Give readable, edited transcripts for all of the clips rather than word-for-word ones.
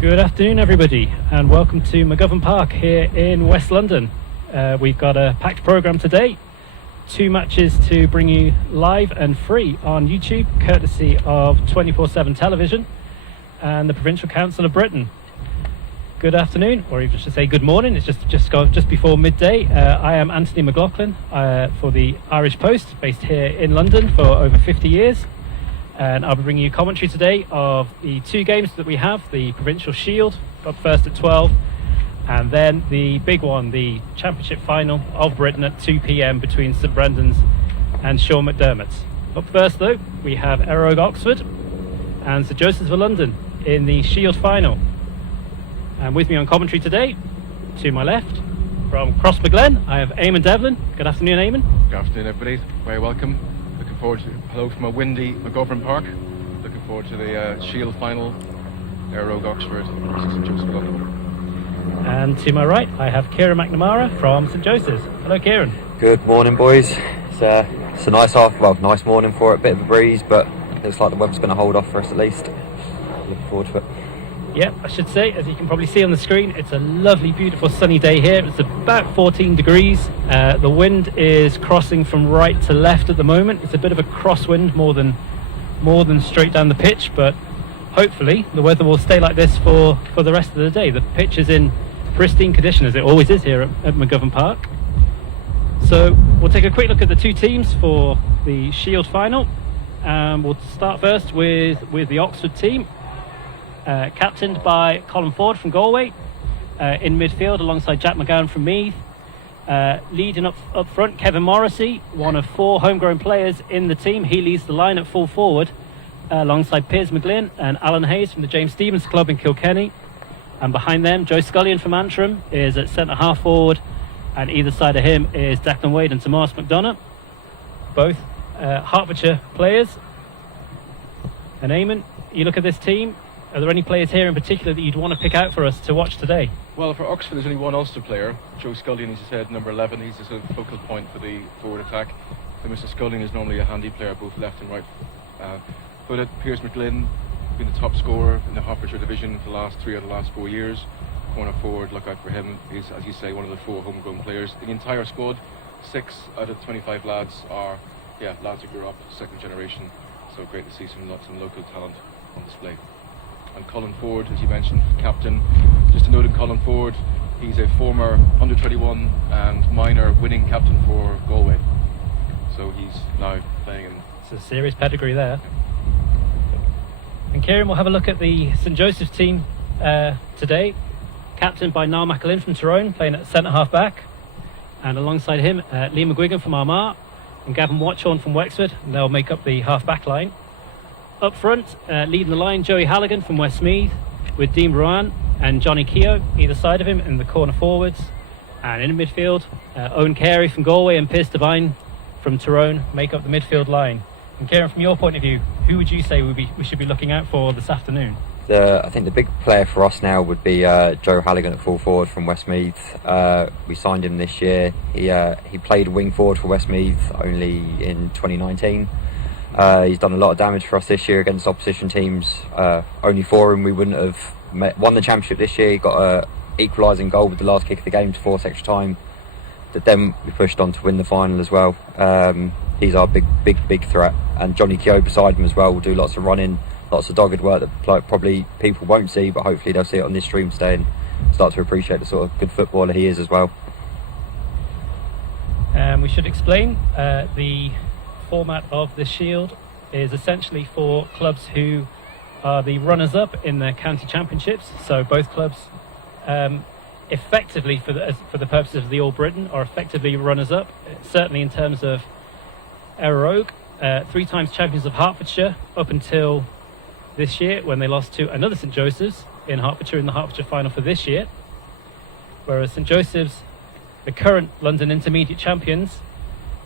Good afternoon, everybody, and welcome to McGovern Park here in West London. We've got a packed programme today. 2 matches to bring you live and free on YouTube, courtesy of 24/7 television and the Provincial Council of Britain. Good afternoon, or even should say good morning. It's just before midday. I am Anthony McLaughlin for the Irish Post, based here in London for over 50 years. And I'll be bringing you commentary today of the 2 games that we have, the Provincial Shield, up first at 12, and then the big one, the Championship final of Britain at 2 p.m. between St Brendan's and Sean McDermotts. Up first, though, we have Éire Oxford and St Joseph's of London in the Shield final. And with me on commentary today, to my left, from Crossmaglen, I have Eamon Devlin. Good afternoon, Eamon. Good afternoon, everybody. Very welcome. Looking forward to hello from a windy McGovern Park. Looking forward to the Shield final, Éire Oxford versus St Joseph's of London. And to my right, I have Kieran McNamara from St Joseph's. Hello, Kieran. Good morning, boys. It's a nice nice morning for it. Bit of a breeze, but looks like the weather's going to hold off for us at least. Looking forward to it. Yep, I should say, as you can probably see on the screen, it's a lovely, beautiful sunny day here. It's about 14 degrees. The wind is crossing from right to left at the moment. It's a bit of a crosswind, more than straight down the pitch, but hopefully the weather will stay like this for the rest of the day. The pitch is in pristine condition, as it always is here at McGovern Park. So we'll take a quick look at the 2 teams for the Shield final. We'll start first with the Oxford team. Captained by Colin Ford from Galway, in midfield alongside Jack McGovern from Meath. Leading up front, Kevin Morrissey, one of 4 homegrown players in the team. He leads the line at full forward, alongside Piers McGlynn and Alan Hayes from the James Stephens Club in Kilkenny. And behind them, Joe Scullion from Antrim is at centre half forward, and either side of him is Declan Wade and Tomas McDonough, both Hertfordshire players. And Eamon, you look at this team. Are there any players here in particular that you'd want to pick out for us to watch today? Well, for Oxford, there's only one Ulster player, Joe Scullion, as you said, number 11. He's the sort of focal point for the forward attack. So Mr. Scullion is normally a handy player, both left and right. But Piers McGlynn, been the top scorer in the Hertfordshire division for the last 3 of the last 4 years. Corner forward, look out for him. He's, as you say, one of the 4 homegrown players. The entire squad, 6 out of 25 lads are, lads who grew up, second generation. So great to see some local talent on display. And Colin Ford, as you mentioned, captain. Just to note in Colin Ford, he's a former under-21 and minor winning captain for Galway. So he's now playing in... It's a serious pedigree there. And Kieran, we'll have a look at the St Joseph's team today. Captained by Niall McAlinn from Tyrone, playing at centre half back. And alongside him, Liam McGuigan from Armagh and Gavin Watchorn from Wexford. And they'll make up the half back line. Up front, leading the line, Joey Halligan from Westmeath, with Dean Ruan and Johnny Keogh either side of him in the corner forwards. And in midfield, Owen Carey from Galway and Piers Devine from Tyrone make up the midfield line. And Kieran, from your point of view, who would you say we should be looking out for this afternoon? I think the big player for us now would be Joe Halligan at full forward from Westmeath. We signed him this year. He played wing forward for Westmeath only in 2019. He's done a lot of damage for us this year against opposition teams. Only for him, we wouldn't have won the championship this year. He got an equalising goal with the last kick of the game to force extra time. That then we pushed on to win the final as well. He's our big threat. And Johnny Keogh beside him as well will do lots of running, lots of dogged work that probably people won't see, but hopefully they'll see it on this stream today and start to appreciate the sort of good footballer he is as well. We should explain the format of the Shield is essentially for clubs who are the runners-up in the county championships. So both clubs, effectively for the purposes of the All Britain, are effectively runners-up. Certainly in terms of Éire, 3 times champions of Hertfordshire up until this year when they lost to another St Joseph's in Hertfordshire in the Hertfordshire final for this year. Whereas St Joseph's, the current London Intermediate champions,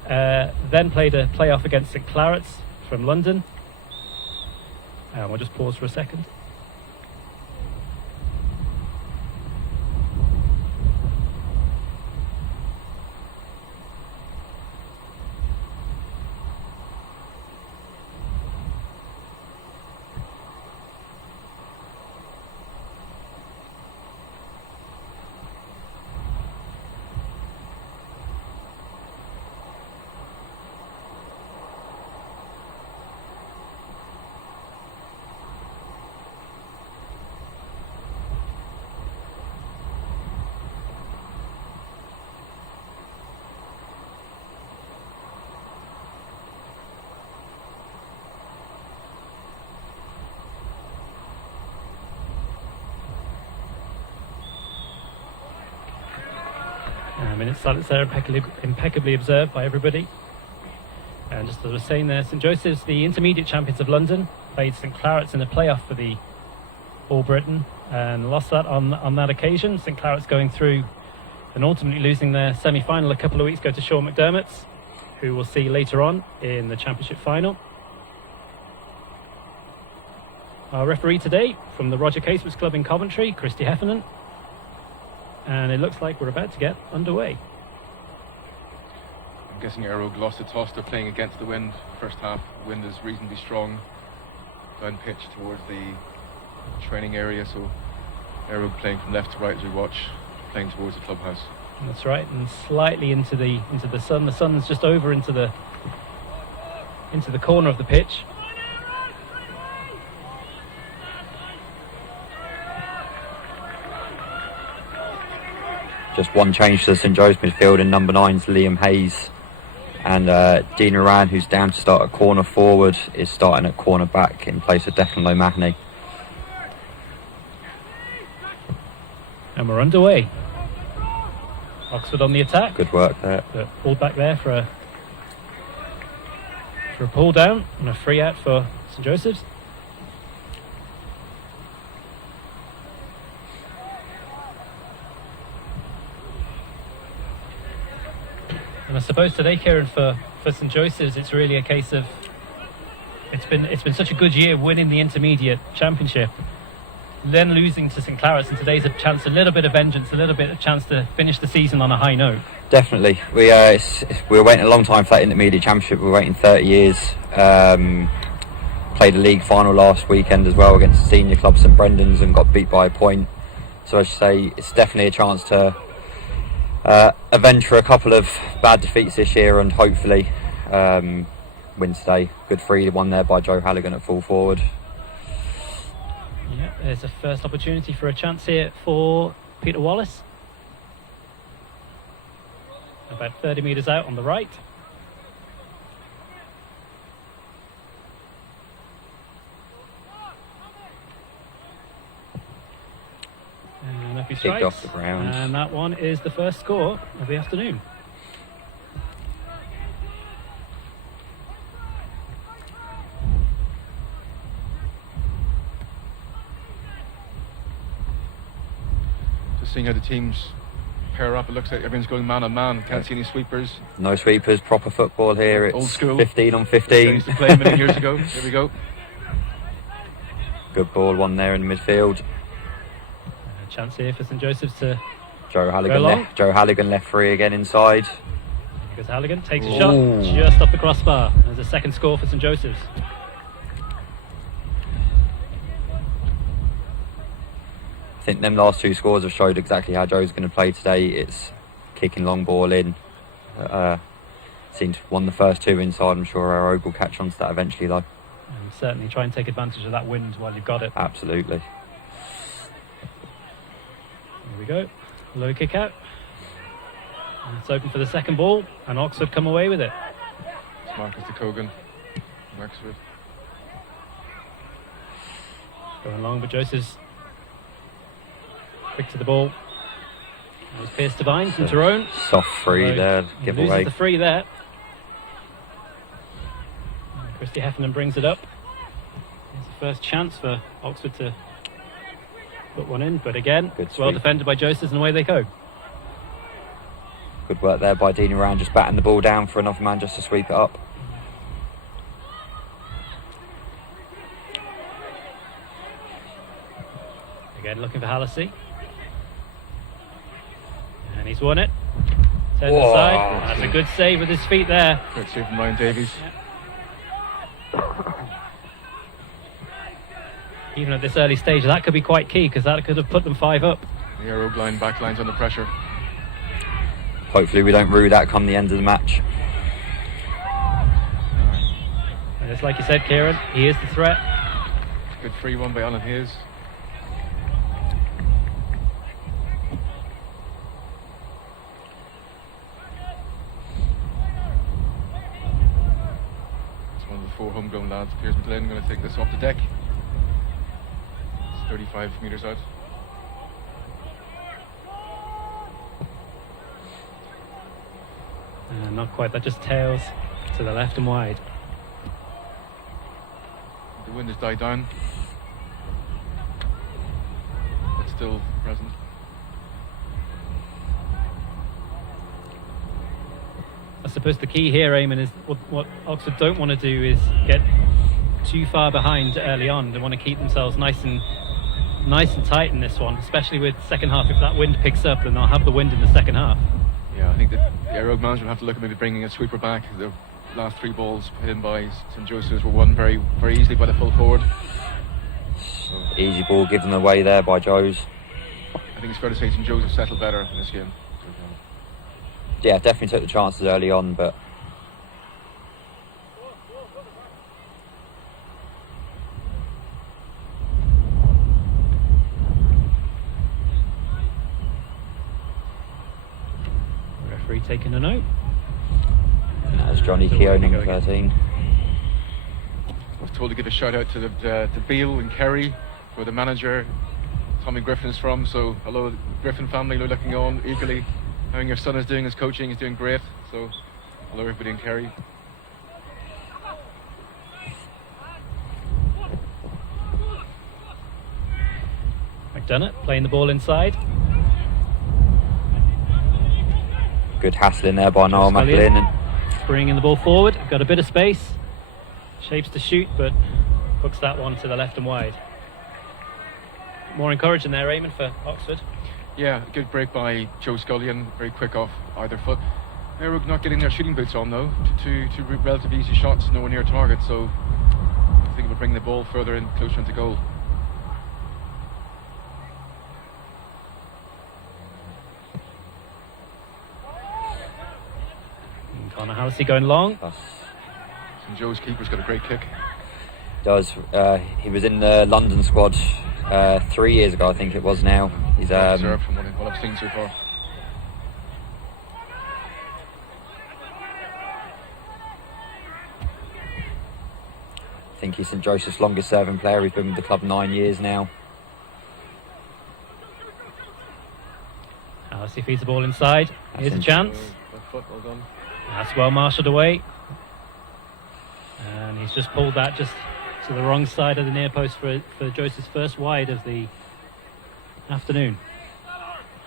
then played a playoff against St Claret's from London. And we'll just pause for a second. Minutes silence there, impeccably observed by everybody. And just as I was saying there, St Joseph's, the intermediate champions of London, played St Claret's in a playoff for the All Britain and lost that on that occasion. St Claret's going through and ultimately losing their semi-final a couple of weeks ago to Sean McDermotts, who we'll see later on in the championship final. Our referee today from the Roger Caseworks Club in Coventry, Christy Heffernan. And it looks like we're about to get underway. I'm guessing Éire lost the toss. They're playing against the wind. First half, wind is reasonably strong. Down pitch towards the training area, so Éire playing from left to right as we watch, playing towards the clubhouse. That's right, and slightly into the sun. The sun's just over into the corner of the pitch. Just one change to the St Joe's midfield, and number 9's Liam Hayes. And Dean Moran, who's down to start at corner forward, is starting at corner back in place of Declan O'Mahony. And we're underway. Oxford on the attack. Good work there. But pulled back there for a pull down and a free out for St Joseph's. And I suppose today, Kieran, for St Joseph's, it's really a case of it's been such a good year winning the intermediate championship, then losing to St Claret's, and today's a chance, a little bit of vengeance, a little bit of chance to finish the season on a high note. Definitely. We were waiting a long time for that intermediate championship. We were waiting 30 years. Played a league final last weekend as well against the senior club St Brendan's and got beat by a point. So I should say it's definitely a chance to avenge for a couple of bad defeats this year and hopefully win today. Good 3-1 there by Joe Halligan at full forward. Yeah, there's a first opportunity for a chance here for Peter Wallace. About 30 metres out on the right. And up he strikes. Kicked off the ground. And that one is the first score of the afternoon. Seeing how the teams pair up, it looks like everyone's going man on man. Can't see any sweepers. No sweepers, proper football here. It's old school. 15 on 15. I used to play many years ago. There we go. Good ball, one there in the midfield. A chance here for St Joseph's to Joe go Halligan long. left. Joe Halligan left free again inside. Because Halligan takes a Ooh. shot just off the crossbar. There's a second score for St Joseph's. I think them last two scores have showed exactly how Joe's going to play today. It's kicking long ball in. Seemed to have won the first two inside. I'm sure our Oak will catch on to that eventually though. And certainly try and take advantage of that wind while you've got it. Absolutely. Here we go. Low kick out. And it's open for the second ball, and Oxford come away with it. It's Marcus de Cogan from Oxford. Going long, but Joseph's quick to the ball. There's Pierce Devine from Tyrone. Soft free there, He give loses away. the free there. And Christy Heffernan brings it up. It's the first chance for Oxford to put one in, but again, Good it's well sweep. defended by Joseph's, and away they go. Good work there by Dean Moran, just batting the ball down for another man just to sweep it up. Again, looking for Hallisey. And he's won it. Turns Whoa. aside. That's a good save with his feet there. Great save from Ryan Davies. Even at this early stage, that could be quite key, because that could have put them 5 up. The Éire line, back line's under pressure. Hopefully we don't rue that come the end of the match. And it's like you said, Kieran, he is the threat. Good 3-1 by Alan Hayes. It's one of the 4 homegrown lads. Piers McGlynn going to take this off the deck. It's 35 metres out. Not quite, that just tails to the left and wide. The wind has died down. It's still present. I suppose the key here, Eamon, is what Oxford don't want to do is get too far behind early on. They want to keep themselves nice and tight in this one, especially with second half. If that wind picks up, then they'll have the wind in the second half. Yeah, I think that the Éire management will have to look at maybe bringing a sweeper back. The last 3 balls hit in by St Joseph's were won very, very easily by the full forward. So, Easy ball given away there by Joes. I think it's fair to say St Joseph settled better in this game. Yeah, definitely took the chances early on, but Referee taking a note. that's Johnny So Keogh, where do we number go again? 13. I was told to give a shout out to Beale in Kerry, where the manager Tommy Griffin's from. So hello, Griffin family, they're looking on eagerly. How your son is doing his coaching, he's doing great. So hello everybody in Kerry. McDermott playing the ball inside. Good hassling there by Niall Scullion. McLean. Bringing the ball forward, got a bit of space. Shapes to shoot, but hooks that one to the left and wide. More encouraging there, Eamon, for Oxford. Yeah, good break by Joe Scullion, very quick off either foot. Éire not getting their shooting boots on though, two relatively easy shots, nowhere near target, so I think we'll bring the ball further in, closer into goal. And Connor Halsey going long. St Joe's keeper's got a great kick. He was in the London squad 3 years ago, I think it was now. He's Well deserved from what I've seen so far. I think he's St Joseph's longest serving player. He's been with the club 9 years now. Halsey feeds the ball inside. Here's a chance. Left foot, well done. That's well marshalled away. And he's just pulled that just to the wrong side of the near post for Joseph's first wide of the afternoon.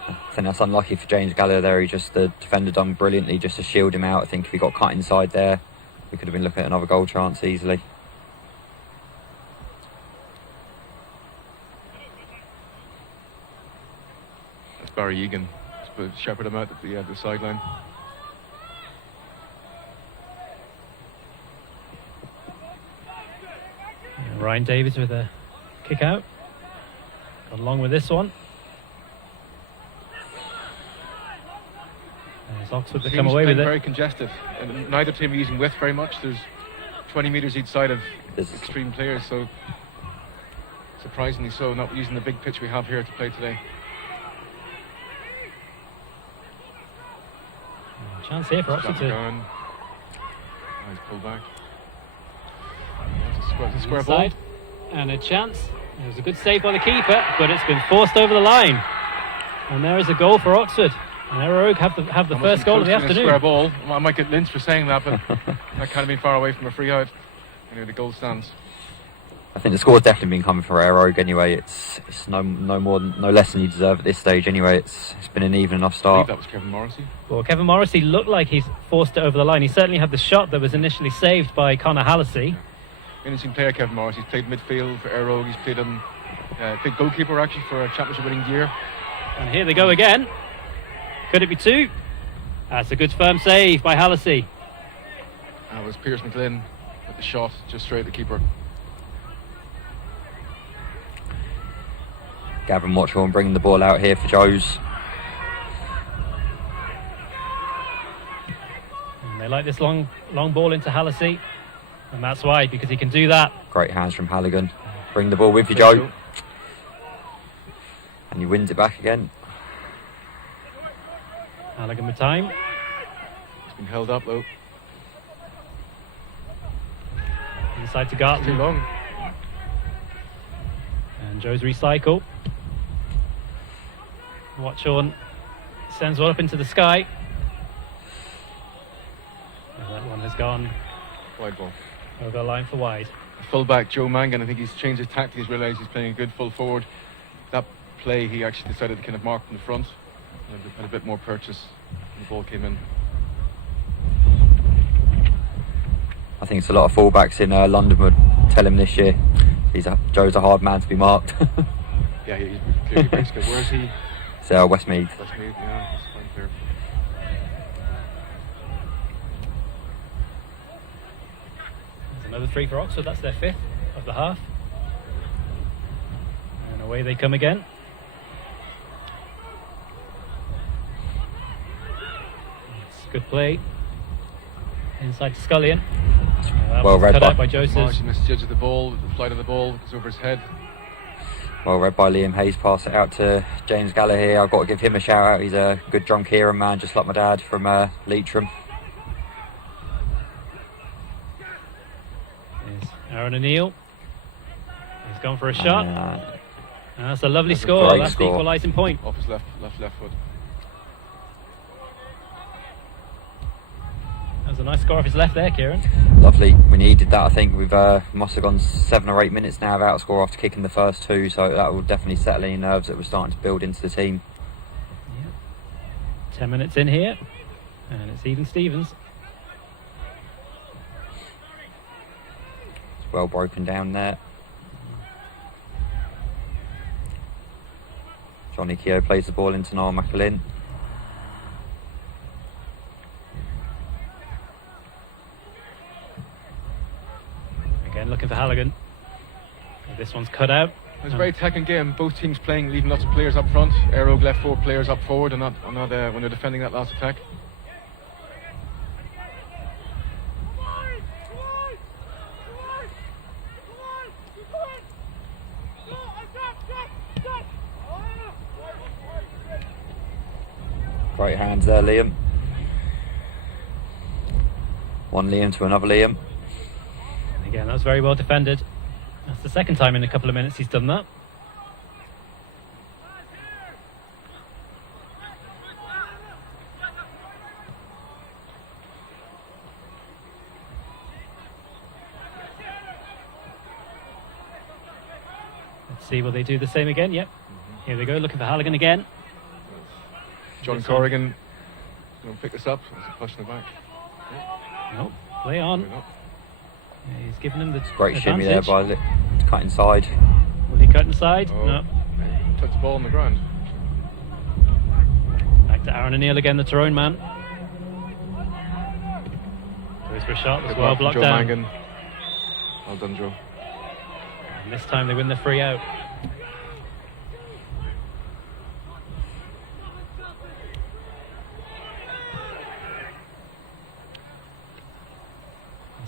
I think that's unlucky for James Gallagher there. The defender done brilliantly just to shield him out. I think if he got cut inside there, we could have been looking at another goal chance easily. That's Barry Egan. Just shepherd him out at the sideline. And Ryan Davies with a kick out. Got along with this one. There's Oxford to come Teams away with playing it. very congested, and neither team are using width very much. There's 20 metres each side of There's- extreme players, so surprisingly so, not using the big pitch we have here to play today. Chance here for Oxford to Down. Oh, he's pulled back. It's a square ball. inside. And a chance. It was a good save by the keeper, but it's been forced over the line. And there is a goal for Oxford. And Éire have the Almost first goal of the encroaching a square afternoon. ball. I might get lynched for saying that, but that kind of been far away from a free out. Anyway, the goal stands. I think the score's definitely been coming for Éire anyway. It's no less than you deserve at this stage anyway. It's been an even enough I start. believe that was Kevin Morrissey. Well, Kevin Morrissey looked like he's forced it over the line. He certainly had the shot that was initially saved by Connor Halsey. Interesting player, Kevin Morris. He's played midfield for Éire. He's played big goalkeeper actually for a championship winning year. And here they go again. Could it be two? That's a good firm save by Halsey. It was Pierce McGlynn with the shot just straight at the keeper. Gavin Watchorn bringing the ball out here for Joes. And they like this long ball into Halsey. And that's why, because he can do that. Great hands from Halligan. Bring the ball with you, Joe. And he wins it back again. Halligan with time. It's been held up though. Inside to Too Gartland. long. And Joe's recycle. Watchorn sends one up into the sky. gone Wide ball. over the line for wide. Fullback Joe Mangan, I think he's changed his tactics. He's realised he's playing a good full forward. That play, he actually decided to kind of mark in the front. Had a bit more purchase when the ball came in. I think it's a lot of fullbacks in London would tell him this year. Joe's a hard man to be marked. Yeah, he's clearly very good. Where is he? It's Westmeath. Westmeath, yeah, that's fine clear. There's another 3 for Oxford. That's their 5th of the half. And away they come again. It's good play. Inside to Scullion. That Well was read cut by out by Joseph. Marsh misjudged the ball, the flight of the ball goes over his head. Well read by Liam Hayes, pass it out to James Gallagher. I've got to give him a shout out. He's a good drunk Éire man, just like my dad from Leitrim. There's Aaron O'Neill. He's gone for a shot. And, That's a lovely That's a score. great That's score. the equalising point. Off his left foot. That was a nice score off his left there, Kieran. lovely. We needed that. I think we've must have gone 7 or 8 minutes now without a score after kicking the first 2, so that will definitely settle any nerves that we're starting to build into the team. Yep. 10 minutes in here, and it's even Stevens. It's well broken down there. Johnny Keogh plays the ball into Niall McAlin. Again, looking for Halligan. This one's cut out. It was a very attacking game. Both teams playing, leaving lots of players up front. Éire left 4 players up forward, and not when they're defending that last attack. Great hands there, Liam. One Liam to another Liam. Again, that was very well defended. That's the second time in a couple of minutes he's done that. Let's see, will they do the same again? Yep. Here they go, looking for Halligan again. John This Corrigan going to pick this up. There's a push in the back. Nope, play on. There we go. Yeah, he's given him the Great shimmy there advantage. by cut inside. Will he cut inside? Oh. No. Touch the ball on the ground. Back to Aaron O'Neill again, the Tyrone man. Goes for a shot, was Good well work from blocked Joe down. Mangan. Well done, Joe. And this time they win the free out.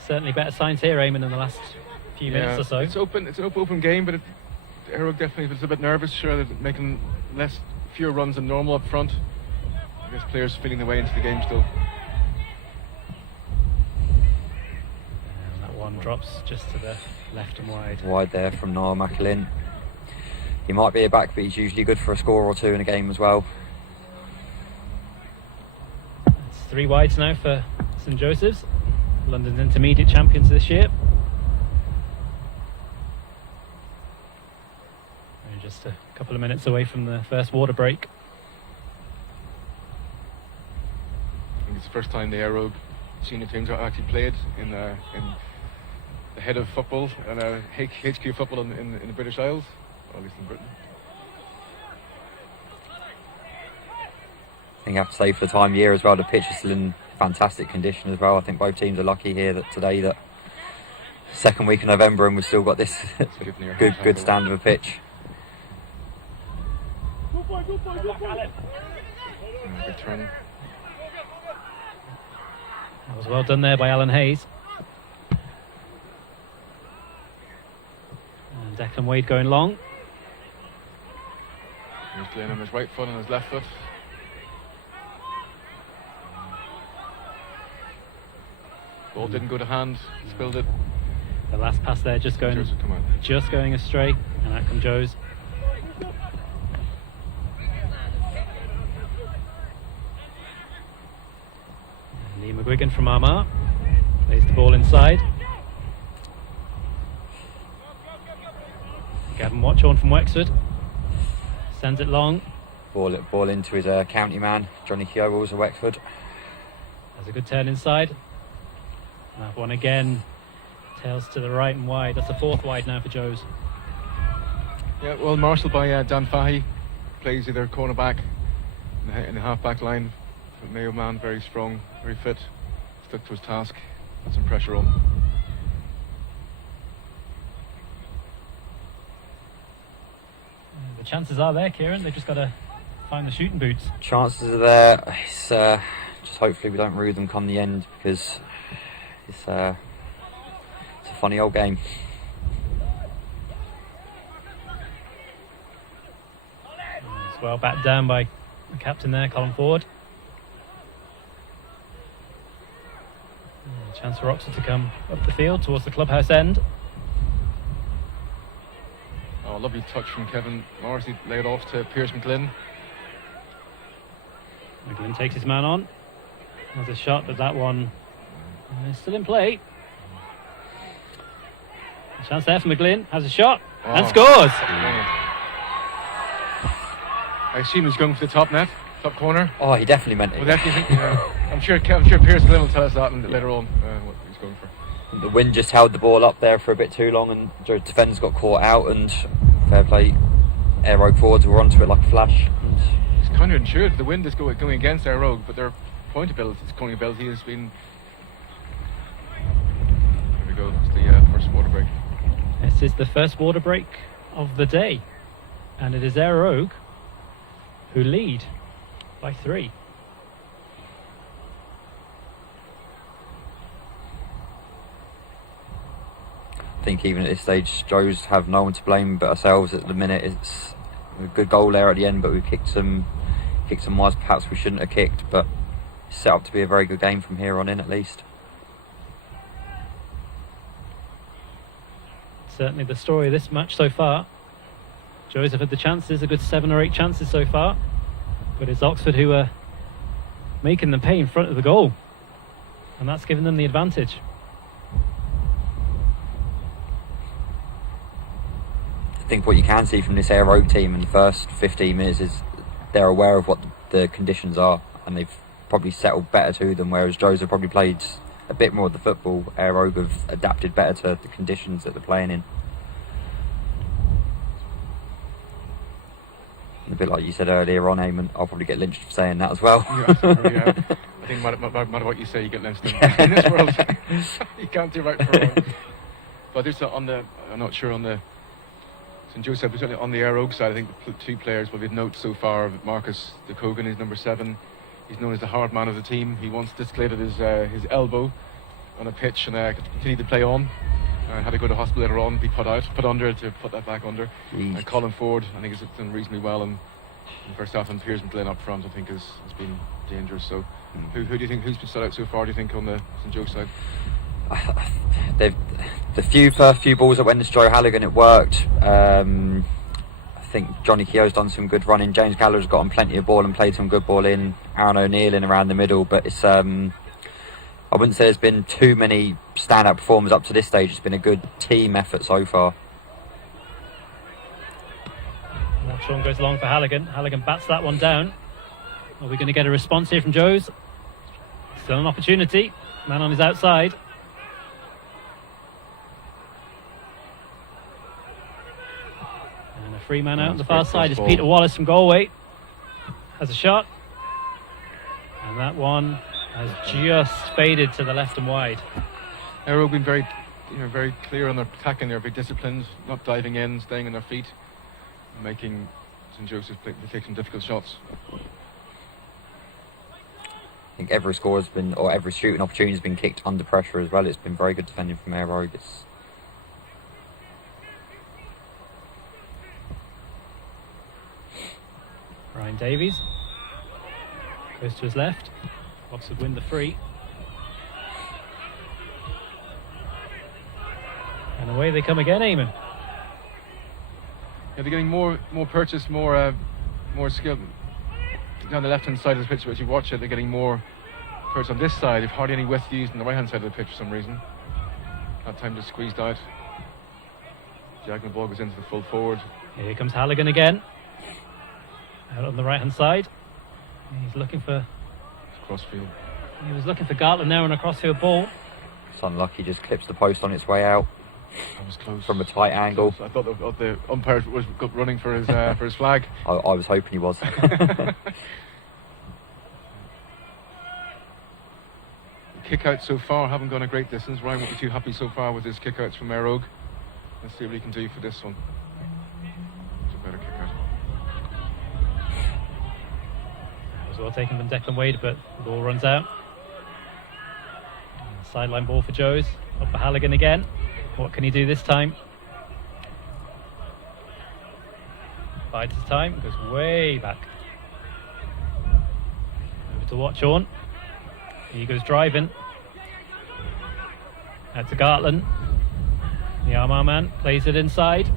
Certainly better signs here, Eamon, in the last few minutes or so. It's open. It's an open game, but Éire definitely is a bit nervous. Sure, they're making fewer runs than normal up front. I guess players feeling their way into the game still. And that one drops just to the left and wide. Wide there from Niall McAlin. He might be a back, but he's usually good for a score or 2 in a game as well. It's 3 wides now for St Joseph's, London's intermediate champions this year. We're just a couple of minutes away from the first water break. I think it's the first time the Éire senior teams are actually played in the head of football and HQ football in the British Isles, or at least in Britain. I think I have to say for the time of year as well, the pitch is still in fantastic condition as well. I think both teams are lucky here that today that second week of November and we've still got this good standard of a pitch. Good turn. That was well done there by Alan Hayes. And Declan Wade going long. He's playing on his right foot and his left foot. Ball didn't go to hand, spilled it. The last pass there just going Come on. astray, and out come Joe's. Lee McGuigan from Armagh. Plays the ball inside. Gavin Watchorn from Wexford sends it long. Ball into his county man, Johnny Keogh, of Wexford. Has a good turn inside. That one again, tails to the right and wide. That's the fourth wide now for Joes. Yeah, well, marshalled by Dan Fahey. Plays either cornerback in the half-back line. Mayo man, very strong, very fit. Stuck to his task. Got some pressure on. The chances are there, Kieran. They've just got to find the shooting boots. Chances are there. It's, just hopefully we don't rue them come the end, because it's a funny old game. It's well backed down by the captain there, Colin Ford. Chance for Oxford to come up the field towards the clubhouse end. Oh, lovely touch from Kevin Morris. He laid off to Piers McGlynn. McGlynn takes his man on. Has a shot, but that one is still in play. A chance there for McGlynn. Has a shot and scores. I assume he's going for the top net, top corner. Oh, he definitely meant it. Well, I'm sure Piers McGlynn will tell us that later on what he's going for. The wind just held the ball up there for a bit too long, and the defenders got caught out, and fair play, Éire Rogue forwards were onto it like a flash. It's counterintuitive. The wind is going against Éire Rogue, but their scoring ability has been... There we go, it's the first water break. This is the first water break of the day, and it is Éire Rogue who lead by 3. I think even at this stage, Joes have no one to blame but ourselves at the minute. It's a good goal there at the end, but we kicked some wires perhaps we shouldn't have kicked, but it's set up to be a very good game from here on in at least. Certainly the story of this match so far. Joes have had the chances, a good 7 or 8 chances so far, but it's Oxford who are making them pay in front of the goal, and that's given them the advantage. I think what you can see from this Éire Rogue team in the first 15 minutes is they're aware of what the conditions are, and they've probably settled better to them, whereas Joes have probably played a bit more of the football. Éire Rogue have adapted better to the conditions that they're playing in. And a bit like you said earlier on, Eamon, I'll probably get lynched for saying that as well. Yeah, I think no matter what you say, you get lynched in this world. You can't do right for wrong. But there's I'm not sure on the St Joseph, certainly on the Éire Rogue side, I think the 2 players we've noted so far, Marcus de Kogan is number 7. He's known as the hard man of the team. He once dislocated his elbow on a pitch and continued to play on. Had to go to hospital later on, be put under to put that back under. And Colin Ford, I think, has done reasonably well in the first half, and Piers McGlynn up front, I think, has been dangerous. So, who do you think, who's been stood out so far, do you think, on the St Joe side? The first few balls that went to Joe Halligan, it worked. I think Johnny Keogh's done some good running. James Gallagher's got on plenty of ball and played some good ball in. Aaron O'Neill in around the middle, but it's I wouldn't say there's been too many standout performers up to this stage. It's been a good team effort so far. Sean goes long for Halligan. Halligan bats that one down. Are we going to get a response here from Joes? Still an opportunity. Man on his outside. And a free man out on the far side is Peter Wallace from Galway. Has a shot. And that one has just faded to the left and wide. Éire Rogue been very clear on their attacking. They're very disciplined, not diving in, staying on their feet, making St Joseph's take some difficult shots. I think every score has been, or every shooting opportunity has been kicked under pressure as well. It's been very good defending from Éire Rogue. Ryan Davies goes to his left. Oxford win the free. And away they come again, Eamon. Yeah, they're getting more purchase, more skill down the left-hand side of the pitch. As you watch it, they're getting more Players on this side, they've hardly any width used on the right hand side of the pitch for some reason. That time just squeezed out. Diagonal ball goes into the full forward. Here comes Halligan again. Out on the right hand side. He's looking for. Crossfield. He was looking for Gartland now on a crossfield ball. It's unlucky, just clips the post on its way out. That was close. From a tight angle. I thought the umpire was running for his for his flag. I was hoping he was. Kick outs so far haven't gone a great distance. Ryan won't be too happy so far with his kick outs from Éire Óg. Let's see what he can do for this one. It's a better kick out. That was well taken from Declan Wade, but the ball runs out. Sideline ball for Joes. Up for Halligan again. What can he do this time? Bides his time. Goes way back. Over to Watchorn. He goes driving. Out to Gartland. The Armagh man plays it inside.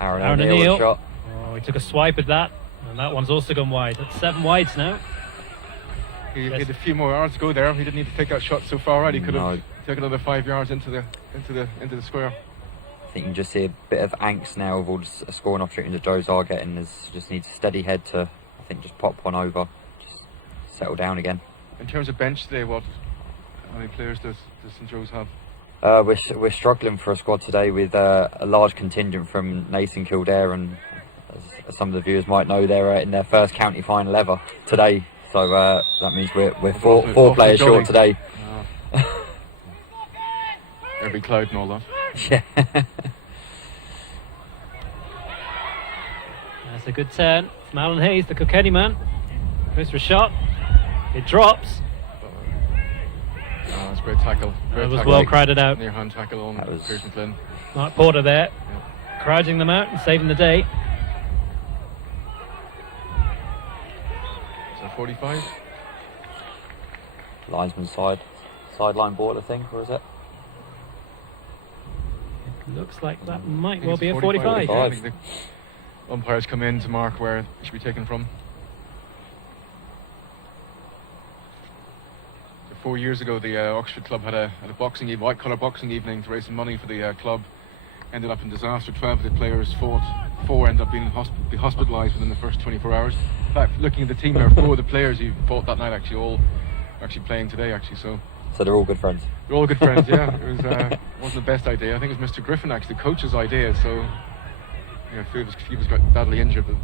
Aaron O'Neill shot. Oh, he took a swipe at that, and that one's also gone wide. That's 7 wides now. He had a few more yards to go there. He didn't need to take that shot so far out. He could have taken another 5 yards into the square. I think you can just see a bit of angst now with all the scoring opportunities that Joes are getting. Just needs a steady head to, I think, just pop one over, just settle down again. In terms of bench today, how many players does St Joe's have? We're struggling for a squad today with a large contingent from Nathan Kildare, and as some of the viewers might know, they're in their first county final ever today. So that means we're four players short today. Every cloud and all that. Yeah. That's a good turn from Alan Hayes, the Kilkenny man. Goes for a shot. It drops. That's a great tackle. It was well crowded out. Near hand tackle on Pearson Flynn. Mark Porter there, crowding them out and saving the day. So 45. Linesman's sideline ball, I think, or is it? It looks like that might well be a 45. Yeah, I think the umpires come in to mark where it should be taken from. 4 years ago, the Oxford club had a white collar boxing evening to raise some money for the club. Ended up in disaster. 12 of the players fought. 4 ended up being hospitalised within the first 24 hours. In fact, looking at the team there, 4 of the players who fought that night all playing today. So they're all good friends. They're all good friends. Yeah, it was wasn't the best idea. I think it was Mr. Griffin, actually, the coach's idea. So he was got badly injured, but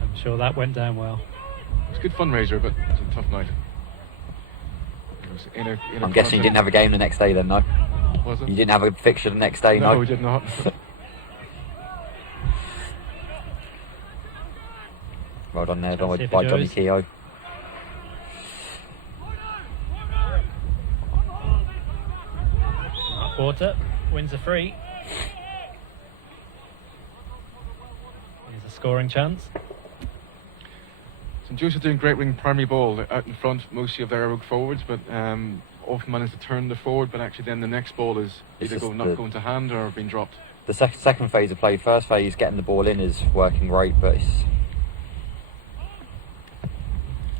I'm sure that went down well. It was a good fundraiser, but it was a tough night. I'm guessing you didn't have a game the next day then, no? Was it? You didn't have a fixture the next day, no? No, we did not. Well done there by Johnny Keogh. Mark Porter wins a free. Here's a scoring chance. St Joe's are doing great ring primary ball. They're out in front, mostly of their Éire Óg forwards, but often manage to turn the forward, but actually then the next ball is either not going to hand or being dropped. The second phase of play, first phase, getting the ball in is working great, but it's...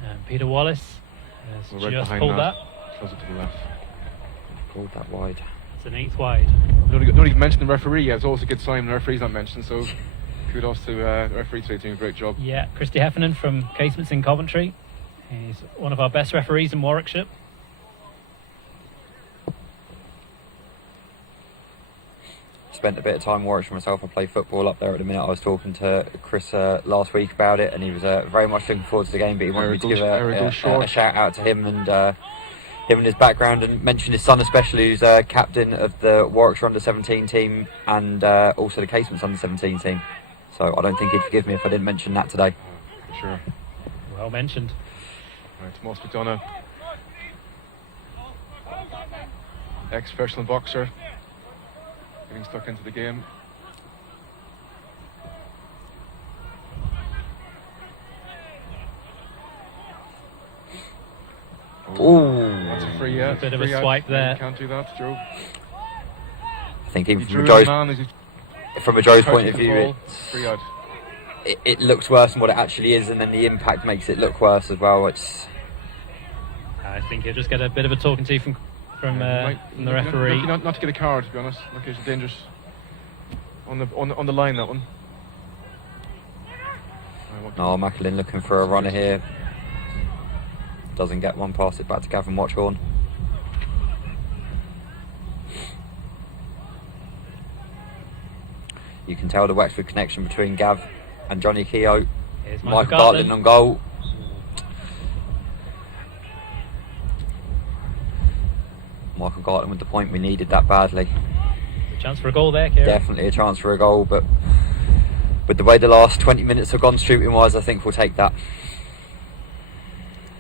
And Peter Wallace has just pulled that. Closer to the left. Pulled that wide. It's an 8th wide. Not even mentioned the referee yet. It's always a good sign when the referee's not mentioned, so kudos to the referee today, doing a great job. Yeah, Christy Heffernan from Casements in Coventry. He's one of our best referees in Warwickshire. Spent a bit of time in Warwickshire myself. I play football up there at the minute. I was talking to Chris last week about it, and he was very much looking forward to the game, but he wanted me to give a shout out to him and his background, and mention his son especially, who's captain of the Warwickshire under-17 team and also the Casements under-17 team. So I don't think he'd forgive me if I didn't mention that today. For sure. Well mentioned. Right, Moss McDonough, ex-professional boxer, getting stuck into the game. Ooh. That's a free, yeah. A bit of a swipe there. Can't do that, Joe. I think even from a Joe's point of view, it looks worse than what it actually is, and then the impact makes it look worse as well. I think he'll just get a bit of a talking to from the referee. Lucky not to get a card, to be honest. Lucky it's dangerous. On the line, that one. No, Macklin looking for a runner here. Doesn't get one, pass it back to Gavin Watchorn. You can tell the Wexford connection between Gav and Johnny Keogh. Here's Michael Gartland on goal. Michael Gartland with the point, we needed that badly. A chance for a goal there, Kieran. Definitely a chance for a goal, but with the way the last 20 minutes have gone shooting wise, I think we'll take that.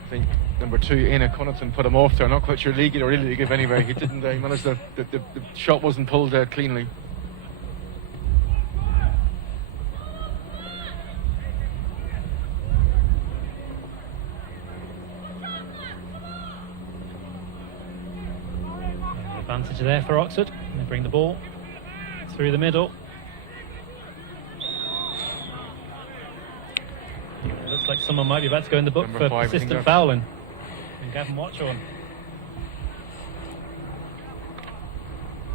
I think number 2, Éire Connaughton, put him off there. Not quite sure legal or illegal anyway. He didn't. He managed the shot wasn't pulled cleanly. Advantage there for Oxford. They bring the ball through the middle. Looks like someone might be about to go in the book Number for 5, persistent fouling. And Gavin Watchorn.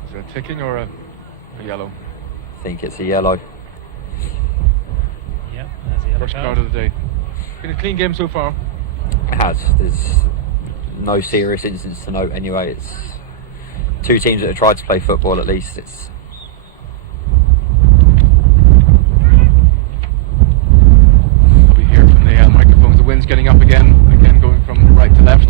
Is it a ticking or a yellow? I think it's a yellow. Yep, there's a yellow First card of the day. Been a clean game so far. It has. There's no serious incidents to note anyway. It's two teams that have tried to play football at least. It's we hear from the microphones. The wind's getting up again going from right to left.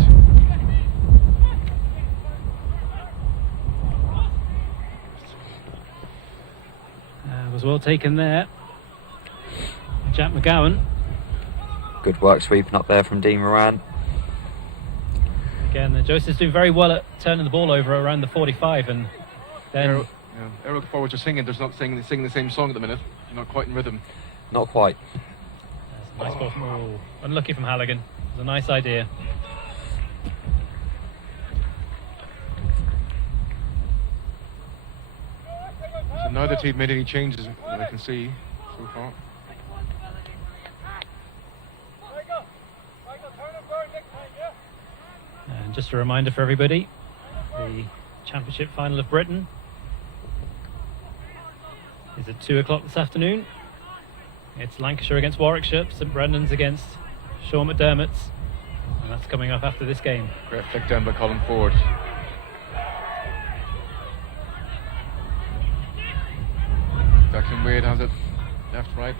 Was well taken there. Jack McGovern. good work sweeping up there from Dean Moran. Again, Joseph's doing very well at turning the ball over around the 45, and then Éire forwards are singing. They're not singing the same song at the minute. They're not quite in rhythm. Not quite. Nice ball from unlucky from Halligan. It was a nice idea. So neither team made any changes that I can see so far. And just a reminder for everybody, the Championship final of Britain is at 2 o'clock this afternoon. It's Lancashire against Warwickshire, St Brendan's against Sean McDermotts, and that's coming up after this game. Great flick down by Colin Ford. Declan Wade has it, left, right.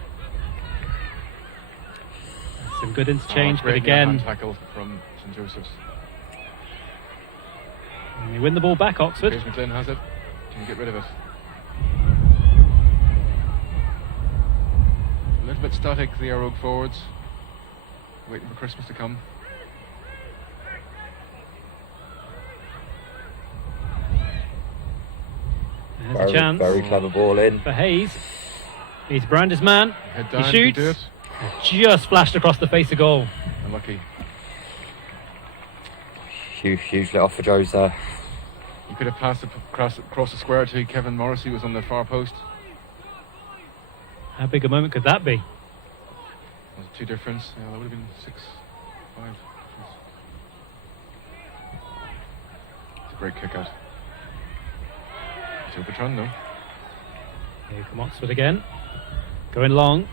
Some good interchange, but great again, tackle from St Joseph's. and they win the ball back, Oxford. Piers McGlynn has it. Can you get rid of it? A little bit static, the Éire forwards. Waiting for Christmas to come. There's a chance Very clever ball in. for Hayes. He's Brand's man. Head down, He can you do shoots. it? Just flashed across the face of goal. Unlucky. Hugely off for Joe's there. You could have passed it across the square to Kevin Morrissey, who was on the far post. How big a moment could that be? There's 2 difference. Yeah, that would have been 6-5. It's a great kick out. It's overturned though. Here come Oxford again. Going long.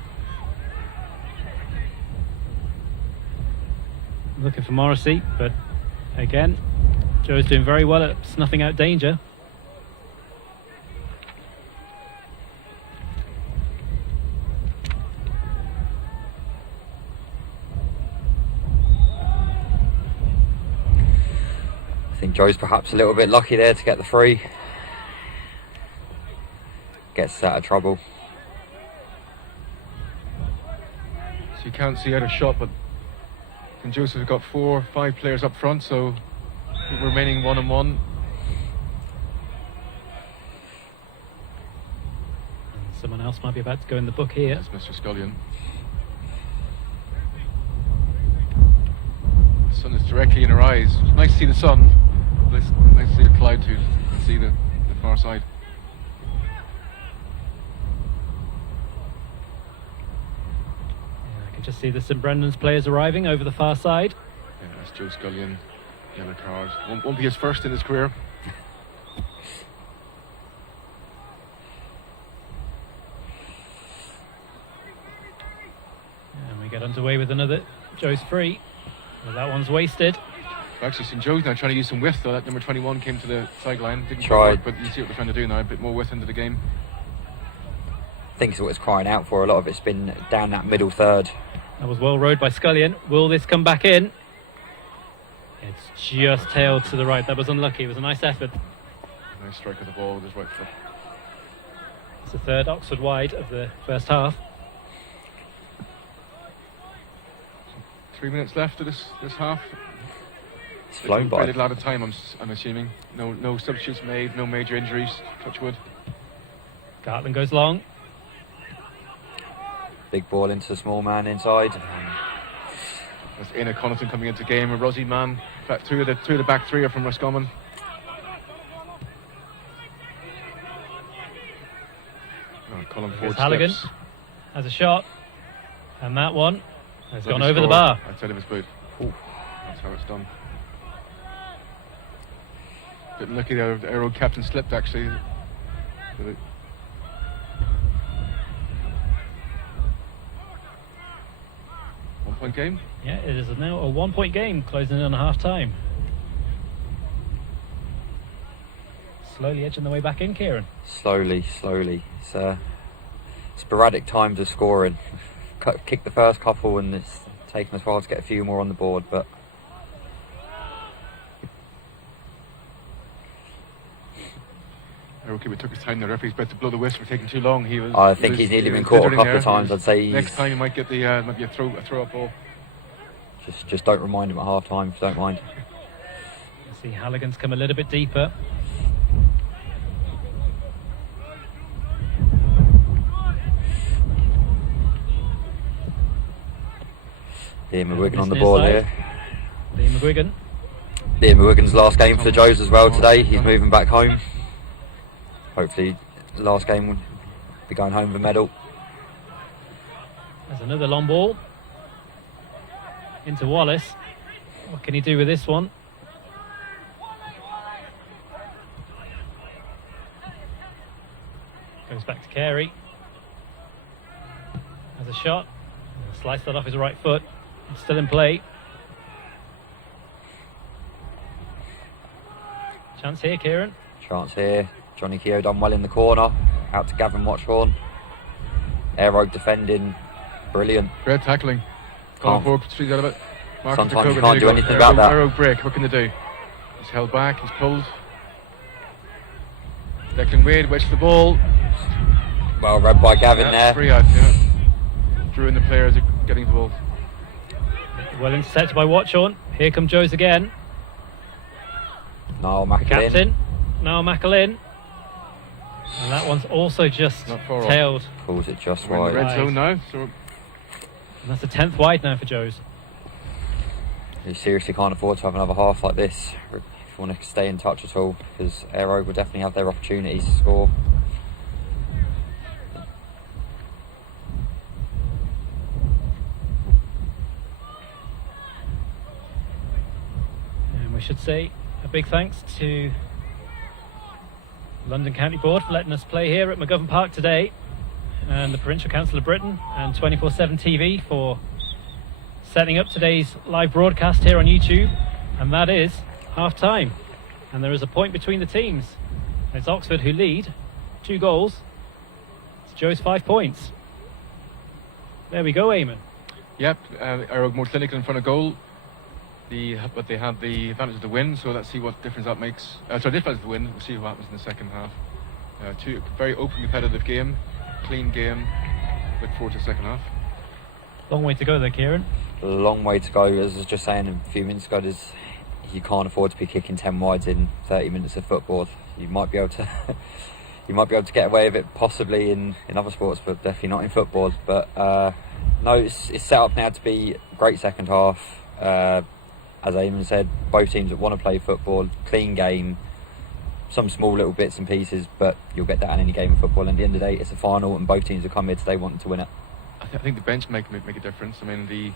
Looking for Morrissey, but again, Joe's doing very well at snuffing out danger. I think Joe's perhaps a little bit lucky there to get the free. Gets out of trouble. So you can't see out a shot, but St Joseph have got 4 or 5 players up front, so remaining 1-on-1. Someone else might be about to go in the book here. That's Mr. Scullion. The sun is directly in her eyes. It's nice to see the sun. Nice to see a cloud to see the far side. I can just see the St Brendan's players arriving over the far side. Yeah, that's Joe Scullion. Yellow card. Won't be his first in his career. And we get underway with another Joe's free. Well, that one's wasted. I've actually seen Joe's now trying to use some width, though. That number 21 came to the sideline. Didn't Tried. work, but you see what they're trying to do now. A bit more width into the game. I think it's what it's crying out for. A lot of it's been down that middle third. That was well rowed by Scullion. Will this come back in? It's just tailed to the right. That was unlucky. It was a nice effort. Nice strike of the ball with his right foot. It's the third Oxford wide of the first half. 3 minutes left of this half. It's flown by. Very little out of time, I'm assuming. No substitutes made, no major injuries. Touch wood. Gartland goes long. Big ball into the small man inside. That's Éire Connaughton coming into game. A Rossi man. In fact, two of the back three are from Roscommon. Colin Ford Halligan steps. has a shot. And that one has gone Lovely over the score bar. outside of his boot. Ooh. That's how it's done. Bit lucky there. The Éire captain slipped actually. But it- One-point game. Yeah, it is now a 1-point game, closing in on half time. Slowly edging the way back in, Kieran. Slowly. It's sporadic times of scoring. Kicked the first couple and it's taken us a while to get a few more on the board, but Éire keeper took his time. The referee's about to blow the whistle for taking too long. I think he's nearly been caught a couple of times. I'd say next time he might get the might be a throw up ball. just don't remind him at half time if you don't mind. You see Halligan's come a little bit deeper. Liam McGuigan on the Near ball side. here. Liam McGuigan. Liam McGuigan's last game for the Joes as well today. He's moving back home. Hopefully the last game will be going home with a medal. There's another long ball. Into Wallace. What can he do with this one? Goes back to Carey. Has a shot. Sliced that off his right foot. It's still in play. Chance here, Kieran. Chance here. Johnny Keogh done well in the corner. Out to Gavin Watchhorn. Éire defending. Brilliant. Great tackling. Colin Ford streets out of it. Sometimes you can't do anything about that. Éire break. What can they do? He's held back. He's pulled. Declan Wade wedged the ball. Well read by Gavin there. Free out. Yeah. Drew in the players are getting the ball. Well intercepted by Watchhorn. Here come Joes again. Niall The McAlin. captain. Now McAlin. And that one's also just Not far off. tailed. Calls it just We're in the wide. red zone now. So And that's the 10th wide now for Joes. You seriously can't afford to have another half like this if you want to stay in touch at all, because Éire will definitely have their opportunities to score. And we should say a big thanks to London County Board for letting us play here at McGovern Park today, and the Provincial Council of Britain and 24/7 TV for setting up today's live broadcast here on YouTube. And that is half time, and there is a point between the teams. It's Oxford who lead 2 goals. It's Joe's 5 points. There we go, Eamon. yep, Éire more clinical in front of goal. But they have the advantage of the win, so let's see what difference that makes. Sorry, difference of the win. We'll see what happens in the second half. Two very open, competitive game, clean game. Look forward to the second half. Long way to go there, Kieran. A long way to go. As I was just saying a few minutes ago, you can't afford to be kicking 10 wides in 30 minutes of football. You might be able to you might be able to get away with it possibly in other sports, but definitely not in football. But no, it's set up now to be a great second half. As Eamon said, both teams that want to play football, clean game, some small little bits and pieces, but you'll get that in any game of football. And at the end of the day, it's a final, and both teams have come here today wanting to win it. I think the bench make a difference. I mean, the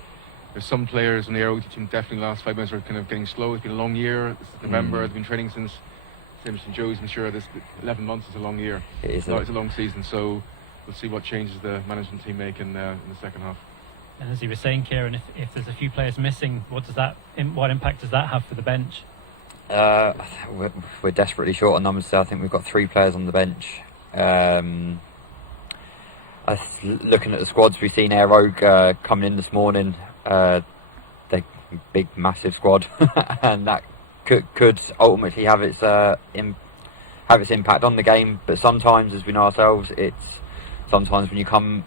There's some players on the Éire team definitely the last 5 minutes are kind of getting slow. It's been a long year. It's November. They've been training since St Joe's. I'm sure this 11 months is a long year. It's a long season. So we'll see what changes the management team make in the second half. And as you were saying, Kieran, if there's a few players missing, what impact does that have for the bench? We're desperately short on numbers. So I think we've got 3 players on the bench. Looking at the squads, we've seen Éire coming in this morning. They're big, massive squad, and that could ultimately have its impact on the game. But sometimes, as we know ourselves, sometimes when you come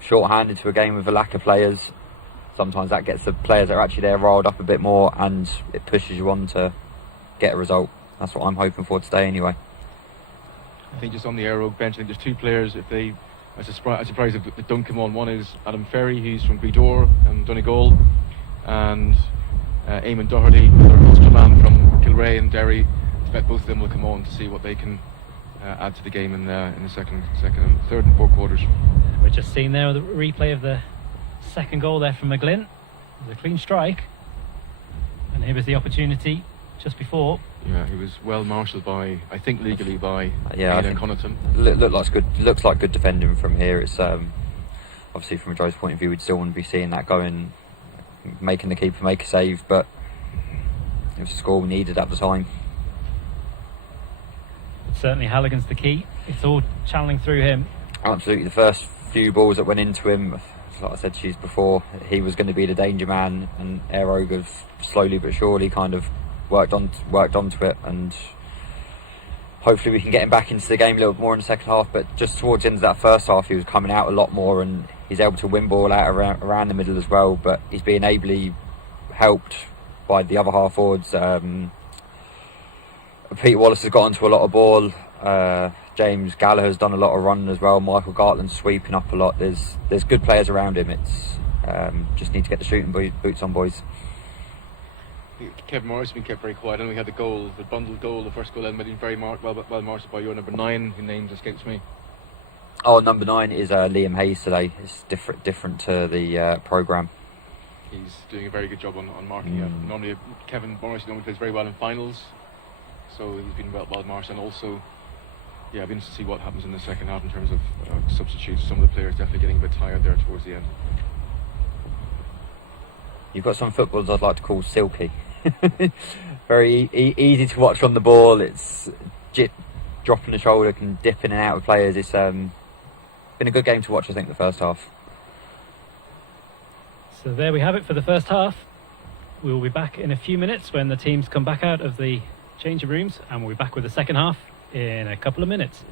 short-handed to a game with a lack of players, sometimes that gets the players that are actually there riled up a bit more, and it pushes you on to get a result. That's what I'm hoping for today, anyway. I think just on the Éire bench, I think there's 2 players. I'm surprised if they don't come on. One is Adam Ferry, who's from Gweedore and Donegal, and Eamon Doherty, another Ulster man from Kilrea and Derry. I expect both of them will come on to see what they can add to the game in the second, third and fourth quarters. We're just seeing there the replay of the second goal there from McGlynn. It was a clean strike, and here was the opportunity just before. Yeah, he was well marshalled by, I think legally by Connaughton. Looks like good defending from here. It's obviously from a Joe's point of view, we'd still want to be seeing that going, making the keeper make a save, but it was a score we needed at the time. But certainly Halligan's the key. It's all channeling through him. Absolutely, the first few balls that went into him, like I said to you before, he was going to be the danger man, and Éire have slowly but surely kind of worked onto it, and hopefully we can get him back into the game a little bit more in the second half. But just towards the end of that first half, he was coming out a lot more, and he's able to win ball out around the middle as well, but he's being ably helped by the other half forwards. Peter Wallace has got onto a lot of ball. James Gallagher's done a lot of running as well. Michael Gartland's sweeping up a lot. There's good players around him. It's just need to get the shooting boots on, boys. Kevin Morris has been kept very quiet. And we had the bundled goal, the first goal, and been very well marshaled by your number 9, whose name escapes me. Oh, number 9 is Liam Hayes today. It's different to the programme. He's doing a very good job on marking. Normally, Kevin Morris normally plays very well in finals, so he's been well marshaled. And also, I've been interested to see what happens in the second half in terms of substitutes. Some of the players definitely getting a bit tired there towards the end. You've got some footballers I'd like to call silky. Very easy to watch on the ball. It's dropping the shoulder, can dip in and out of players. It's been a good game to watch, I think, the first half. So there we have it for the first half. We will be back in a few minutes when the teams come back out of the changing rooms, and we'll be back with the second half in a couple of minutes.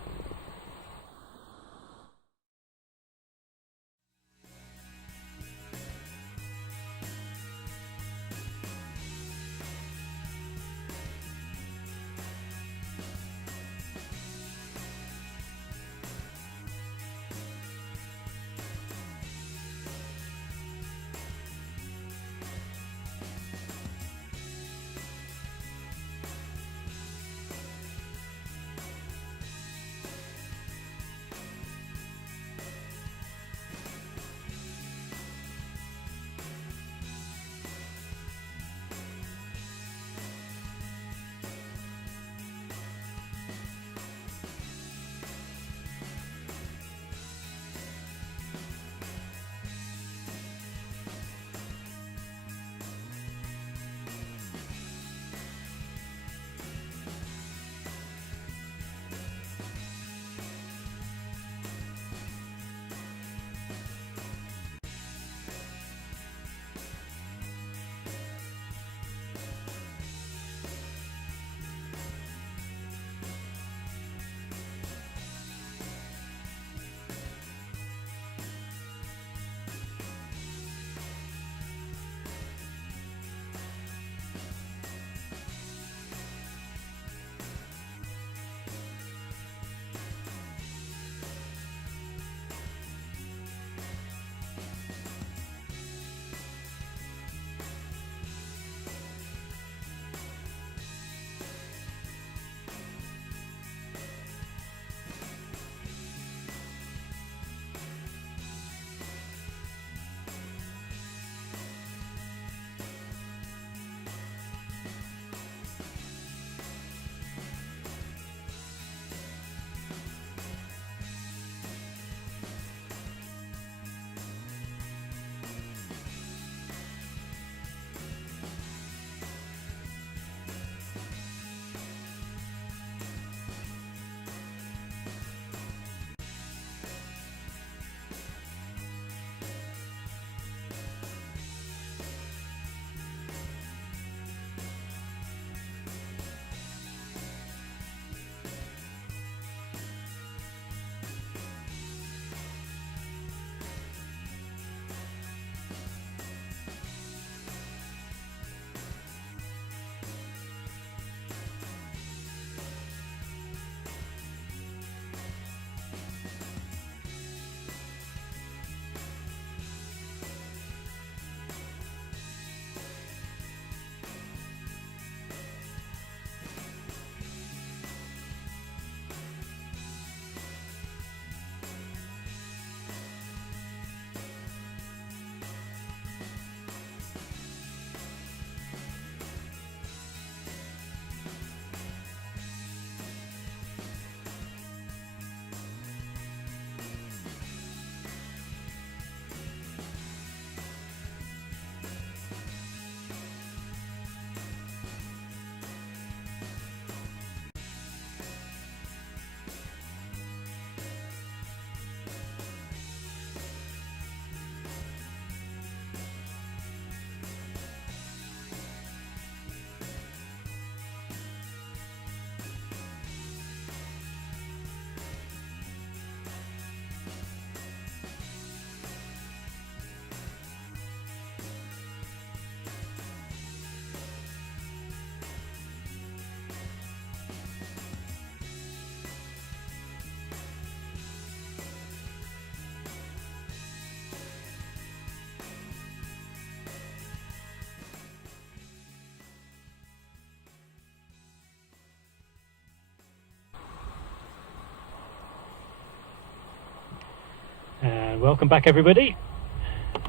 Welcome back, everybody.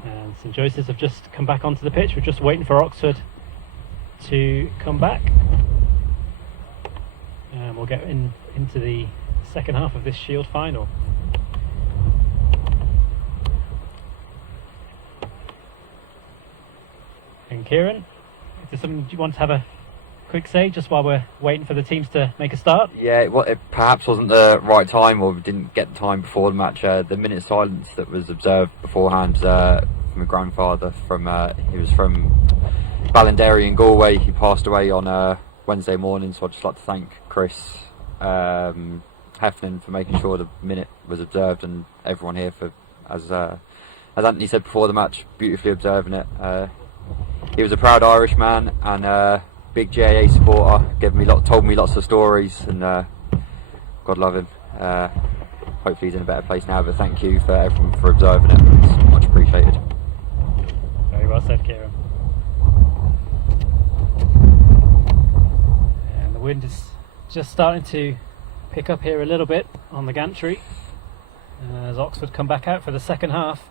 And St Joseph's have just come back onto the pitch. We're just waiting for Oxford to come back. And we'll get into the second half of this Shield final. And Kieran, is there something you want to have a quick say just while we're waiting for the teams to make a start? Yeah, it perhaps wasn't the right time, or we didn't get the time before the match. The minute of silence that was observed beforehand from my grandfather. He was from Ballinderry in Galway. He passed away on Wednesday morning, so I'd just like to thank Chris Heffernan for making sure the minute was observed, and everyone here for, as Anthony said before the match, beautifully observing it. He was a proud Irish man and big GAA supporter. Told me lots of stories, and God love him. Hopefully he's in a better place now. But thank you for everyone for observing it. It's much appreciated. Very well said, Kieran. And the wind is just starting to pick up here a little bit on the gantry as Oxford come back out for the second half.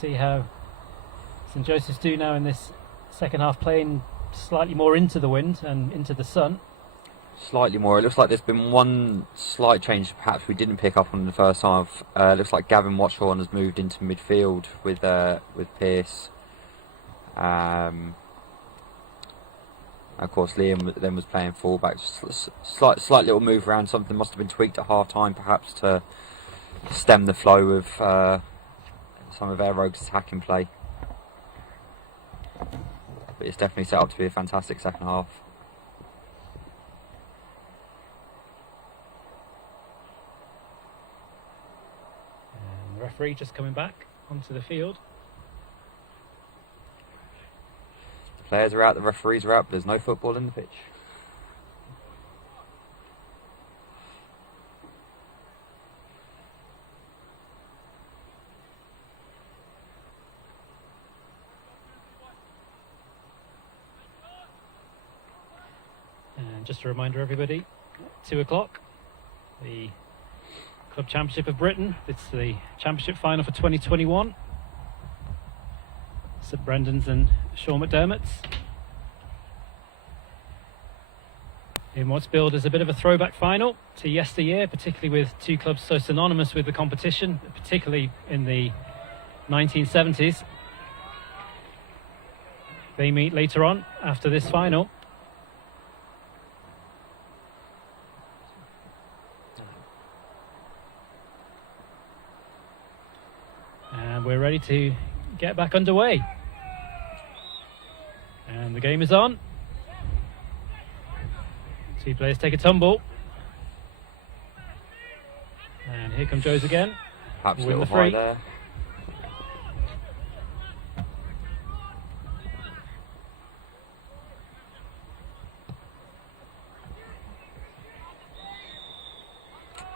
See how St Joseph's do now in this second half, playing slightly more into the wind and into the sun. Slightly more. It looks like there's been one slight change perhaps we didn't pick up on in the first half. It looks like Gavin Watchorn has moved into midfield with Pearce. Of course Liam then was playing fullback. Just slight little move around. Something must have been tweaked at half time perhaps to stem the flow of some of Éire Rogue's attacking play. But it's definitely set up to be a fantastic second half. And the referee just coming back onto the field. The players are out, the referees are out, but there's no football in the pitch. And just a reminder, everybody, 2 o'clock, the Club Championship of Britain. It's the Championship final for 2021. St Brendan's and Sean McDermotts. In what's billed as a bit of a throwback final to yesteryear, particularly with two clubs so synonymous with the competition, particularly in the 1970s. They meet later on after this final. And we're ready to get back underway. And the game is on. Two players take a tumble. And here comes Joes again. Perhaps a Win little the free. high there.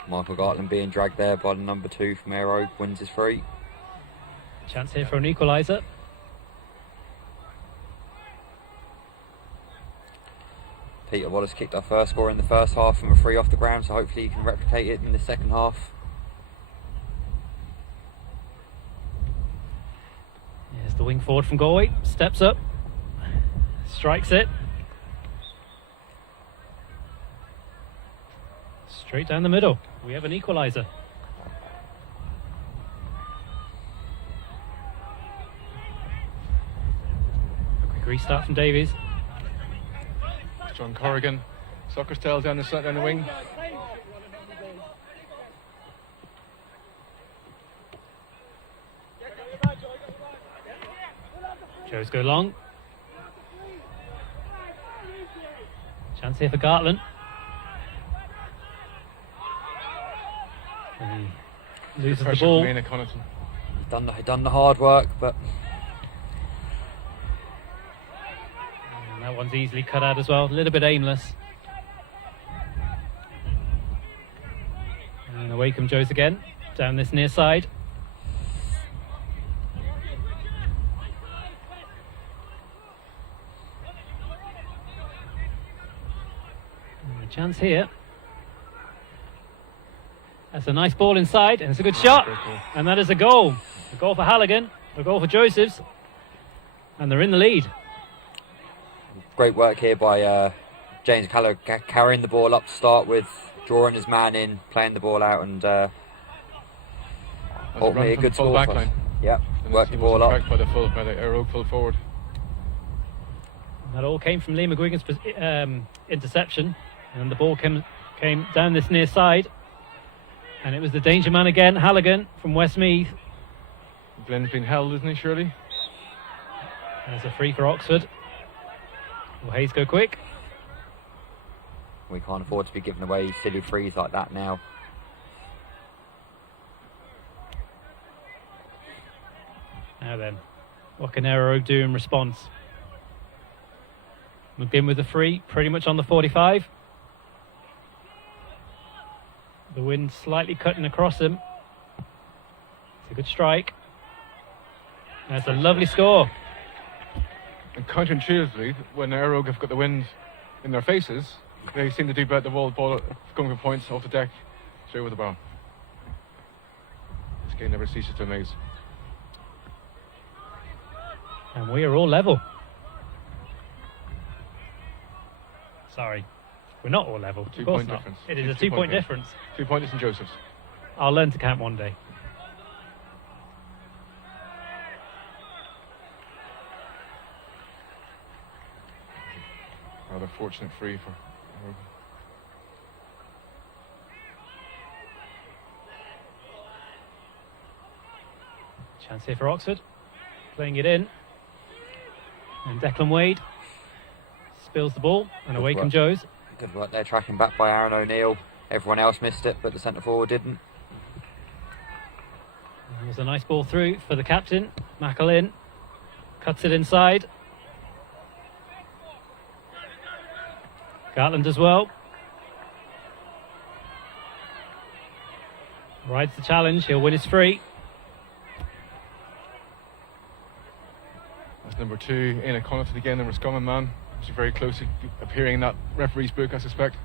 Michael Gartland being dragged there by the number 2 from Éire Rogue, wins his free. Chance here for an equaliser. Peter Wallace kicked our first score in the first half from a free off the ground, so hopefully he can replicate it in the second half. Here's the wing forward from Galway, steps up, strikes it. Straight down the middle. We have an equaliser. A quick restart from Davies. John Corrigan, soccer style down the wing. Joes go long. Chance here for Gartland. And he loses the Pressure ball. from Éire Connaughton. Done the hard work, but And that one's easily cut out as well. A little bit aimless. And away comes Joes again. Down this near side. And a chance here. That's a nice ball inside, and it's a good shot. Great goal. And that is a goal. A goal for Halligan, a goal for Josephs. And they're in the lead. Great work here by James Callow, carrying the ball up to start with, drawing his man in, playing the ball out, and ultimately a good full score. back for us. line. Yep, And worked he the ball wasn't up. tracked by the Éire full forward. That all came from Lee McGuigan's interception. And the ball came down this near side. And it was the danger man again, Halligan from Westmeath. Glenn's been held, isn't he, surely? There's a free for Oxford. Will Hayes go quick? We can't afford to be giving away silly frees like that now. Now then, what can Éire do in response? McGinn with the free, pretty much on the 45. The wind slightly cutting across him. It's a good strike. That's a lovely score. And counterintuitively, when Éire have got the wind in their faces, they seem to do better. The ball going for points off the deck, straight with the bar. This game never ceases to amaze. And we are all level. Sorry, we're not all level. 2 Of course point not. difference. It is a 2 2 point game. difference. 2 pointers in Josephs. I'll learn to count one day. Rather fortunate free for Éire. Chance here for Oxford. Playing it in. And Declan Wade spills the ball, and away comes Joes. Good work there, tracking back by Aaron O'Neill. Everyone else missed it, but the centre forward didn't. There's a nice ball through for the captain, McAlin. Cuts it inside. Gatland as well. Rides the challenge, he'll win his free. That's number 2, Éire Connaughton again, the Roscommon man. Which is very close to appearing in that referee's book, I suspect.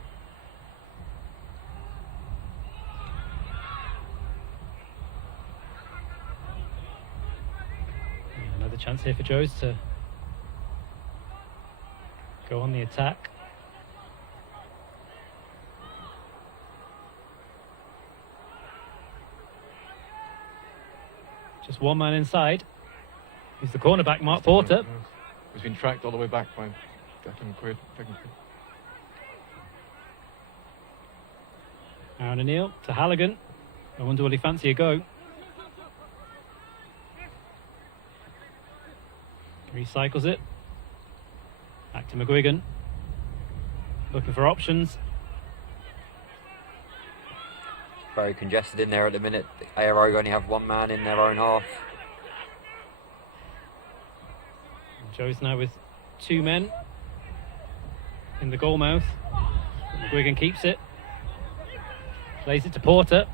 Another chance here for Joes to go on the attack. Just one man inside. He's the cornerback, Mark Porter. He's been tracked all the way back by Declan Quaid. Aaron O'Neill to Halligan. I wonder will he fancy a go. Recycles it. Back to McGuigan. Looking for options. Very congested in there at the minute. Éire only have one man in their own half. Joe's now with 2 men in the goal mouth. McGuigan keeps it. Plays it to Porter.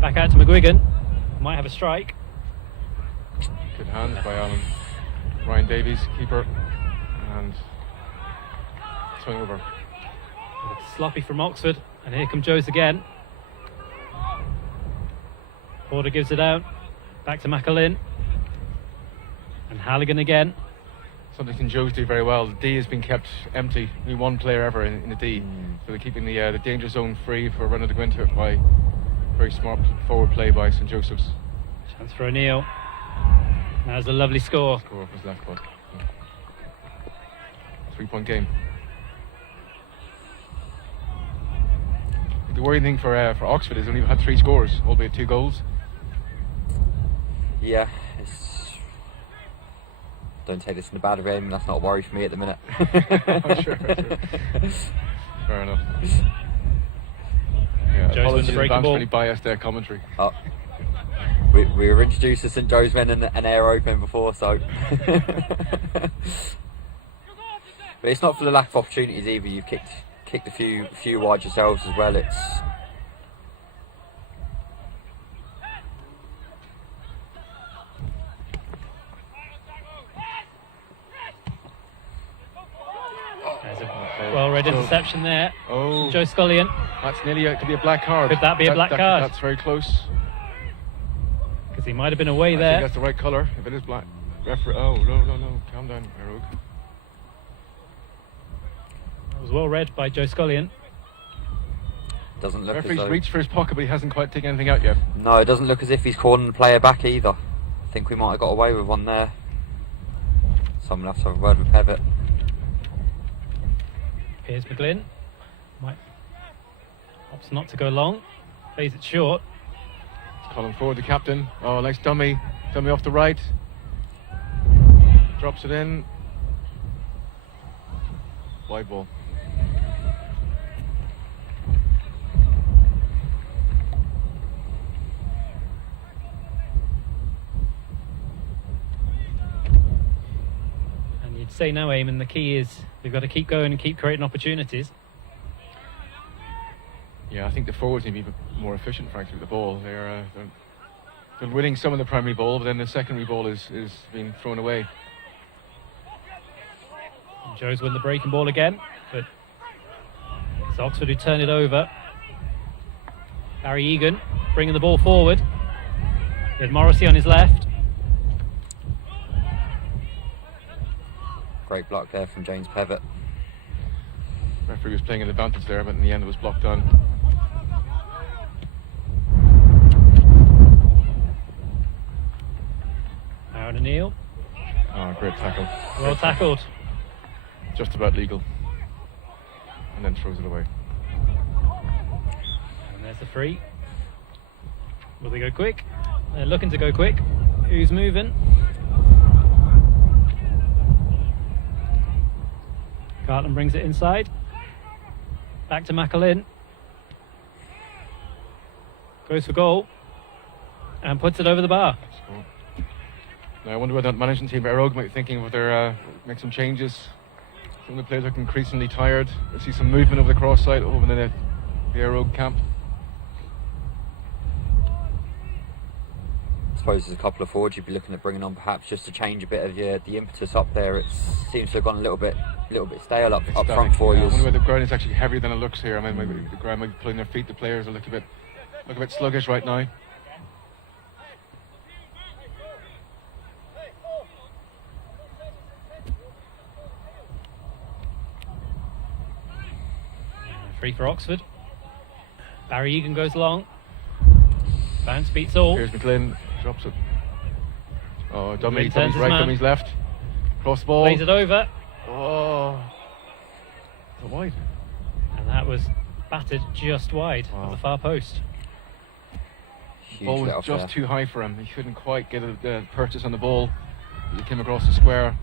Back out to McGuigan. Might have a strike. Good hands by Alan. Ryan Davies, keeper. And swing over. It's sloppy from Oxford. And here come Joe's again. Porter gives it out. Back to McAlin. And Halligan again. Something St Joe's do very well. The D has been kept empty. Only one player ever in the D. So they're keeping the danger zone free for a runner to go into it by very smart forward play by St Joseph's. Chance for O'Neill. That's a lovely score. Score off his left foot. 3 point game. The worrying thing for Oxford is they've only had 3 scores, albeit 2 goals. Yeah, don't take this in a bad way, that's not a worry for me at the minute. I'm sure. Fair enough. Yeah, Joe's apologies wins the in breaking advance ball. for any biased commentary. Oh. We were introduced to St Joe's men and Éire Open before, so. But it's not for the lack of opportunities either. You've kicked a few wide yourselves as well. It's Well well-read interception there. Oh, Joe Scullion. that's nearly could be a black card. Could that be a black card? That's very close. Because he might have been away I there. think that's the right colour. If it is black, referee. Oh no! Calm down, Rogue. It was well read by Joe Scullion. Doesn't look as Referee's though... reached for his pocket, but he hasn't quite taken anything out yet. No, it doesn't look as if he's calling the player back either. I think we might have got away with one there. Someone will have to have a word with Pevitt. Here's McGlynn. Might opts not to go long. Plays it short. Colin Ford, the captain. Oh, nice dummy off the right. Drops it in. Wide ball. And you'd say now, Eamon, the key is we've got to keep going and keep creating opportunities. Yeah, I think the forwards need to be more efficient, frankly, with the ball. They're winning some of the primary ball, but then the secondary ball is being thrown away. And Joe's won the breaking ball again, but it's Oxford who turn it over. Barry Egan bringing the ball forward. With Morrissey on his left. Great block there from James Pevitt. Referee was playing an advantage there, but in the end it was blocked on. Aaron O'Neill. Oh, great tackle. Well tackled. Just about legal. And then throws it away. And there's the free. Will they go quick? They're looking to go quick. Who's moving? Cartland brings it inside. Back to McAlin. Goes for goal. And puts it over the bar. Now I wonder whether that management team at Rogue might be thinking of their make some changes. Some of the players look increasingly tired. I see some movement over the cross side over the Rogue camp. I suppose there's a couple of forwards you'd be looking at bringing on, perhaps just to change a bit of the impetus up there. It seems to have gone a little bit stale up front for you. I wonder whether the ground is actually heavier than it looks here. I mean, maybe the ground might be pulling their feet. The players are look a bit sluggish right now. Free for Oxford. Barry Egan goes long. Bounce beats all. Here's McGlynn, drops it. Oh, dummy, McGlynn turns dummy's his right, man. dummy's left. Cross ball. Plays it over. Oh, wide. And that was battered just wide of the far post. Huge Ball let was off just there. too high for him. He couldn't quite get a purchase on the ball. He came across the square.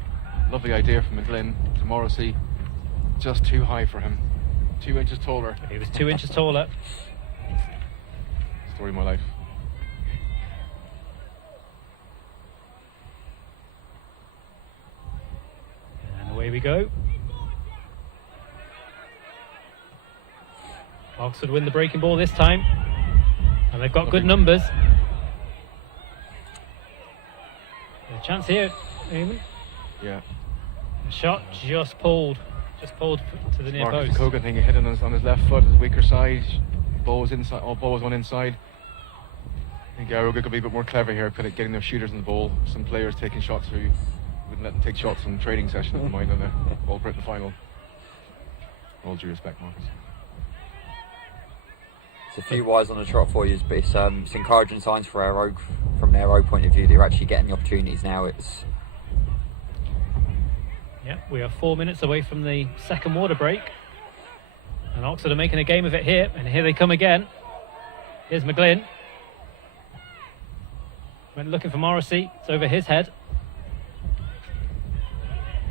Lovely idea from McGlynn to Morrissey. Just too high for him. 2 inches taller. He was 2 inches taller. Story of my life. And away we go. Oxford win the breaking ball this time. And they've got good numbers. A chance here, Eamon. Yeah. The shot just pulled to the near Marcus post. Kogan, I think he hit it on his left foot, his weaker side. Ball was inside. Oh, ball was on inside. I think Aroga could be a bit more clever here, getting their shooters in the ball. Some players taking shots who wouldn't let them take shots in the training session of the mind on the All Britain final. All due respect, Marcus. It's a few wise on the trot for you, but it's encouraging signs for Aero from an Aero point of view. They're actually getting the opportunities now. Yeah, we are 4 minutes away from the second water break. And Oxford are making a game of it here, and here they come again. Here's McGlynn. Went looking for Morrissey, it's over his head.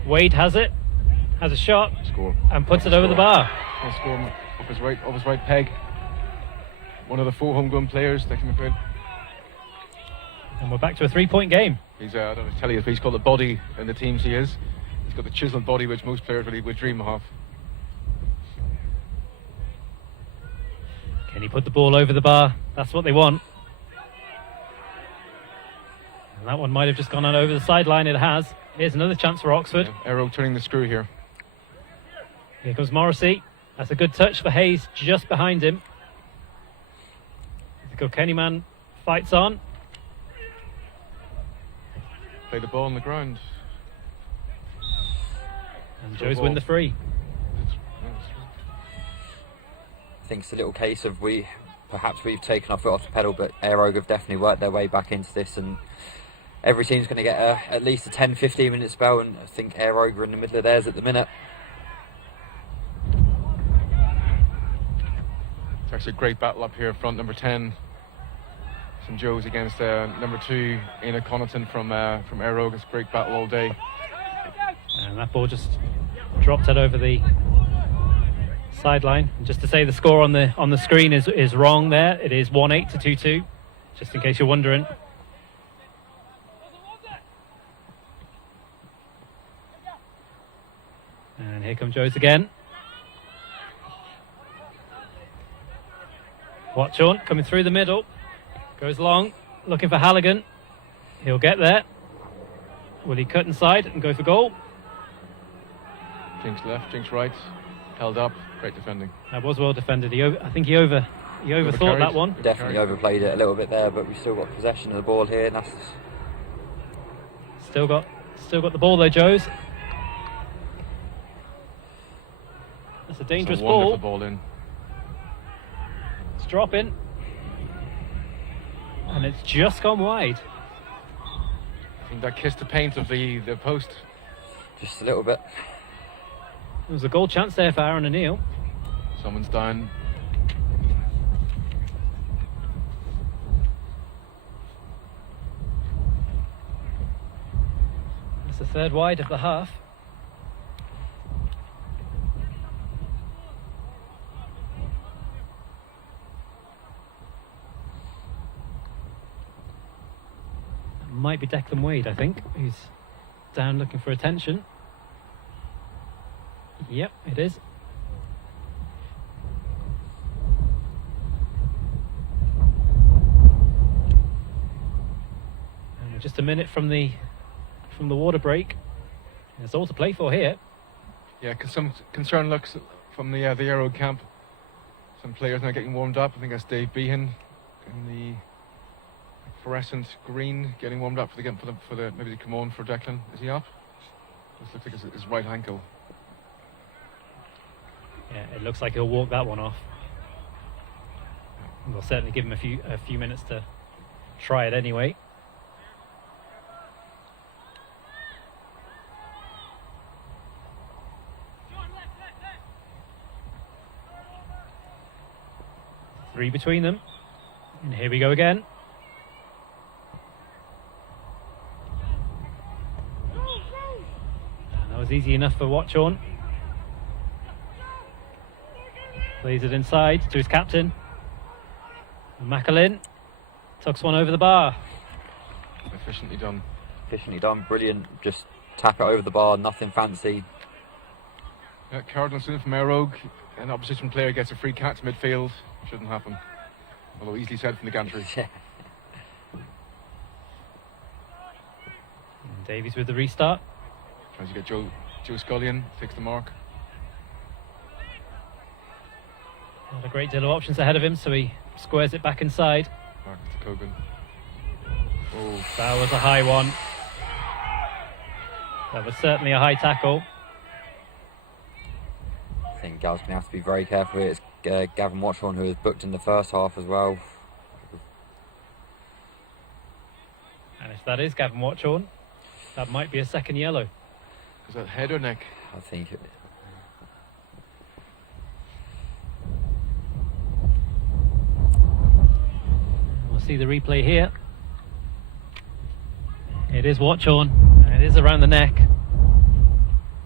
Wade has it, has a shot, Score. and puts it over the bar. He'll score off his right peg. One of the 4 homegrown players, Declan McQuaid. And we're back to a 3-point game. He's I don't know tell you if he's called the body in the teams he is. He's got the chiseled body which most players really would dream of. Can he put the ball over the bar? That's what they want. And that one might have just gone on over the sideline. It has. Here's another chance for Oxford. Yeah, Arrow turning the screw here. Here comes Morrissey. That's a good touch for Hayes just behind him. The Kilkenny man fights on. Play the ball on the ground. And Joe's win the free. I think it's a little case of perhaps we've taken our foot off the pedal, but Éire have definitely worked their way back into this, and every team's going to get at least a 10-15 minute spell, and I think Éire are in the middle of theirs at the minute. It's actually a great battle up here front, number 10 St Joe's against number 2 Éire Connaughton from Éire. It's a great battle all day. And that ball just dropped it over the sideline. And just to say, the score on the screen is wrong there. It is 1-8 to 2-2, just in case you're wondering. And here come Joe's again. Watch on, coming through the middle. Goes long, looking for Halligan. He'll get there. Will he cut inside and go for goal? Jinx left, Jinx right. Held up, great defending. That was well defended. I think he overthought that one. Definitely overplayed it a little bit there, but we've still got possession of the ball here, and that's... Still got the ball though, Joe's. That's a dangerous wonderful ball in. It's dropping. And it's just gone wide. I think that kissed the paint of the post. Just a little bit. There was a goal chance there for Aaron O'Neill. Someone's down. That's the third wide of the half. Might be Declan Wade, I think. He's down looking for attention. Yep, it is. And we're just a minute from the water break. There's all to play for here. Yeah, some concern looks from the Éire camp. Some players now getting warmed up. I think that's Dave Behan in the fluorescent green, getting warmed up for the maybe they come on for Declan. Is he up? This looks like his right ankle. Yeah, it looks like he'll walk that one off. We'll certainly give him a few minutes to try it anyway. Three between them. And here we go again. And that was easy enough for Watchorn. Plays it inside to his captain. Macklin tucks one over the bar. Efficiently done. Efficiently done, brilliant. Just tap it over the bar, nothing fancy. Yeah, Cardinalson from Éire, an opposition player gets a free catch midfield. Shouldn't happen. Although easily said from the gantry. Yeah. Davies with the restart. Tries to get Joe Scullion, takes the mark. Not a great deal of options ahead of him, so he squares it back inside. Back to Cogan. Oh, that was a high one. That was certainly a high tackle. I think Gal's going to have to be very careful here. It's Gavin Watchorn who was booked in the first half as well. And if that is Gavin Watchorn, that might be a second yellow. Is that head or neck? I think it... We'll see the replay here. It is Watchorn, and it is around the neck.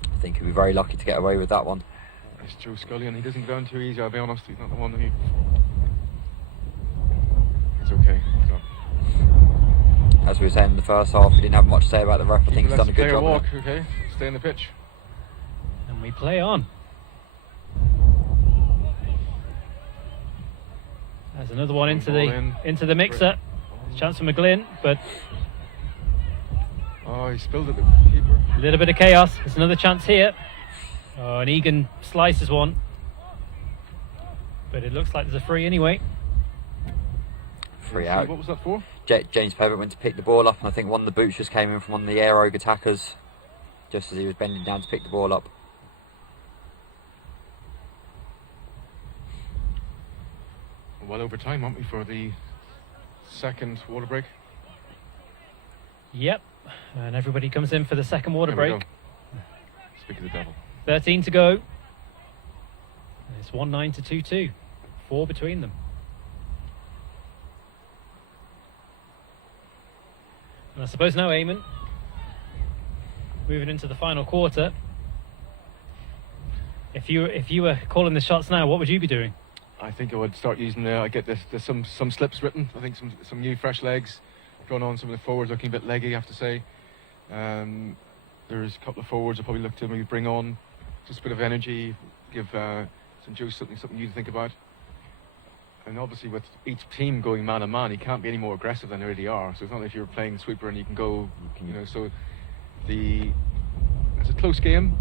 I think he'll be very lucky to get away with that one. It's Joe Scullion. He doesn't go down too easy, I'll be honest. He's not the one who... It's okay. It's up. As we were saying in the first half, we didn't have much to say about the ref. I think he's done a good job. Walk, okay? Stay in the pitch. And we play on. There's another one into the mixer. Chance for McGlynn, but oh, he spilled it, the keeper. a little bit of chaos. There's another chance here. Oh, and Egan slices one. But it looks like there's a free anyway. Free out. What was that for? James Pevett went to pick the ball up, and I think one of the boots just came in from one of the Éire attackers just as he was bending down to pick the ball up. Well over time, aren't we, for the second water break? Yep, and everybody comes in for the second water There we break. go. Speak of the devil. 13 to go. It's 1-9 to 2-2. 4 between them. And I suppose now, Eamon, moving into the final quarter, if you were calling the shots now, what would you be doing? I think I would start using. I get there's some slips written. I think some new fresh legs going on. Some of the forwards looking a bit leggy, I have to say. There's a couple of forwards I'll probably look to maybe bring on, just a bit of energy, give some juice, something new to think about. And obviously, with each team going man on man, you can't be any more aggressive than they already are. So it's not like you're playing sweeper and you can go, So it's a close game.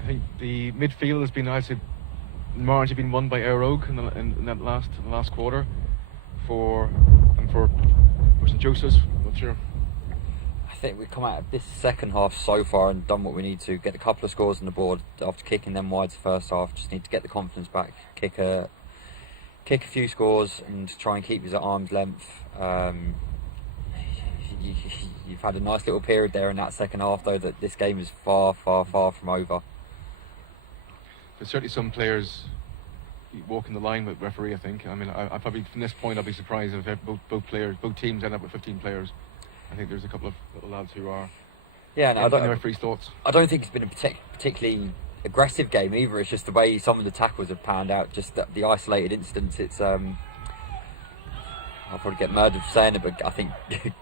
I think the midfield has been largely been won by Éire in that last quarter for St Joseph's. Not sure. I think we've come out of this second half so far and done what we need to. Get a couple of scores on the board after kicking them wide the first half. Just need to get the confidence back, kick a few scores and try and keep us at arm's length. You've had a nice little period there in that second half, though, that this game is far, far, far from over. There's certainly some players walking the line with referee, I think. I mean, I probably, from this point, I'll be surprised if both teams end up with 15 players. I think there's a couple of little lads who are... Yeah, no, the referee's thoughts. I don't think it's been a particularly aggressive game either. It's just the way some of the tackles have panned out, just the isolated incidents. It's I'll probably get murdered for saying it, but I think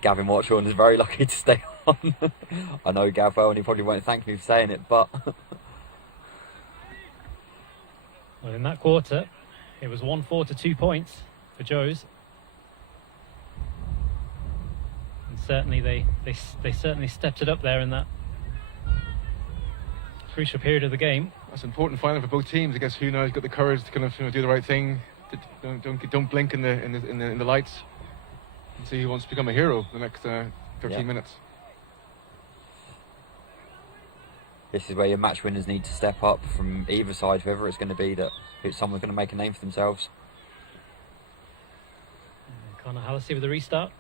Gavin Watchorn is very lucky to stay on. I know Gav well, and he probably won't thank me for saying it, but Well, in that quarter, it was 1-4 to 2 points for Joes. And certainly they certainly stepped it up there in that crucial period of the game. That's an important final for both teams. I guess who now has got the courage to kind of do the right thing. Don't blink in the lights, and see who wants to become a hero the next 13 minutes. this is where your match winners need to step up from either side, whoever it's going to be, that someone's going to make a name for themselves. Connor Hallisey with the restart.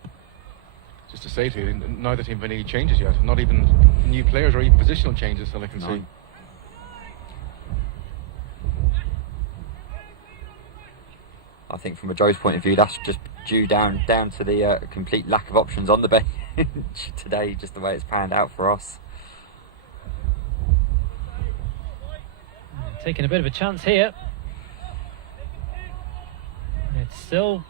Just to say to you, neither team have any changes yet. Not even new players or even positional changes that I can see. I think from a Joe's point of view, that's just due down to the complete lack of options on the bench today, just the way it's panned out for us. Taking a bit of a chance here. It's still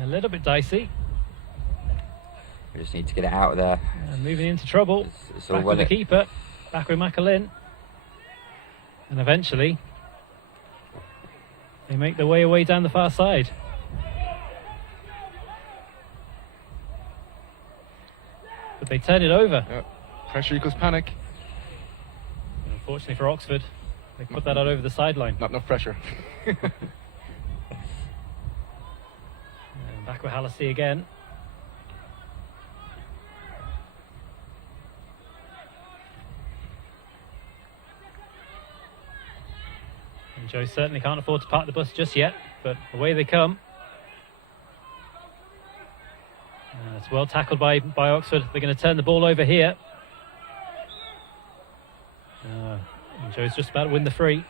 a little bit dicey. We just need to get it out of there. And moving into trouble. It's back with the keeper, back with McAlin. And eventually they make their way away down the far side. But they turn it over. Pressure equals panic. And unfortunately for Oxford, they put that out over the sideline. Not enough pressure. And back with Hallisey again. And Joe certainly can't afford to park the bus just yet, but away they come. It's well tackled by Oxford. They're going to turn the ball over here. And Joe's just about to win the free.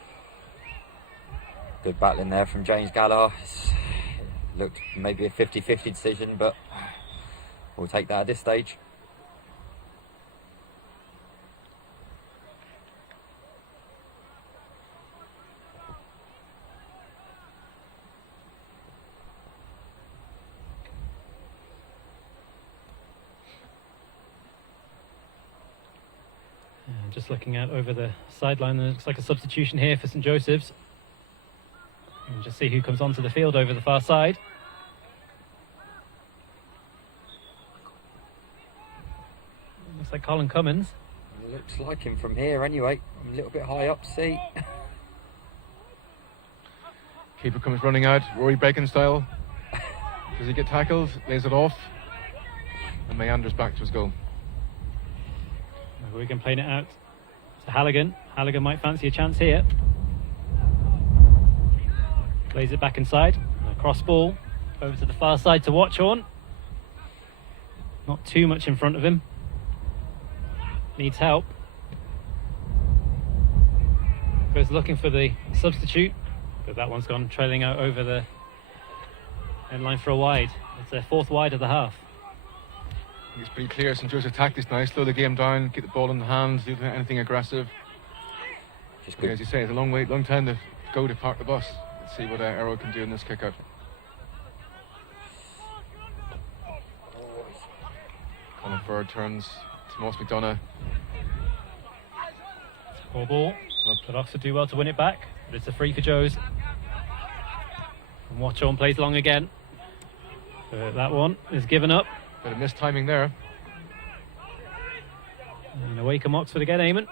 Good battling there from James Gallagher. It looked maybe a 50-50 decision, but we'll take that at this stage. Just looking out over the sideline, there looks like a substitution here for St Joseph's. And just see who comes onto the field over the far side. Looks like Colin Cummins. Looks like him from here anyway. I'm a little bit high up, see. Keeper comes running out, Rory Bacon style. Does he get tackled? Lays it off. And meanders back to his goal. We can play it out to Halligan. Halligan might fancy a chance here. Plays it back inside. A cross ball over to the far side to Watchorn. Not too much in front of him. Needs help. Goes looking for the substitute, but that one's gone trailing out over the end line for a wide. It's a fourth wide of the half. It's pretty clear St Joseph's tactics now. Slow the game down, get the ball in the hands, do anything aggressive. Just good. As you say, it's a long time to go to park the bus. Let's see what Éire can do in this kick out. Colin Ford turns to Moss McDonough. Poor ball. But Oxford do well to win it back, but it's a free for Joes. And Watchorn plays long again. That one is given up. Bit of missed timing there. And away come Oxford again, Eamon.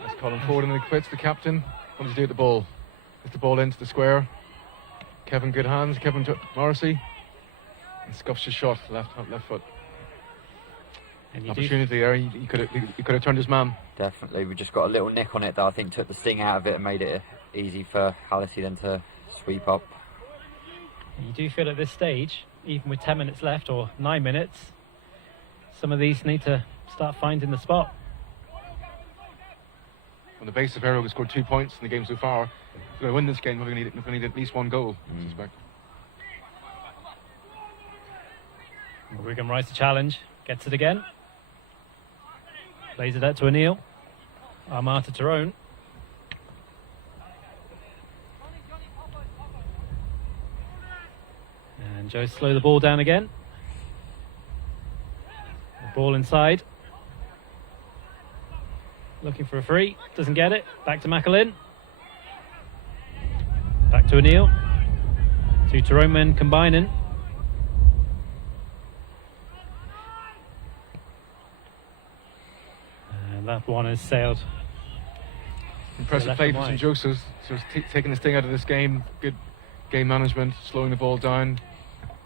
That's Colin Ford in the quits, the captain. What does he do with the ball? Gets the ball into the square. Kevin good hands, Kevin Morrissey. And scuffs his shot, left foot. And Opportunity there, he could have turned his man. Definitely, we just got a little nick on it that I think took the sting out of it and made it easy for Halliday then to sweep up. You do feel at this stage, even with 10 minutes left or 9 minutes, some of these need to start finding the spot. On the basis of Éire has scored 2 points in the game so far, if we're going to win this game, we're going to need at least one goal, I suspect. Wigan rise to challenge, gets it again. Plays it out to O'Neill. Armagh to Tyrone. And Joe slow the ball down again. The ball inside. Looking for a free. Doesn't get it. Back to McAlin. Back to O'Neill. Two Tyrone men combining. And that one has sailed. Impressive play from St Joseph's. So taking the sting out of this game. Good game management, slowing the ball down,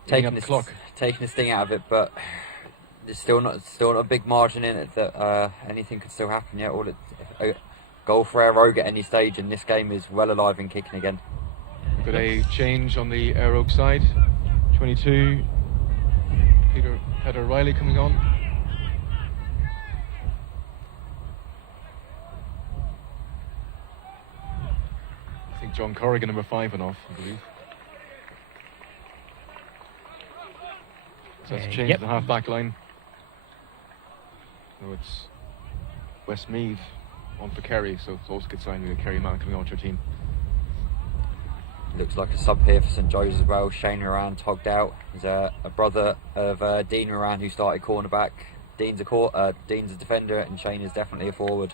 taking up the clock. Taking the sting out of it, but there's still not a big margin in it that anything could still happen yet. A goal for Éire at any stage in this game is well alive and kicking again. Got a change on the Éire side. 22, Peter Riley coming on. I think John Corrigan, number 5, went off, I believe. So that's a change in the half-back line. So it's Westmeath on for Kerry, so it's also a good sign with a Kerry man coming on to your team. Looks like a sub here for St Joe's as well. Shane Moran togged out. He's a brother of Dean Moran, who started cornerback. Dean's a defender, and Shane is definitely a forward.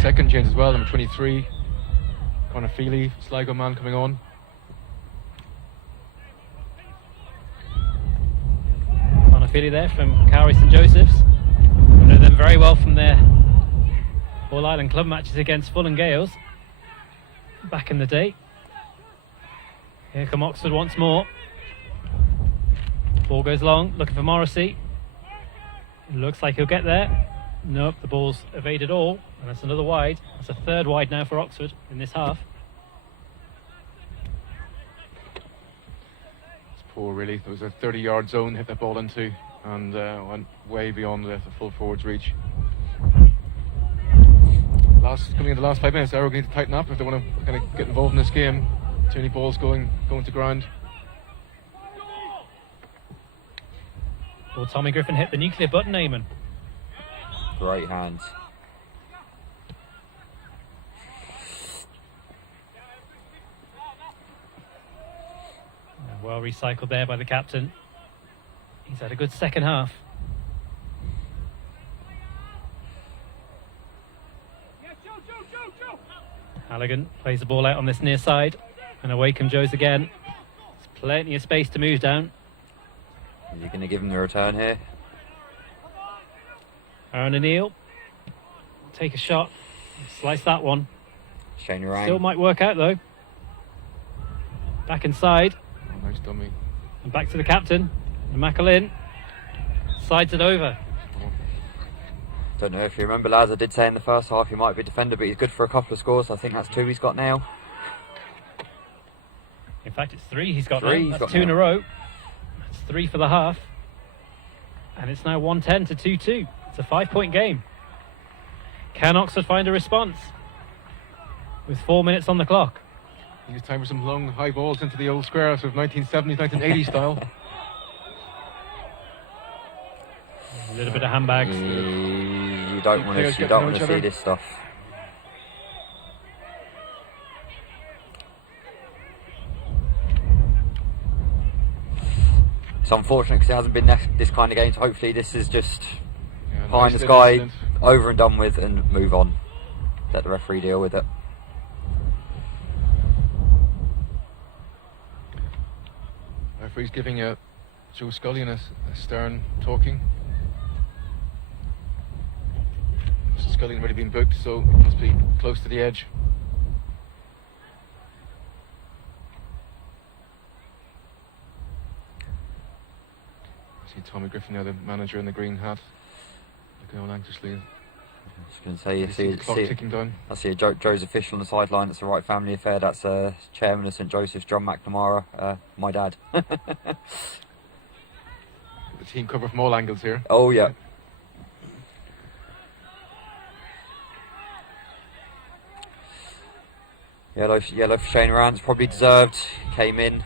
Second change as well, number 23, Conor Feely, Sligo man coming on. Conor Feely there from Cowrie St Joseph's. We know them very well from their All Ireland club matches against Full and Gales back in the day. Here come Oxford once more. Ball goes long, looking for Morrissey. It looks like he'll get there. Nope, the ball's evaded all, and that's another wide. That's a third wide now for Oxford in this half. It's poor, really. There was a 30-yard zone, hit that ball into, and went way beyond the full forward's reach. Coming in the last 5 minutes, Éire need to tighten up if they want to kind of get involved in this game. Too many balls going to ground. Well, Tommy Griffin hit the nuclear button, Eamon. Great hands. Well recycled there by the captain. He's had a good second half. Halligan plays the ball out on this near side, and away come Joes again. There's plenty of space to move down. Is he going to give him the return here? Aaron O'Neill, take a shot, slice that one. Shane Rang. Still might work out though. Back inside, Oh, nice dummy. and back to the captain. And McAlin sides it over. Don't know if you remember, lads, I did say in the first half he might be a defender, but he's good for a couple of scores. I think that's 2 he's got now. In fact, it's 3 he's got 3 now. he's That's got 2 in now. a row. That's 3 for the half. And it's now 110 to 2-2. It's a 5-point game. Can Oxford find a response? With 4 minutes on the clock. It's time for some long high balls into the old square, sort of 1970s, 1980s style. A little bit of handbags. You don't want Players to. getting You don't to want each to see other. this stuff. It's unfortunate because it hasn't been this kind of game. So hopefully this is just Yeah, pie in the nice sky, incident. over and done with, and move on. Let the referee deal with it. Referee's giving Joe Scullion a stern talking. Mr. Scullion already been booked, so he must be close to the edge. See Tommy Griffin there, the manager in the green hat, looking all anxiously. I was going to say, You see the clock ticking down. I see Joe's official on the sideline. It's the right family affair. That's Chairman of St Joseph's, John McNamara, my dad. The team cover from all angles here. Oh yeah. Yellow for Shane Rand's probably deserved. Came in.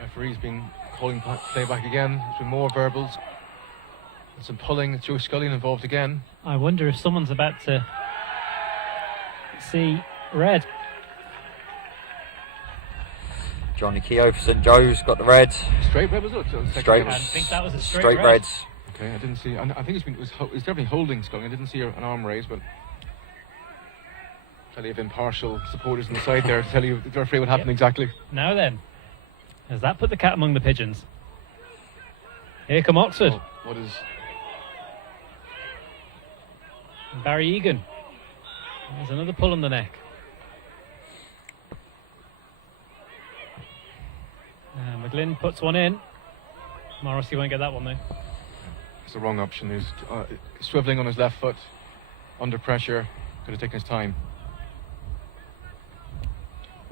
Referee's been calling play back again. There's been more verbals. And some pulling. Joe Scullion involved again. I wonder if someone's about to see red. Johnny Keogh for St Joe's got the red. Straight red was it? So second Straight, game. I think that was a straight red. reds. Okay, I didn't see. I think it was definitely holding Scullion. I didn't see an arm raised, but plenty of impartial supporters on the side there to tell you the referee what happened exactly. Now then, has that put the cat among the pigeons? Here come Oxford. Well, what is? Barry Egan. There's another pull on the neck. McGlynn puts one in. Morrissey won't get that one though. It's the wrong option. He's swiveling on his left foot, under pressure. Could have taken his time.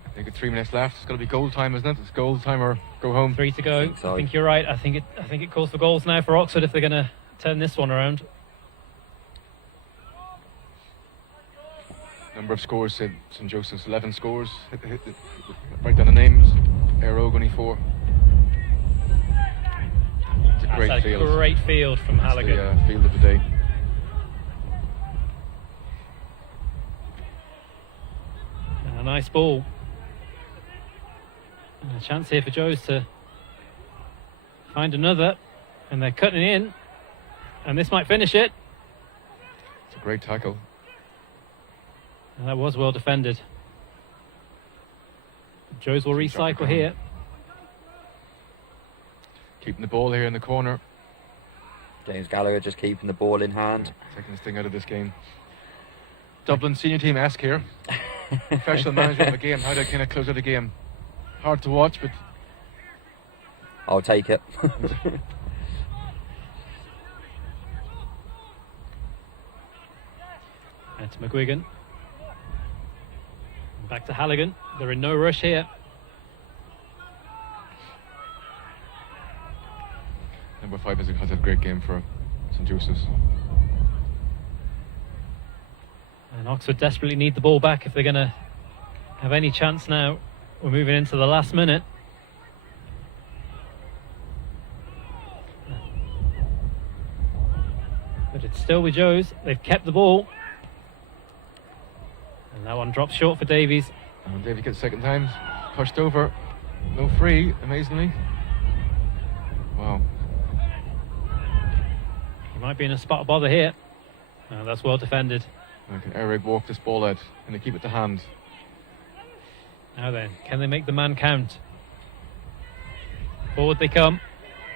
I think it's 3 minutes left. It's got to be goal time, isn't it? It's goal time or go home. 3 to go. I think so. I think you're right. I think it calls for goals now for Oxford if they're going to turn this one around. Number of scores, St Joseph's 11 scores. Write down the names. Éire only 4. It's a great That's field. a great field from It's Halligan. the field of the day. And a nice ball. And a chance here for Joes to find another. And they're cutting in. And this might finish it. It's a great tackle. And that was well defended. Joes will recycle here. Keeping the ball here in the corner. James Gallagher just keeping the ball in hand. Taking this thing out of this game. Dublin senior team-esque here. Professional management of a game. How to kind of close out a game. Hard to watch, but I'll take it. And to McGuigan. Back to Halligan. They're in no rush here. number 5 has had a great game for St Joseph's. And Oxford desperately need the ball back if they're going to have any chance now. We're moving into the last minute. But it's still with Joe's. They've kept the ball. And that one drops short for Davies. And Davies gets second time. Pushed over. No free, amazingly. Wow. He might be in a spot of bother here. That's well defended. Can Éire walk this ball out? Can they keep it to hand? Now then, can they make the man count? Forward they come.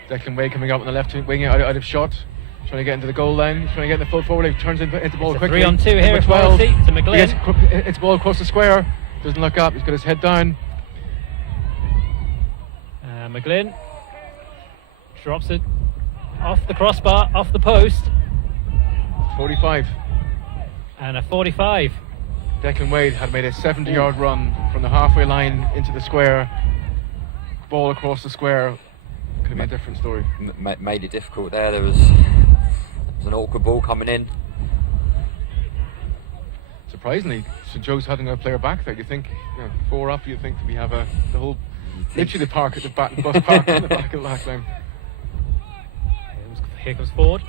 Declan Wade coming up on the left wing out of shot. Trying to get into the goal line. Trying to get the foot forward. He turns into the ball It's quickly. 3-on-2 here. Number 12. To McGovern. It's ball across the square. Doesn't look up. He's got his head down. McGlynn drops it off the crossbar, off the post. 45. And a 45. Declan Wade had made a 70-yard run from the halfway line into the square. Ball across the square. Could have been a different story. Made it difficult there. There was an awkward ball coming in. Surprisingly, St Joe's having a player back there. You think, 4 up, you think we have the whole, literally the park at the back, bus park on the back of the back line. Here comes Ford.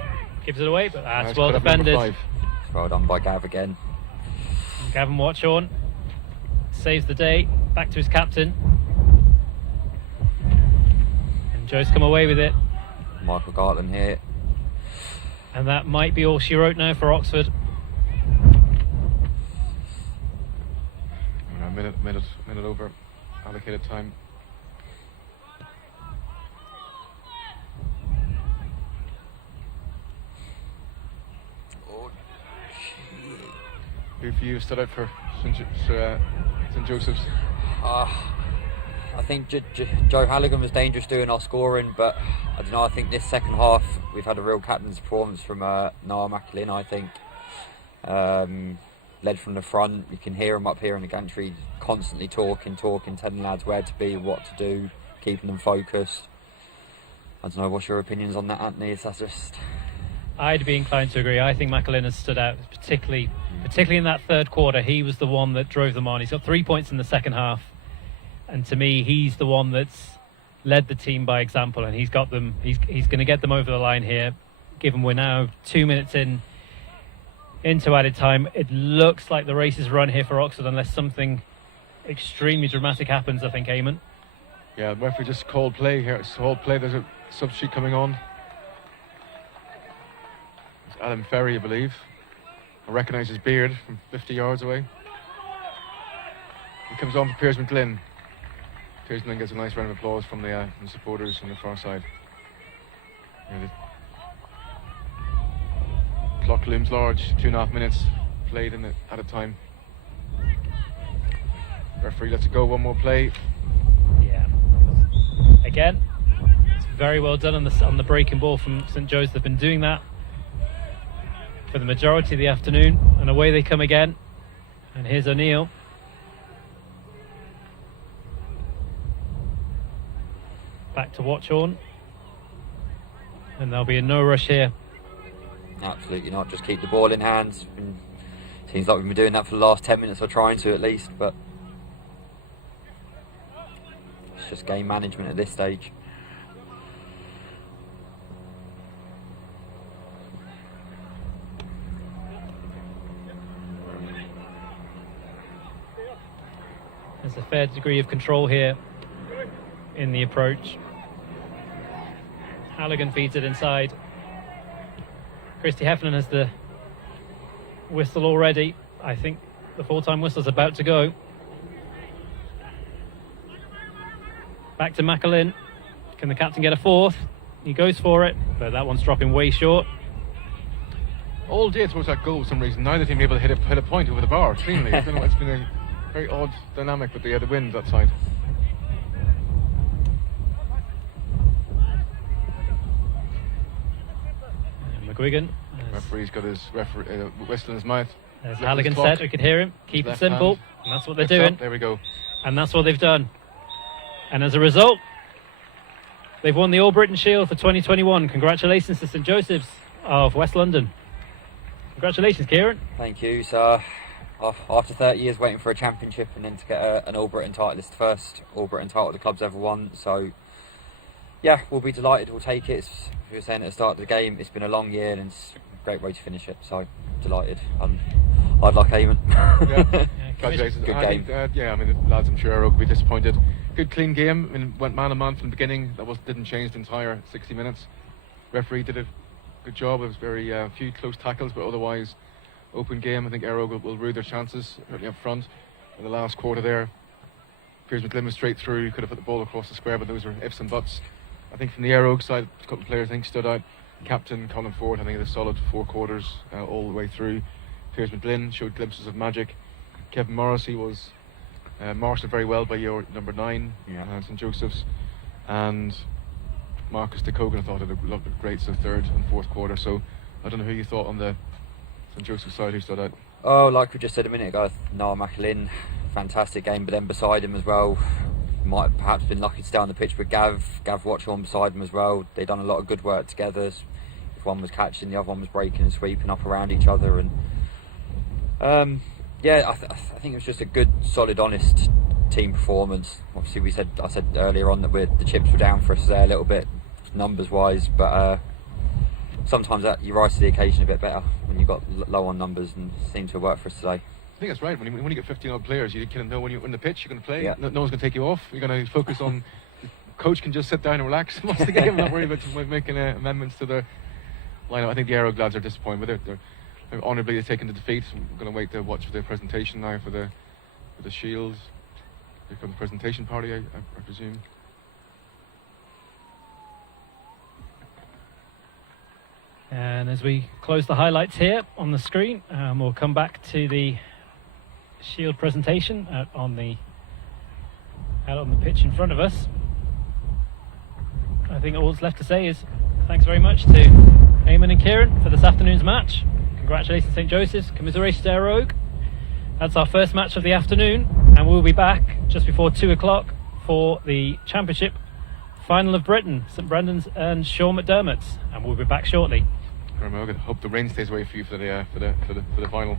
Gives it away, but that's Nice well put up defended. number 5. Well done by Gav again. Gavin Watchorn saves the day. Back to his captain. And Joe's come away with it. Michael Gartland here. And that might be all she wrote now for Oxford. Minute over allocated time. Who for you stood out for St Joseph's? I think Joe Halligan was dangerous doing our scoring, but I don't know. I think this second half we've had a real captain's performance from Noah McAlin. I think led from the front. You can hear him up here in the gantry, constantly talking, telling lads where to be, what to do, keeping them focused. I don't know. What's your opinions on that, Anthony? Is that just? I'd be inclined to agree. I think McAlin has stood out, particularly in that third quarter. He was the one that drove them on. He's got 3 points in the second half, and to me, he's the one that's led the team by example, and he's got them. He's going to get them over the line here. Given we're now 2 minutes into added time, it looks like the race is run here for Oxford, unless something extremely dramatic happens. I think, Eamon. Yeah, the referee just called play here. It's called play. There's a substitute coming on. It's Adam Ferry, I believe. I recognise his beard from 50 yards away. He comes on for Piers McGlynn. Piers McGlynn gets a nice round of applause from the supporters on the far side. Yeah, the clock looms large. 2.5 minutes played at a time. Referee lets it go. One more play. Yeah. Again, it's very well done on the breaking ball from St Joe's. They've been doing that for the majority of the afternoon, and away they come again. And here's O'Neill. Back to Watchorn, and there'll be a no rush here. Absolutely not. Just keep the ball in hands. Seems like we've been doing that for the last 10 minutes, or trying to at least, but it's just game management at this stage. There's a fair degree of control here in the approach. Halligan feeds it inside. Christy Heffernan has the whistle already. I think the full-time whistle's about to go. Back to McAlin. Can the captain get a fourth? He goes for it, but that one's dropping way short. All day towards that goal for some reason. Neither team able to hit a point over the bar. Extremely. I don't know. It's been a very odd dynamic with the wind that side. McGuigan. Referee's got his whistle in his mouth. As Halligan said, we could hear him. Keep it simple. Hand. And that's what they're doing. There we go. And that's what they've done. And as a result, they've won the All Britain Shield for 2021. Congratulations to St Joseph's of West London. Congratulations, Kieran. Thank you. So, after 30 years waiting for a championship and then to get an All Britain title, it's the first All Britain title the club's ever won. So, yeah, we'll be delighted. We'll take it. As we were saying at the start of the game, it's been a long year, and it's great way to finish it. So delighted. I'd like Eamon. Yeah, congratulations. Good I game. think, yeah, I mean, the lads, I'm sure, will be disappointed. Good, clean game. I mean, went man on man from the beginning. Didn't change the entire 60 minutes. Referee did a good job. It was very few close tackles, but otherwise open game. I think Éire will rue their chances certainly up front. In the last quarter there, Piers McGlynn was straight through. Could have put the ball across the square, but those were ifs and buts. I think from the Éire side, a couple of players I think stood out. Captain Colin Ford, I think, had a solid 4 quarters all the way through. Piers McGlynn showed glimpses of magic. Kevin Morrissey was marshalled very well by your number 9, St Joseph's, and Marcus de Kogan I thought had a great third and fourth quarter. So I don't know who you thought on the St Joseph's side who stood out. Oh, like we just said a minute ago, Noah McAlynn, fantastic game, but then beside him as well, might have perhaps been lucky to stay on the pitch, but Gav Watchorn beside him as well. They'd done a lot of good work together. If one was catching, the other one was breaking and sweeping up around each other, and I think it was just a good, solid, honest team performance. Obviously, I said earlier on that the chips were down for us there a little bit, numbers wise, but sometimes that you rise to the occasion a bit better when you've got low on numbers, and it seemed to have worked for us today. I think that's right. When you get 15 odd players, you kind of know when you're on the pitch, you're going to play. Yeah. No one's going to take you off. You're going to focus on. The coach can just sit down and relax and watch the game, not worry about making amendments to the lineup. I think the Éire lads are disappointed with it. They're honourably taken the defeat. I'm going to wait to watch for the presentation now for the shield. Here comes the presentation party, I presume. And as we close the highlights here on the screen, we'll come back to the shield presentation out on the pitch in front of us. I think all that's left to say is thanks very much to Eamon and Kieran for this afternoon's match. Congratulations St Joseph's, commiserations to Éire. That's our first match of the afternoon, and we'll be back just before 2 o'clock for the Championship Final of Britain, St Brendan's and Sean McDermotts, and we'll be back shortly. I hope the rain stays away for you for the final.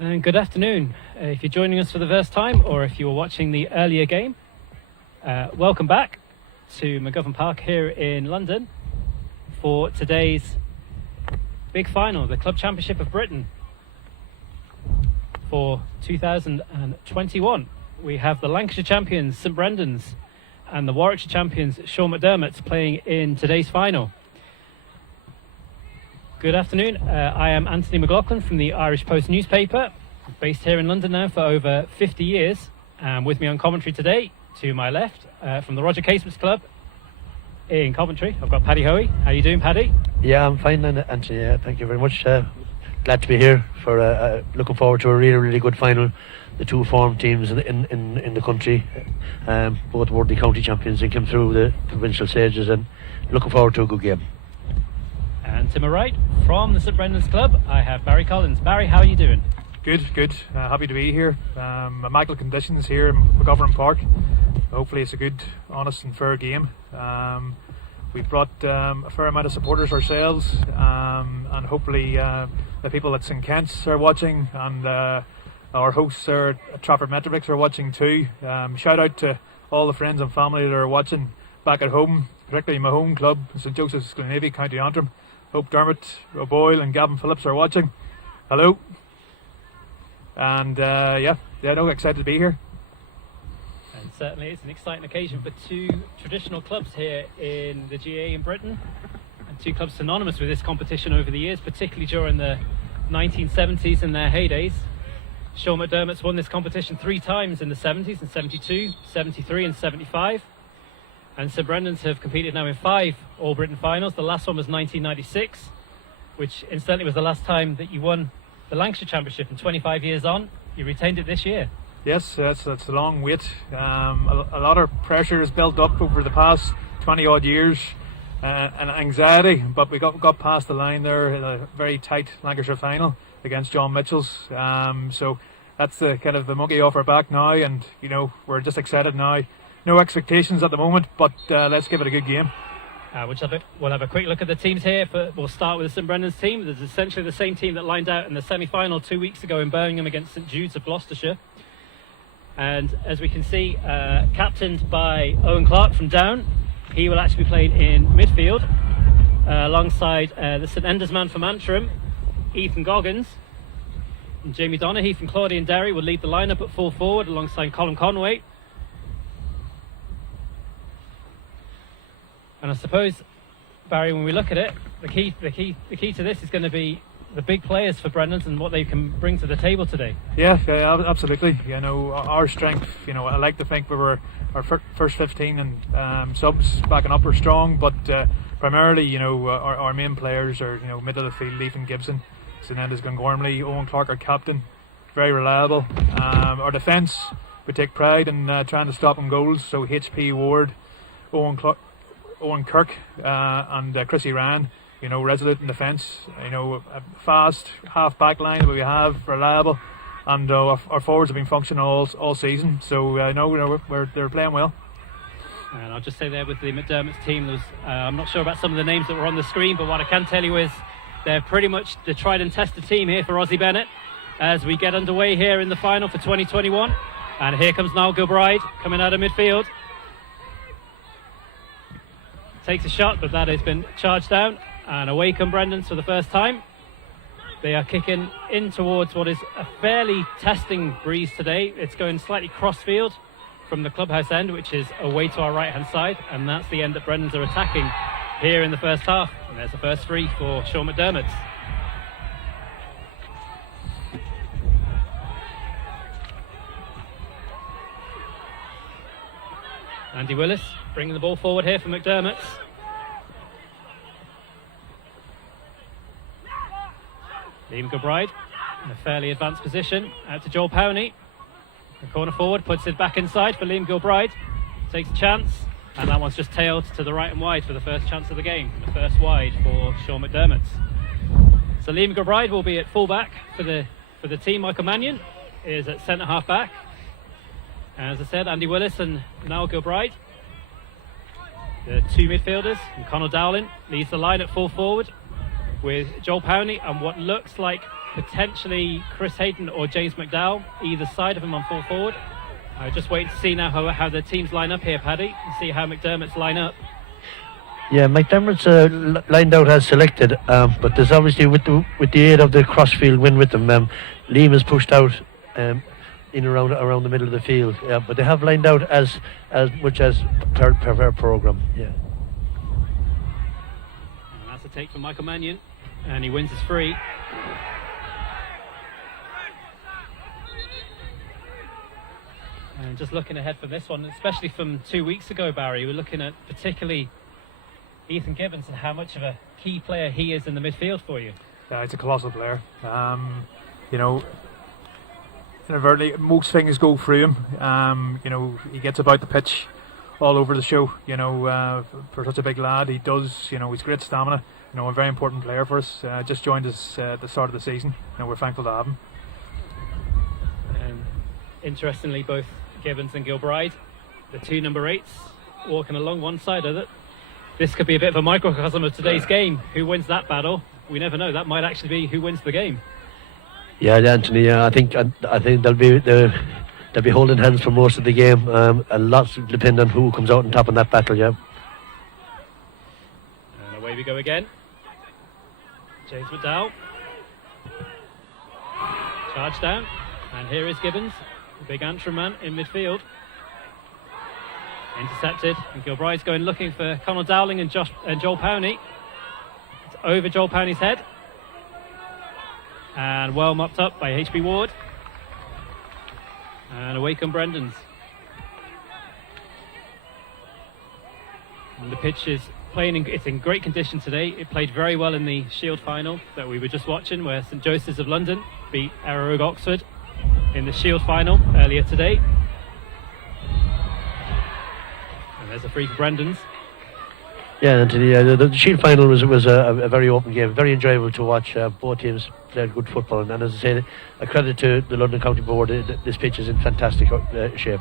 And good afternoon. If you're joining us for the first time, or if you were watching the earlier game, welcome back to McGovern Park here in London for today's big final, the Club Championship of Britain for 2021. We have the Lancashire champions, St Brendan's, and the Warwickshire champions, Sean McDermotts, playing in today's final. Good afternoon. I am Anthony McLaughlin from the Irish Post newspaper, based here in London now for over 50 years. And with me on commentary today, to my left, from the Roger Casements Club in Coventry, I've got Paddy Hoey. How are you doing, Paddy? Yeah, I'm fine, Anthony. Thank you very much. Glad to be here. For looking forward to a really good final. The two form teams in the country, both were the county champions and came through the provincial stages, and looking forward to a good game. And to my right, from the St Brendan's Club, I have Barry Collins. Barry, how are you doing? Good. Happy to be here. Immaculate conditions here in McGovern Park. Hopefully it's a good, honest and fair game. We've brought a fair amount of supporters ourselves, and hopefully the people at St Kent's are watching, and our hosts are at Trafford Metromix are watching too. Shout out to all the friends and family that are watching back at home, particularly my home club, St Joseph's Glenavy, County Antrim. Hope Dermot O'Boyle and Gavin Phillips are watching. Hello. And excited to be here. And certainly it's an exciting occasion for two traditional clubs here in the GAA in Britain, and two clubs synonymous with this competition over the years, particularly during the 1970s in their heydays. Sean McDermott's won this competition 3 times in the 70s, in 72, 73 and 75. And St Brendan's have competed now in 5 All-Britain finals. The last one was 1996, which incidentally was the last time that you won the Lancashire Championship, and 25 years on, you retained it this year. Yes, that's a long wait. A lot of pressure has built up over the past 20 odd years, and anxiety, but we got past the line there in a very tight Lancashire final against John Mitchell's. So that's the kind of the monkey off our back now, and we're just excited now. No expectations at the moment, but let's give it a good game. We'll have a quick look at the teams here. We'll start with the St Brendan's team. There's essentially the same team that lined out in the semi-final 2 weeks ago in Birmingham against St Jude's of Gloucestershire. And as we can see, captained by Owen Clark from Down. He will actually be playing in midfield alongside the St Enders man from Antrim, Ethan Goggins. And Jamie Donaghy from Claudia and Derry will lead the lineup at full forward alongside Colin Conway. And I suppose, Barry, when we look at it, the key to this is going to be the big players for Brendan's and what they can bring to the table today. Yeah, absolutely. Our strength. I like to think we were our first 15 and subs backing up are strong, but primarily, our main players are middle of the field. Ethan Gibson, St Enders Glengormley, Owen Clark, our captain, very reliable. Our defence, we take pride in trying to stop in goals. So HP Ward, Owen Kirk and Chrissy Ryan, resolute in defence, a fast half back line that we have, reliable, and our forwards have been functioning all season, so they're playing well. And I'll just say there with the McDermott's team, I'm not sure about some of the names that were on the screen, but what I can tell you is they're pretty much the tried and tested team here for Ozzy Bennett as we get underway here in the final for 2021. And here comes Niall Gilbride coming out of midfield. Takes a shot, but that has been charged down, and away come Brendan's for the first time. They are kicking in towards what is a fairly testing breeze today. It's going slightly crossfield from the clubhouse end, which is away to our right hand side, and that's the end that Brendan's are attacking here in the first half. And there's the first free for Sean McDermotts. Andy Willis bringing the ball forward here for McDermott's. Liam Gilbride in a fairly advanced position. Out to Joel Powney. The corner forward puts it back inside for Liam Gilbride. Takes a chance. And that one's just tailed to the right and wide for the first chance of the game. The first wide for Sean McDermott's. So Liam Gilbride will be at full-back for the team. Michael Mannion is at centre-half back. As I said, Andy Willis and Niall Gilbride, the two midfielders, and Conor Dowling leads the line at full forward with Joel Powney and what looks like potentially Chris Hayden or James McDowell, either side of him on full forward. Just waiting to see now how the teams line up here, Paddy, and see how McDermotts line up. Yeah, McDermott's lined out as selected, but there's obviously with the aid of the crossfield win with them, Liam is pushed out in around the middle of the field. But they have lined out as much as per their programme. Yeah. And that's a take from Michael Mannion, and he wins his free. And just looking ahead for this one, especially from 2 weeks ago, Barry, we're looking at particularly Ethan Gibbons and how much of a key player he is in the midfield for you. Yeah, he's a colossal player. You know, inadvertently, most things go through him. You know, he gets about the pitch all over the show. You know, for such a big lad, he does. You know, he's great stamina. You know, a very important player for us. Just joined us at the start of the season. You know, we're thankful to have him. Interestingly, both Gibbons and Gilbride, the two number 8s, walking along one side of it. This could be a bit of a microcosm of today's game. Who wins that battle? We never know. That might actually be who wins the game. Yeah, Anthony. I think they'll be holding hands for most of the game. And lots depend on who comes out on top in that battle. Yeah. And away we go again. James McDowell. Charge down. And here is Gibbons, the big Antrim man in midfield. Intercepted, and Gilbride's going looking for Conor Dowling and Joel Powney. It's over Joel Powney's head. And well mopped up by HB Ward. And away come Brendan's. And the pitch is it's in great condition today. It played very well in the Shield final that we were just watching, where St Joseph's of London beat Éire Oxford in the Shield final earlier today. And there's a free for Brendan's. Yeah, Anthony, the Shield final was a very open game, very enjoyable to watch. Both teams played good football, and as I say, a credit to the London County Board. This pitch is in fantastic shape.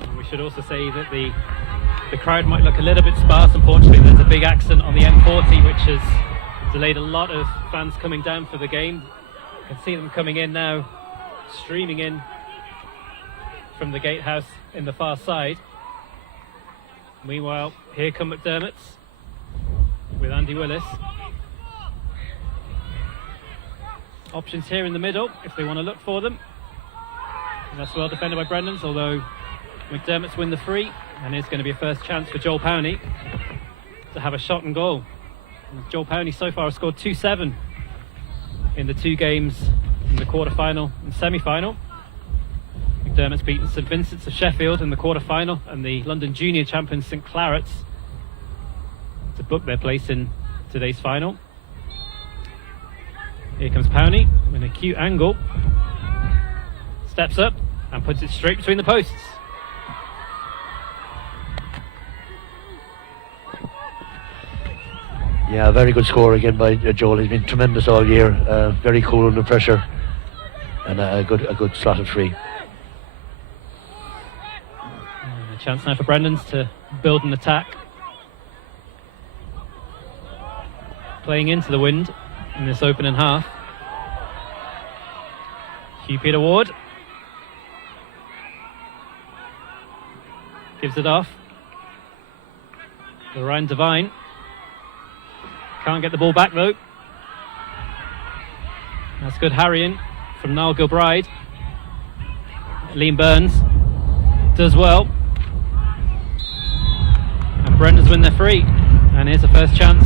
And we should also say that the crowd might look a little bit sparse. Unfortunately, there's a big accident on the M40 which has delayed a lot of fans coming down for the game. You can see them coming in now, streaming in from the gatehouse in the far side. Meanwhile, here come McDermotts with Andy Willis. Options here in the middle if they want to look for them. And that's well defended by Brendan's, although McDermotts win the free, and it's going to be a first chance for Joel Powney to have a shot and goal. And Joel Powney so far has scored 2-7 in the 2 games in the quarter-final and semi-final. McDermott's beaten St Vincent's of Sheffield in the quarter-final and the London Junior champions St Claret's to book their place in today's final. Here comes Powney with an acute angle, steps up and puts it straight between the posts. Yeah, very good score again by Joel. He's been tremendous all year. Very cool under pressure, and a good slotted free. A chance now for Brendan's to build an attack, playing into the wind in this opening half. Hugh Peter Ward gives it off. Ryan Devine can't get the ball back though. That's good harrying from Niall Gilbride. Liam Burns does well. And Brendan's win their free. And here's the first chance.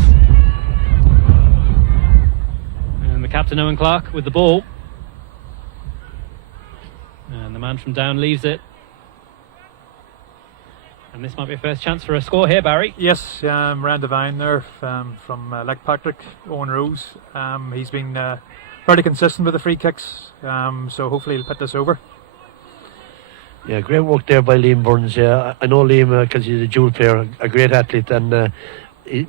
And the captain Owen Clark with the ball. And the man from Down leaves it. And this might be a first chance for a score here, Barry. Yes, Ryan Devine there from Legpatrick, Owen Rose. He's been fairly consistent with the free kicks, so hopefully he'll put this over. Yeah, great work there by Liam Burns. Yeah, I know Liam because he's a dual player, a great athlete, and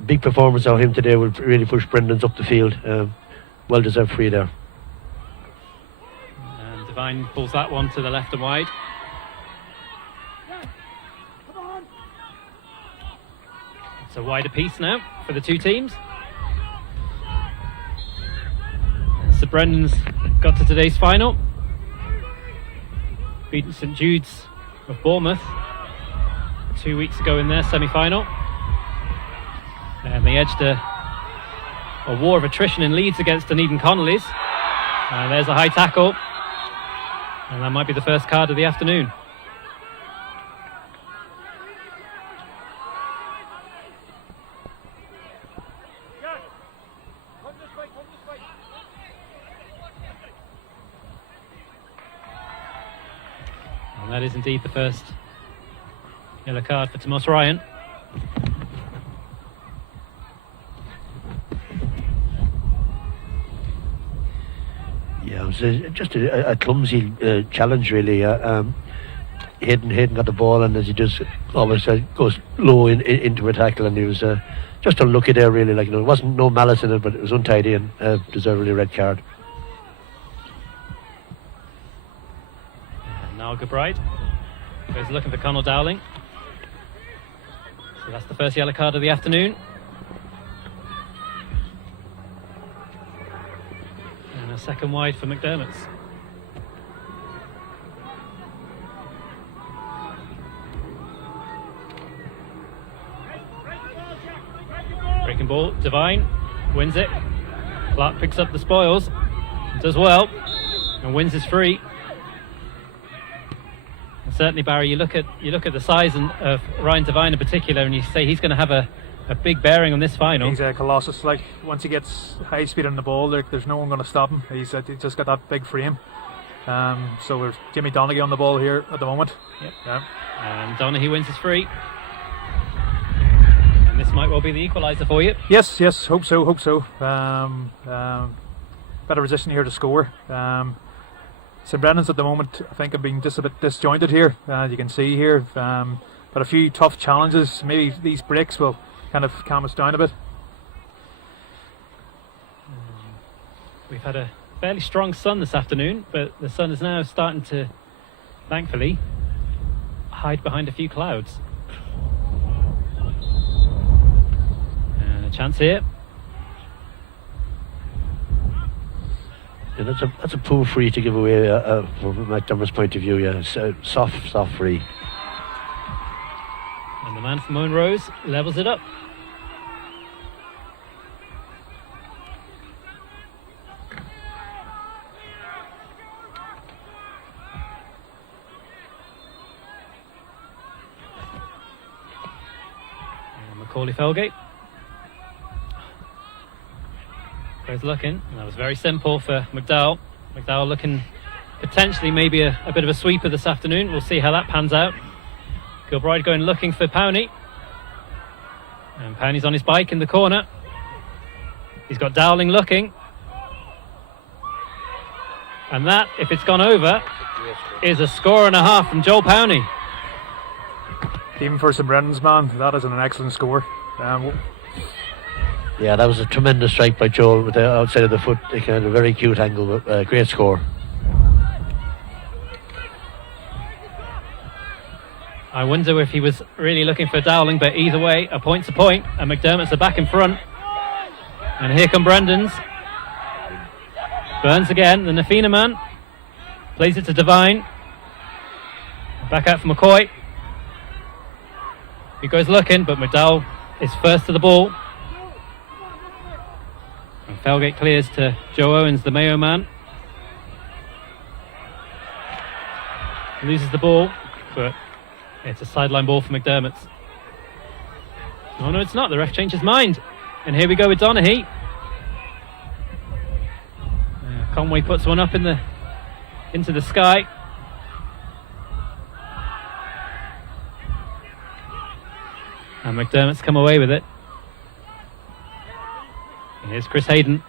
big performance of him today will really push Brendan's up the field. Well deserved free there. And Devine pulls that one to the left and wide. It's a wider piece now for the two teams. St Brendan's got to today's final. Beat St Jude's of Bournemouth 2 weeks ago in their semi-final. And they edged a war of attrition in Leeds against Dunedin Connolly's. And there's a high tackle. And that might be the first card of the afternoon. And that is indeed the first yellow card for Tomas Ryan. Yeah, it was just a clumsy challenge, really. Hayden got the ball, and as he does always goes low into a tackle, and he was just unlucky there, really. Like, it wasn't no malice in it, but it was untidy and deserved a red card. Now Goodbride goes looking for Conor Dowling. So that's the first yellow card of the afternoon. And a second wide for McDermotts. Breaking ball, Devine wins it. Clark picks up the spoils, does well, and wins his free. And certainly, Barry, you look at the size of Ryan Devine in particular, and you say he's going to have a big bearing on this final. He's a colossus. Like, once he gets high speed on the ball, there's no one going to stop him. He's just got that big frame. So there's Jimmy Donaghy on the ball here at the moment. Yep. Yeah. And Donaghy wins his free. And this might well be the equaliser for you. Yes, hope so. Better position here to score. St Brendan's at the moment, I think, have been just a bit disjointed here. You can see here, but a few tough challenges. Maybe these breaks will kind of calm us down a bit. We've had a fairly strong sun this afternoon, but the sun is now starting to, thankfully, hide behind a few clouds. And a chance here. Yeah, that's a poor free to give away from McDermott's point of view. Yeah, it's soft free. And the man from Monrose levels it up. And Macaulay Felgate goes looking, and that was very simple for McDowell. McDowell looking potentially maybe a bit of a sweeper this afternoon. We'll see how that pans out. Gilbride going looking for Powney, and Powney's on his bike in the corner. He's got Dowling looking, and that, if it's gone over, is a score and a half from Joel Powney. Even for St Brendan's, man, that is an excellent score. Yeah, that was a tremendous strike by Joel with the outside of the foot. They had a very cute angle, but great score. I wonder if he was really looking for Dowling, but either way, a point's a point, and McDermotts are back in front. And here come Brendan's. Burns again, the Nafina man. Plays it to Devine. Back out for McCoy. He goes looking, but McDowell is first to the ball. And Felgate clears to Joe Owens, the Mayo man. Loses the ball, but it's a sideline ball for McDermotts. Oh no, it's not. The ref changed his mind. And here we go with Donaghy. Conway puts one up into the sky. And McDermott's come away with it. Here's Chris Hayden.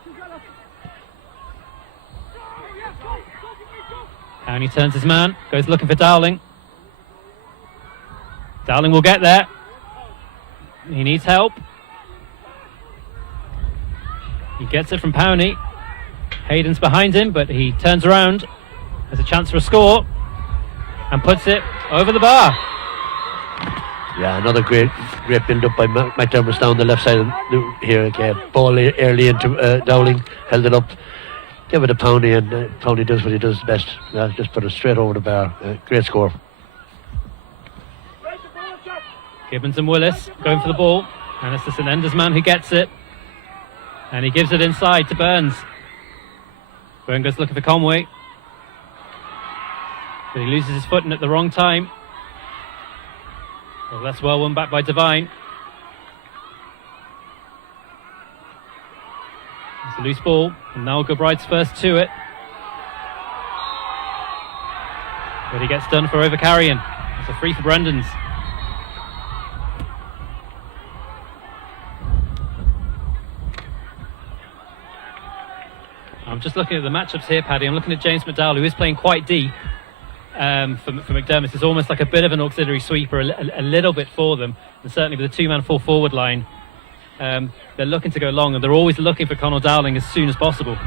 And he turns his man, goes looking for Dowling. Dowling will get there. He needs help. He gets it from Powney. Hayden's behind him, but he turns around. Has a chance for a score. And puts it over the bar. Yeah, another great build-up by McDermott down the left side here again. Ball early into Dowling, held it up. give it to Powney, and Powney does what he does best. Just put it straight over the bar. Great score. Gibbons and Willis going for the ball, and it's the St Enda's man who gets it, and he gives it inside to Burns. Burns goes looking for Conway, but he loses his footing at the wrong time. Well, that's well won back by Devine. It's a loose ball, and now Gilbride's first to it, but he gets done for overcarrying. It's a free for Brendan's. I'm just looking at the matchups here, Paddy. I'm looking at James McDowell, who is playing quite deep for McDermotts. It's almost like a bit of an auxiliary sweeper, a little bit for them. And certainly with a two-man full-forward line, they're looking to go long, and they're always looking for Conor Dowling as soon as possible.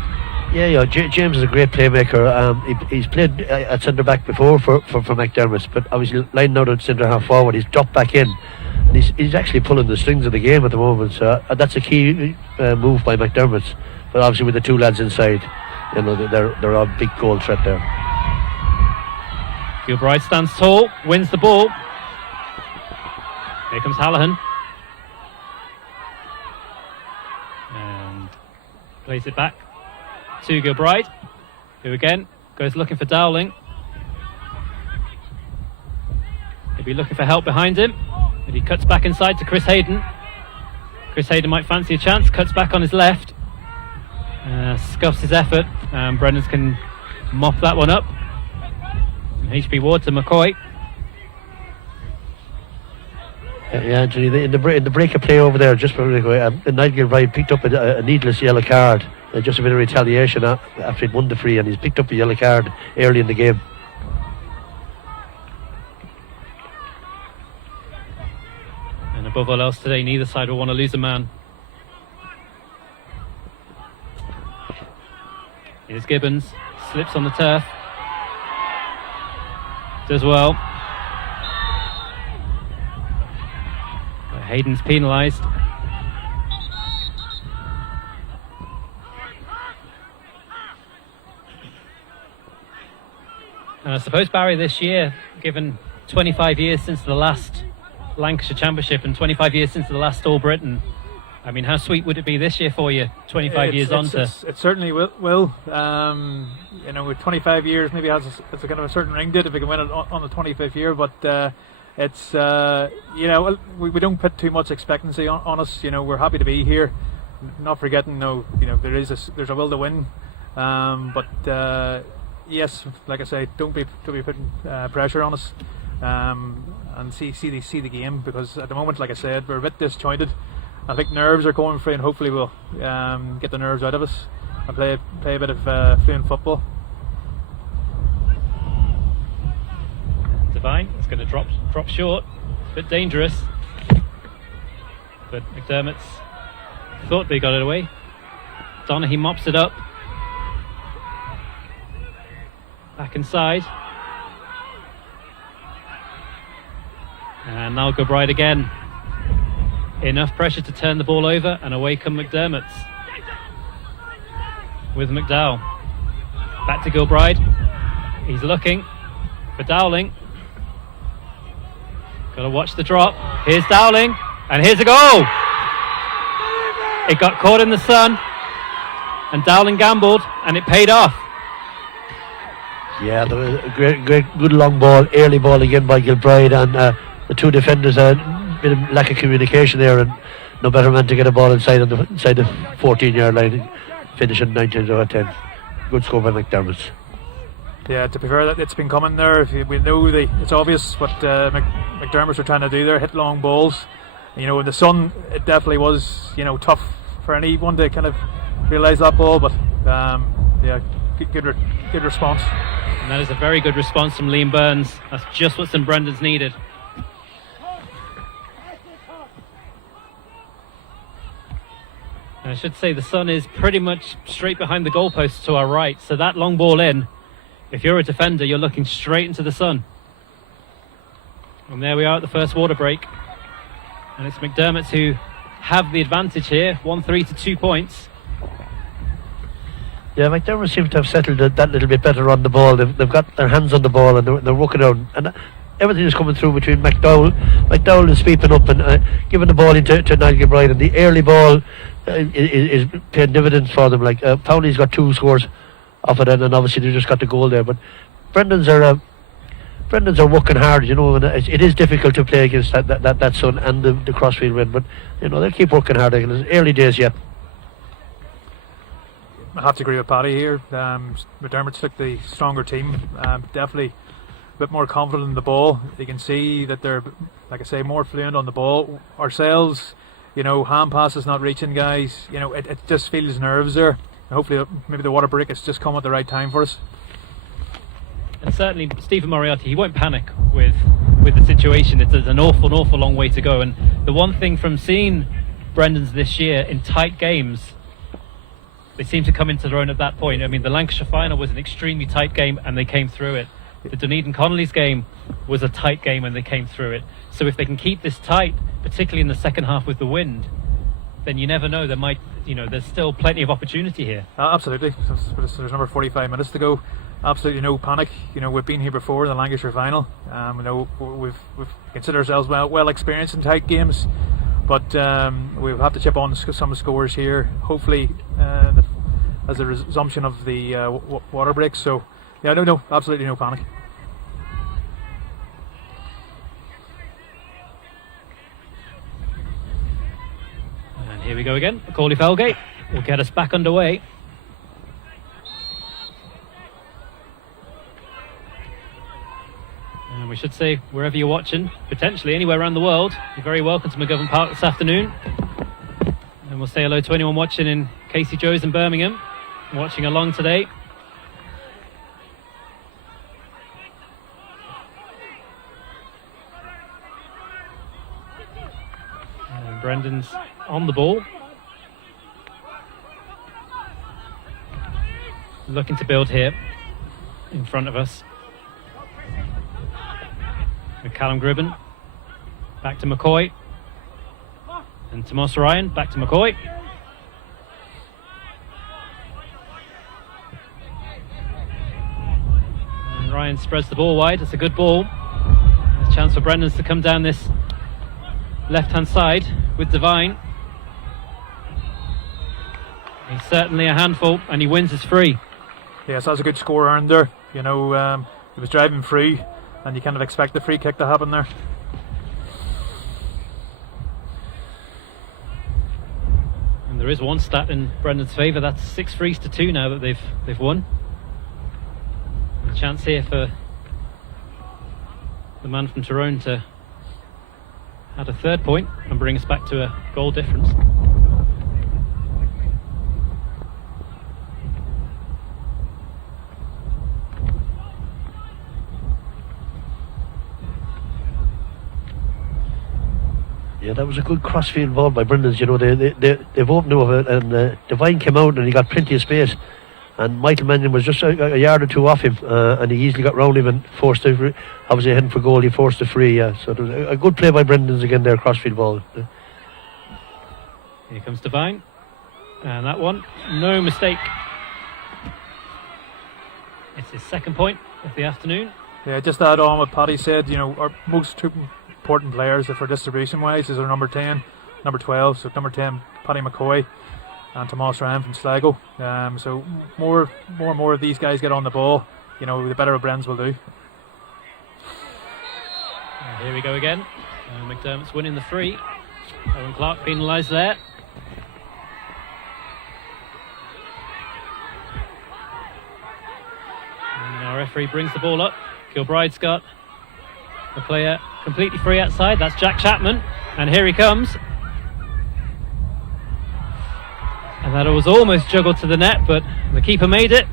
Yeah. James is a great playmaker. He's played at centre-back before for McDermotts, but obviously lining out at centre-half forward, he's dropped back in. And he's actually pulling the strings of the game at the moment, so that's a key move by McDermotts. But obviously with the two lads inside, they're a big goal threat there. Gilbride stands tall, wins the ball. Here comes Hallahan. And plays it back to Gilbride, who again goes looking for Dowling. He'll be looking for help behind him, but he cuts back inside to Chris Hayden. Chris Hayden might fancy a chance, cuts back on his left. Scuffs his effort, and Brennans can mop that one up. And HP Ward to McCoy. Yeah, Anthony, in the break of play over there, just for Nigel Wright picked up a needless yellow card, just a bit of retaliation after he'd won the free, and he's picked up a yellow card early in the game. And above all else today, neither side will want to lose a man. Here's Gibbons, slips on the turf, does well. But Hayden's penalised. And I suppose, Barry, this year, given 25 years since the last Lancashire Championship and 25 years since the last All Britain, I mean, how sweet would it be this year for you, 25 years on to... It certainly will. With 25 years, maybe it's a kind of a certain ring to it if we can win it on the 25th year, but we don't put too much expectancy on us. We're happy to be here, not forgetting, there's a will to win. Yes, like I say, don't be putting pressure on us, and see the game, because at the moment, like I said, we're a bit disjointed. I think nerves are going free, and hopefully we'll get the nerves out of us and play a bit of fluent football. Devine is going to drop short, a bit dangerous, but McDermotts thought they got it away. Donaghy mops it up, back inside, and now Gilbride again. Enough pressure to turn the ball over, and away come McDermotts with McDowell. Back to Gilbride. He's looking for Dowling. Got to watch the drop. Here's Dowling, and here's a goal. It got caught in the sun, and Dowling gambled, and it paid off. Yeah, there was a great, good long ball, early ball again by Gilbride, and the two defenders had a bit of lack of communication there, and no better man to get a ball inside the 14-yard line, finishing 19 out of 10. Good score by McDermotts. Yeah, to be fair, that it's been coming there. We know it's obvious what McDermotts are trying to do there, hit long balls. In the sun, it definitely was tough for anyone to kind of realise that ball, but good response. And that is a very good response from Liam Burns. That's just what St Brendan's needed. And I should say the sun is pretty much straight behind the goalposts to our right, so that long ball in, if you're a defender, you're looking straight into the sun. And there we are at the first water break, and it's McDermotts who have the advantage here, 1-3 to 2 points. Yeah, McDermott seems to have settled that little bit better on the ball. They've got their hands on the ball and they're working out. And everything is coming through between McDowell. McDowell is sweeping up and giving the ball into Niall Gilbride. And the early ball is paying dividends for them. Like Townley's got 2 scores off it, and obviously they just got the goal there. But Brendan's are working hard, you know, and it is difficult to play against that son and the crossfield win. But you know, they'll keep working hard. It's early days yet. I have to agree with Paddy here. McDermott's took the stronger team. Definitely a bit more confident in the ball. You can see that they're, like I say, more fluent on the ball. Ourselves, you know, hand passes not reaching guys. You know, it just feels nerves there. And hopefully, maybe the water break has just come at the right time for us. And certainly, Stephen Moriarty, he won't panic with the situation. It's an awful long way to go. And the one thing from seeing Brendan's this year in tight games, they seem to come into their own at that point. I mean, the Lancashire final was an extremely tight game and they came through it. The Dunedin Connolly's game was a tight game and they came through it. So if they can keep this tight, particularly in the second half with the wind, then you never know. There's still plenty of opportunity here. Absolutely. There's another 45 minutes to go. Absolutely no panic. You know, we've been here before in the Lancashire final. You know, we've considered ourselves well experienced in tight games. But we'll have to chip on some scores here, hopefully, as a resumption of the water break. So, yeah, no, absolutely no panic. And here we go again. Macaulay Felgate will get us back underway. And we should say, wherever you're watching, potentially anywhere around the world, you're very welcome to McGovern Park this afternoon. And we'll say hello to anyone watching in Casey Joe's in Birmingham, watching along today. And Brendan's on the ball. Looking to build here in front of us. With Callum Gribben, back to McCoy, and Tomas Ryan, back to McCoy. And Ryan spreads the ball wide. It's a good ball. There's a chance for Brendan's to come down this left-hand side with Devine. He's certainly a handful, and he wins his free. Yes, that's a good score earned there. You know, he was driving free, and you kind of expect the free kick to happen there. And there is one stat in Brendan's favour. That's 6 frees to 2 now that they've won. A chance here for the man from Tyrone to add a 3rd point and bring us back to a goal difference. Yeah, that was a good crossfield ball by Brendan's. You know, they've opened over it, and Devine came out and he got plenty of space. And Michael Mannion was just a yard or 2 off him, and he easily got round him and forced it. Obviously heading for goal, he forced the free. Yeah, so it was a good play by Brendan's again there, crossfield ball. Here comes Devine, and that one, no mistake. It's his 2nd point of the afternoon. Yeah, just to add on what Paddy said, you know, our most important players for distribution wise is our number 10, number 12. So number 10, Paddy McCoy, and Tomas Ryan from Sligo. So more and more of these guys get on the ball, you know, the better Brendan's will do. And here we go again. McDermott's winning the free. Owen Clark penalised there. And our referee brings the ball up. Gilbride's got the player completely free outside. That's Jack Chapman, and here he comes. And that was almost juggled to the net, but the keeper made it,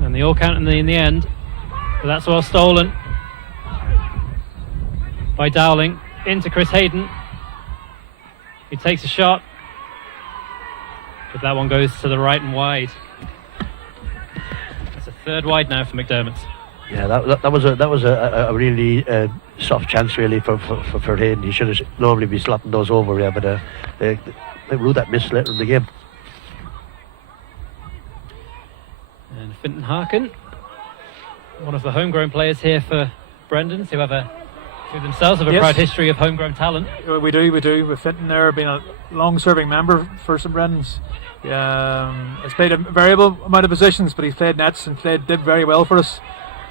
and they all count in the end. But that's well stolen by Dowling into Chris Hayden. He takes a shot, but that one goes to the right and wide. It's a 3rd wide now for McDermotts. Yeah, that was a really soft chance really for Hayden. He should have normally be slapping those over, yeah, but they ruled that miss later in the game. Finton Harkin, one of the homegrown players here for Brendan's, who themselves have a Yes. proud history of homegrown talent. We do. With Finton there being a long-serving member for St Brendan's. He's played a variable amount of positions, but he's played nets and did very well for us.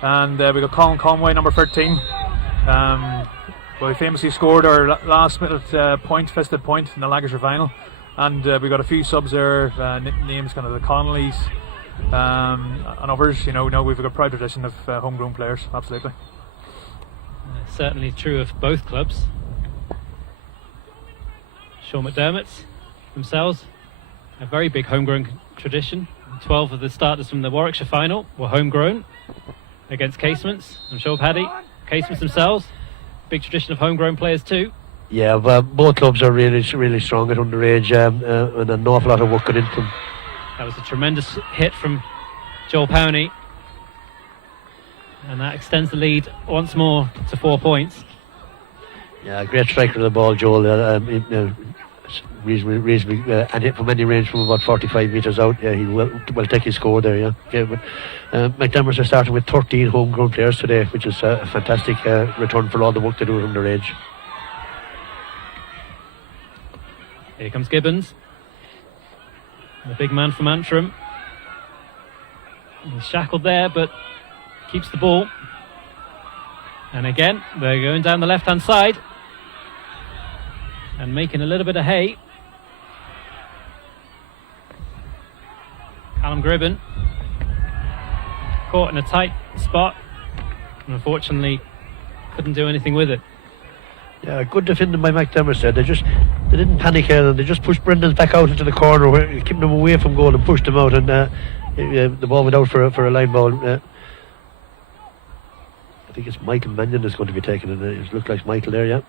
And we got Colin Conway, number 13. Well, he famously scored our last-minute point, fisted point in the Lancashire final. And we got a few subs there, names kind of the Connollys and others. We've got a proud tradition of homegrown players, absolutely. Certainly true of both clubs. Sean McDermotts themselves, a very big homegrown tradition. 12 of the starters from the Warwickshire final were homegrown against Casements. I'm sure, Paddy, Casements themselves, big tradition of homegrown players too. Yeah, well, both clubs are really strong at underage, and an awful lot of work got into them. That was a tremendous hit from Joel Powney, and that extends the lead once more to 4 points. Yeah, great striker of the ball, Joel. Reasonably, and hit from any range from about 45 metres out. Yeah, he will take his score there. Yeah. Okay, but McDermotts are starting with 13 homegrown players today, which is a fantastic return for all the work they do at underage. Here comes Gibbons, the big man from Antrim. He's shackled there, but keeps the ball. And again, they're going down the left-hand side and making a little bit of hay. Callum Gribben caught in a tight spot and unfortunately couldn't do anything with it. Yeah, good defending by McDermott there. They didn't panic here, and they just pushed Brendan's back out into the corner, keeping them away from goal and pushed them out, and the ball went out for a line ball. I think it's Michael Mannion that's going to be taking it. It looks like Michael there, yeah.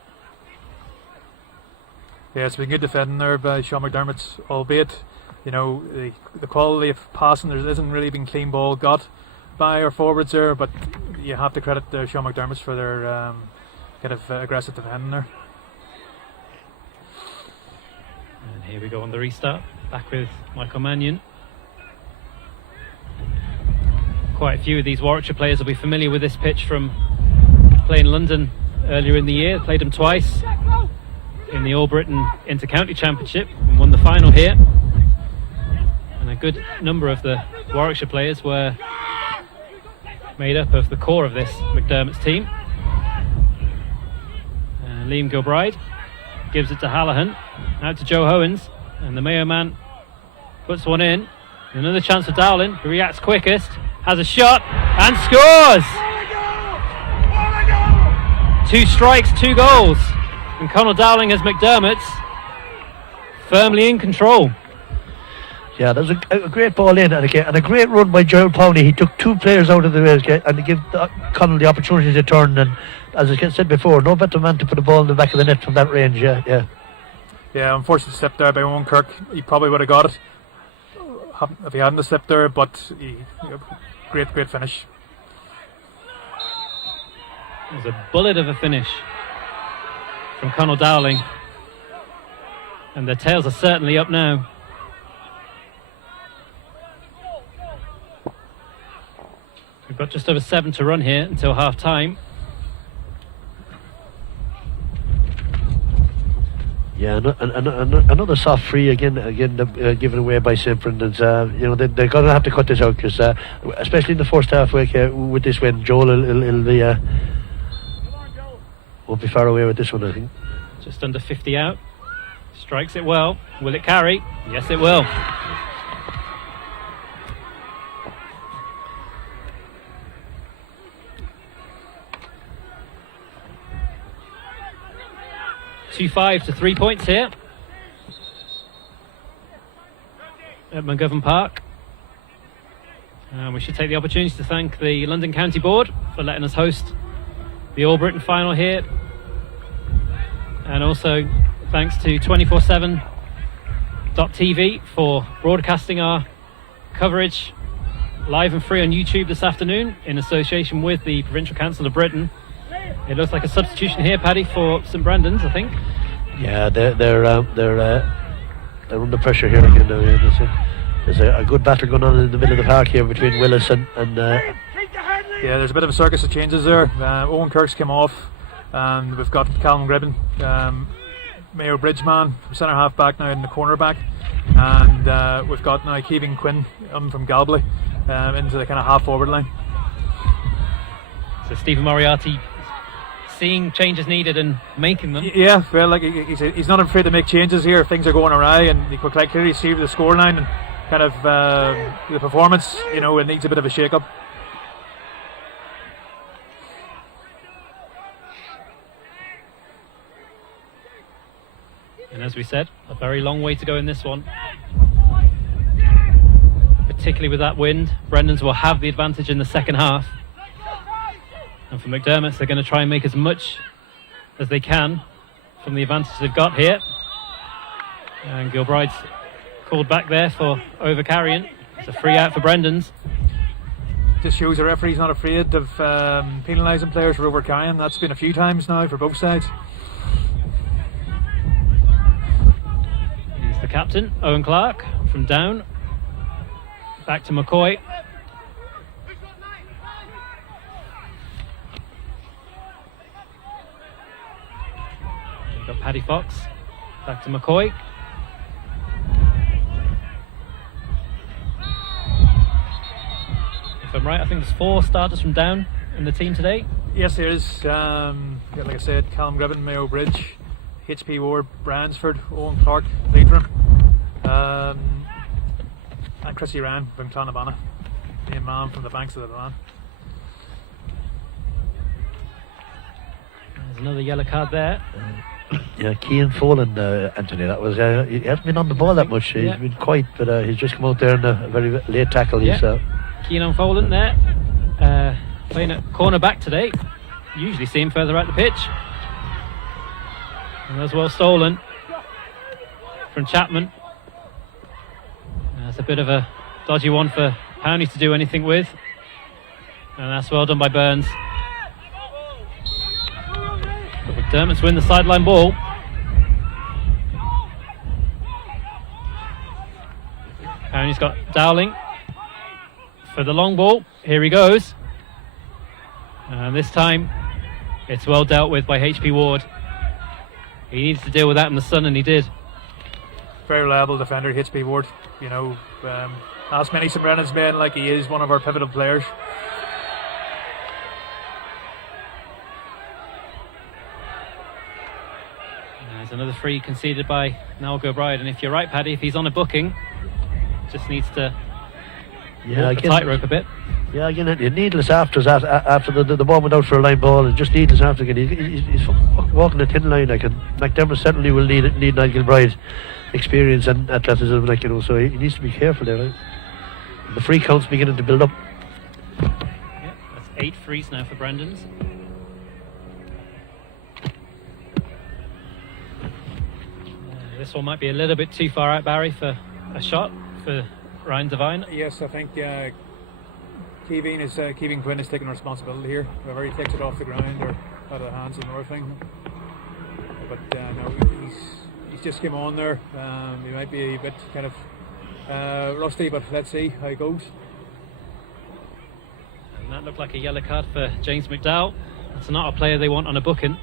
Yeah, it's been good defending there by Sean McDermott, albeit the quality of passing, there isn't really been clean ball got by our forwards there, but you have to credit Sean McDermott for their kind of aggressive defending there. And here we go on the restart, back with Michael Mannion. Quite a few of these Warwickshire players will be familiar with this pitch from playing London earlier in the year. Played them twice in the All Britain Inter-County Championship and won the final here. And a good number of the Warwickshire players were made up of the core of this McDermott's team. Liam Gilbride gives it to Hallahan, out to Joe Howens, and the Mayo man puts one in. Another chance for Dowling, who reacts quickest, has a shot and scores! 2 strikes, 2 goals, and Conor Dowling has McDermott's firmly in control. Yeah, there's a great ball in, and a great run by Gerald Powney. He took 2 players out of the race, and to give Conor the opportunity to turn. And as I said before, no better man to put the ball in the back of the net from that range. Yeah. Unfortunately slipped there by Owen Kirk. He probably would have got it if he hadn't slipped there, but great finish. It was a bullet of a finish from Conor Dowling, and the tails are certainly up now. We've got just over 7 to run here until half time. Yeah, another soft free again given away by St Brendan's. They're going to have to cut this out, because especially in the first half with this win, Joel won't be far away with this one, I think. Just under 50 out. Strikes it well. Will it carry? Yes, it will. .25 to 3 points here at McGovern Park. We should take the opportunity to thank the London County Board for letting us host the All Britain final here, and also thanks to 247.tv for broadcasting our coverage live and free on YouTube this afternoon in association with the Provincial Council of Britain. It looks like a substitution here, Paddy, for St Brendan's, I think. Yeah, they're under pressure here again now. Yeah, there's a good battle going on in the middle of the park here between Willis and Yeah, there's a bit of a circus of changes there. Owen Kirk's came off, and we've got Callum Gribben, Mayo Bridgeman from centre half back now in the corner back, and we've got now Kevin Quinn from Galway into the kind of half forward line. So Stephen Moriarty seeing changes needed and making them. Yeah, well, like he's not afraid to make changes here if things are going awry, and you could clearly see the scoreline and kind of the performance. You know, it needs a bit of a shake-up. And as we said, a very long way to go in this one. Particularly with that wind, Brendan's will have the advantage in the second half. And for McDermotts, they're going to try and make as much as they can from the advantage they've got here. And Gilbride's called back there for over-carrying. It's a free out for Brendan's. Just shows the referee's not afraid of penalising players for over-carrying. That's been a few times now for both sides. He's the captain, Owen Clark, from Down. Back to McCoy. We've got Paddy Fox. Back to McCoy. If I'm right, I think there's 4 starters from Down in the team today. Yes, there is. Like I said, Callum Gribben, Mayo Bridge, HP Ward, Bransford, Owen Clark, Leitrim, and Chrissy Ryan from Clonabana, the man from the banks of the Van. There's another yellow card there. Yeah, Cian Folan, Anthony. That was he hasn't been on the ball that much. He's been quiet, but he's just come out there in a very late tackle. Yeah. Cian Folan there, playing at corner back today. Usually see him further out the pitch. And that's well stolen from Chapman. That's a bit of a dodgy one for Powney to do anything with. And that's well done by Burns. But McDermotts win the sideline ball. Powney's got Dowling for the long ball. Here he goes. And this time it's well dealt with by HP Ward. He needs to deal with that in the sun, and he did. Very reliable defender, HP Ward. You know, as many St Brennan's men, like he is one of our pivotal players. There's another free conceded by Noel Gilbride, and if you're right, Paddy, if he's on a booking, just needs to walk the tightrope a bit. Yeah, again, needless after the ball went out for a line ball, and just needless after again. He's walking a thin line, like, and McDermott certainly will need Nigel Gilbride's experience and athleticism, like, you know, so he needs to be careful there. Right? The free count's beginning to build up. Yeah, that's 8 frees now for Brendan's. This one might be a little bit too far out, Barry, for a shot for Ryan Devine. Yes, I think Kevin Quinn is taking responsibility here. Whether he takes it off the ground or out of the hands of another thing. But no, he's just came on there. He might be a bit kind of rusty, but let's see how it goes. And that looked like a yellow card for James McDowell. That's not a player they want on a booking.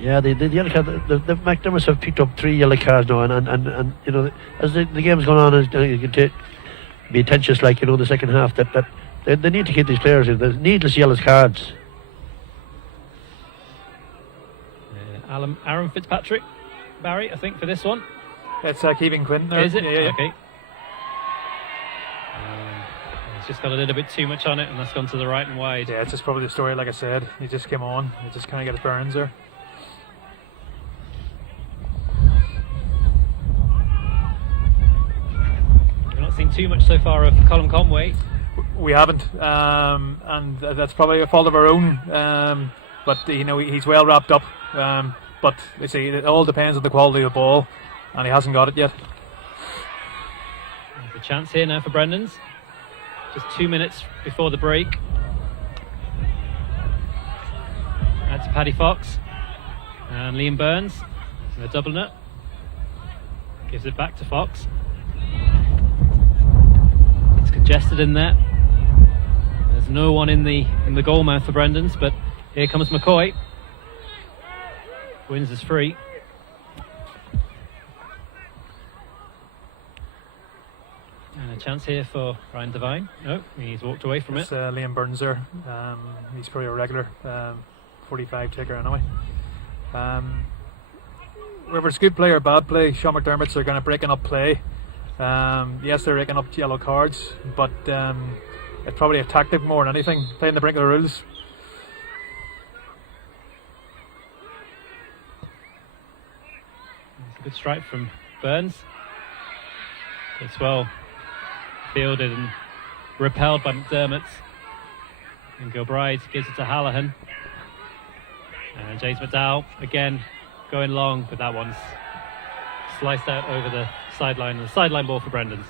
Yeah, the yellow card. The McDermotts have picked up 3 yellow cards now, and you know, as the game's going on, you can be tensions, like, you know, the second half. That they need to keep these players in. There's needless yellow cards. Aaron Fitzpatrick, Barry, I think, for this one. It's Kevin Quinn there. Is it? Yeah. Okay. It's just got a little bit too much on it, and that's gone to the right and wide. Yeah, it's just probably the story, like I said. He just came on. He just kind of got Burns there. We've not seen too much so far of Colin Conway. We haven't, and that's probably a fault of our own. But you know, he's well wrapped up. But you see, it all depends on the quality of the ball, and he hasn't got it yet. There's a chance here now for Brendan's. Just 2 minutes before the break. That's Paddy Fox and Liam Burns. And they're doubling it. Gives it back to Fox. congested in there. There's no one in the goal mouth for Brendan's, but here comes McCoy. Wins is free. And a chance here for Ryan Devine. No, he's walked away from it. Liam Burns there. He's probably a regular 45 taker anyway. Whether it's good play or bad play, Sean McDermotts are going to breaking up play. Yes, they're raking up yellow cards, but it's probably a tactic more than anything, playing the brink of the rules. It's a good strike from Burns. It's well fielded and repelled by McDermotts. And Gilbride gives it to Hallahan. And James McDowell again going long, but that one's sliced out over the sideline. The sideline ball for Brendan's.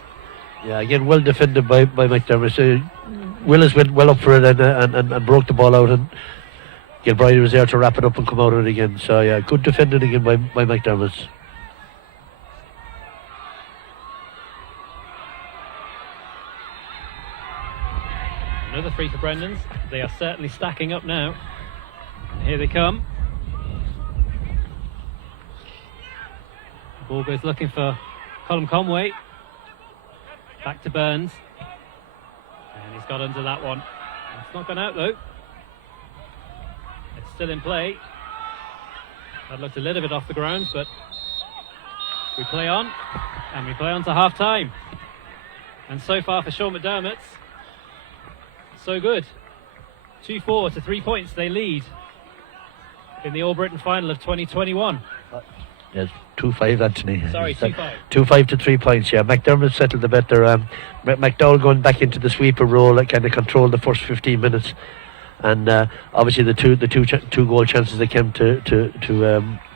Yeah, again, well defended by McDermott. Willis went well up for it and broke the ball out, and Gilbride was there to wrap it up and come out of it again. So yeah, good defending again by McDermott. Another free for Brendan's. They are certainly stacking up now. And here they come. The ball goes looking for Colm Conway. Back to Burns. And he's got under that one. It's not gone out though. It's still in play. That looked a little bit off the ground, but we play on. And we play on to half time. And so far for Sean McDermotts, so good. 2-4 to 3 points they lead in the All Britain final of 2021. Yes, 2-5, Anthony. Sorry, 2-5. 2-5 to 3 points, yeah. McDermott settled the better. McDowell going back into the sweeper role, kind of controlled the first 15 minutes. And obviously the two goal chances that came to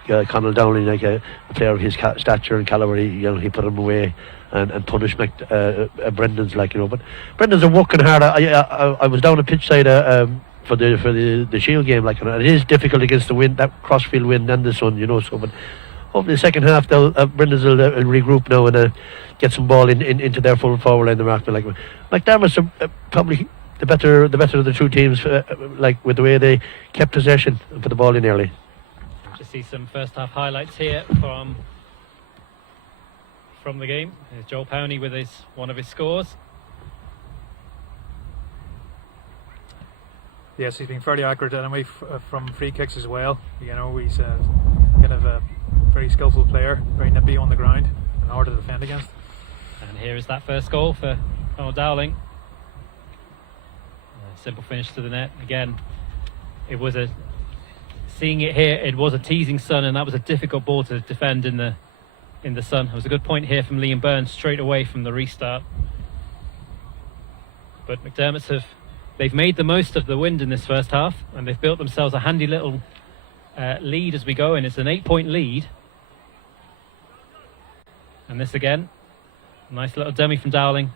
Conall Dowling, like a player of his stature and calibre, he put him away and punished Brendan's, but Brendan's are working hard. I was down a pitch side for the Shield game, and it is difficult against the wind, that crossfield wind and the sun, but hopefully the second half Brendan's will regroup now and get some ball into their full forward line. The markman, McDermott's are probably the better of the two teams, with the way they kept possession and put the ball in early. Just see some first half highlights here from the game. Here's Joel Powney with one of his scores. Yes, he's been fairly accurate anyway from free kicks as well. He's kind of a very skillful player, very nippy on the ground and hard to defend against. And here is that first goal for Conall Dowling. Simple finish to the net. Again, seeing it here, it was a teasing sun, and that was a difficult ball to defend in the sun. It was a good point here from Liam Burns straight away from the restart. But McDermotts they've made the most of the wind in this first half, and they've built themselves a handy little lead as we go in. It's an 8-point lead. And this again, nice little dummy from Dowling,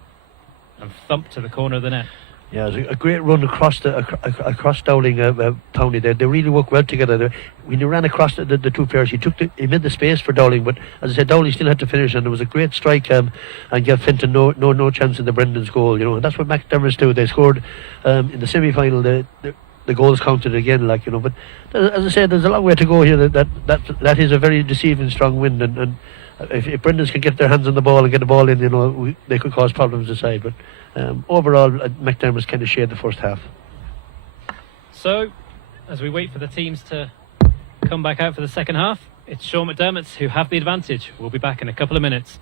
and thump to the corner of the net. Yeah, it was a great run across Dowling, Powney. They really worked well together. When he ran across the two players, he made the space for Dowling, but as I said, Dowling still had to finish, and it was a great strike and gave Fenton no chance in the Brendan's goal. And that's what McDermotts do. They scored in the semi-final. The goals counted again, But as I said, there's a long way to go here. That is a very deceiving strong wind, and if Brendan's can get their hands on the ball and get the ball in, they could cause problems aside. But overall, McDermott's kind of shared the first half. So, as we wait for the teams to come back out for the second half, it's Sean McDermotts who have the advantage. We'll be back in a couple of minutes.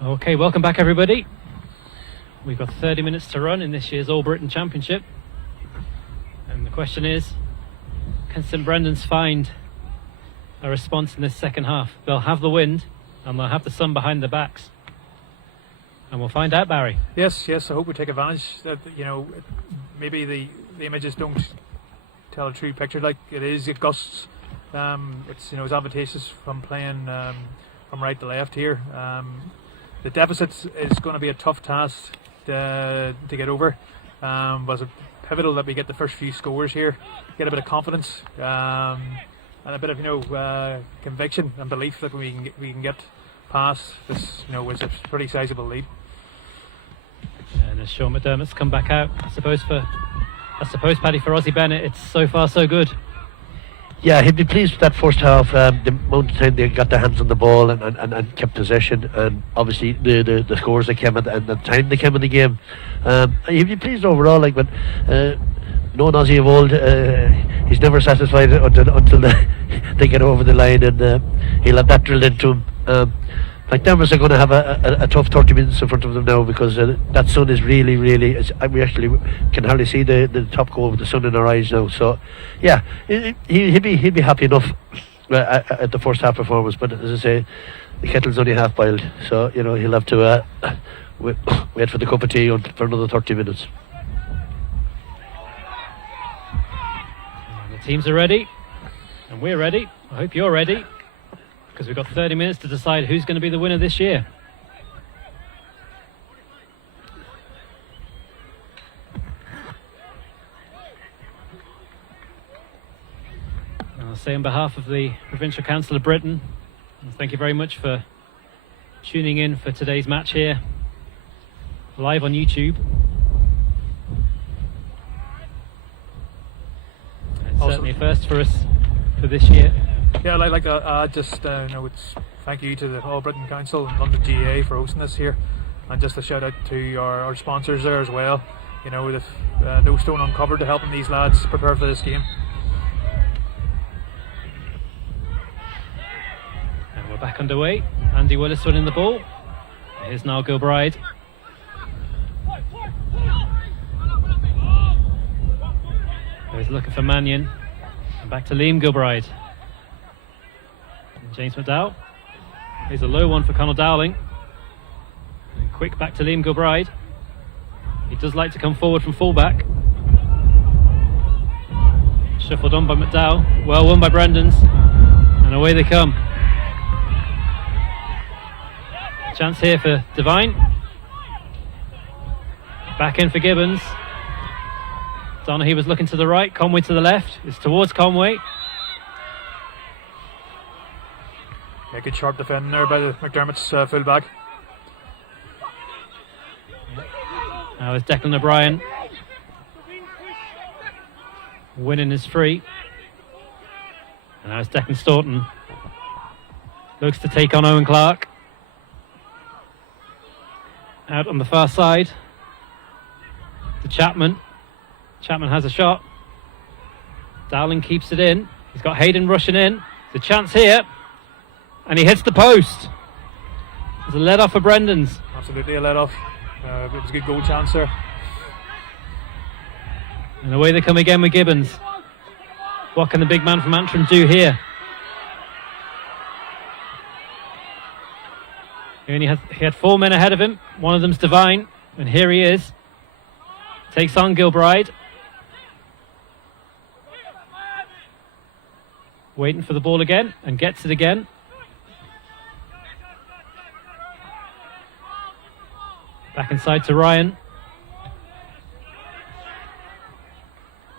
Okay, welcome back everybody. We've got 30 minutes to run in this year's All Britain Championship. And the question is, can St Brendan's find a response in this second half? They'll have the wind and they'll have the sun behind their backs. And we'll find out, Barry. Yes, I hope we take advantage. That maybe the images don't tell a true picture like it is. It gusts. It's advantageous from playing from right to left here. The deficit is going to be a tough task to get over. But it's pivotal that we get the first few scores here, get a bit of confidence and a bit of conviction and belief that we can get past this. It's a pretty sizable lead. And as Sean McDermott's come back out, I suppose Paddy, for Ozzie Bennett, it's so far so good. Yeah, he'd be pleased with that first half. The amount of time they got their hands on the ball and kept possession, and obviously the scores that came and the time they came in the game. He'd be pleased overall. But knowing Ozzie of old, he's never satisfied until they get over the line, and he'll have that drilled into him. McDermotts are going to have a tough 30 minutes in front of them now, because that sun is really, we actually can hardly see the top go with the sun in our eyes now. So yeah, he'd be happy enough at the first half performance, but as I say, the kettle's only half boiled, so he'll have to wait for the cup of tea for another 30 minutes. And the teams are ready and we're ready. I hope you're ready, because we've got 30 minutes to decide who's going to be the winner this year. I'll say on behalf of the Provincial Council of Britain, thank you very much for tuning in for today's match here, live on YouTube. It's certainly a first for us for this year. Yeah, I'd like to it's thank you to the All Britain Council and London GAA for hosting this here, and just a shout out to our sponsors there as well. With no stone uncovered to helping these lads prepare for this game. And we're back underway. Andy Willis winning the ball. Here's Niall Gilbride. He's looking for Mannion. And back to Liam Gilbride. James McDowell. Here's a low one for Conor Dowling. And quick back to Liam Gilbride. He does like to come forward from fullback. Shuffled on by McDowell. Well won by Brendan's. And away they come. Chance here for Devine. Back in for Gibbons. Donaghy was looking to the right. Conway to the left. It's towards Conway. Yeah, good sharp defending there by the McDermotts full-back. Now it's Declan O'Brien. Winning is free. And now it's Declan Staunton. Looks to take on Owen Clark. Out on the far side to Chapman. Chapman has a shot. Dowling keeps it in. He's got Hayden rushing in. There's a chance here. And he hits the post. There's a let off for Brendan's. Absolutely a let off. It was a good goal chance there. And away they come again with Gibbons. What can the big man from Antrim do here? He had 4 men ahead of him. One of them's Devine. And here he is. Takes on Gilbride. Waiting for the ball again. And gets it again. Back inside to Ryan.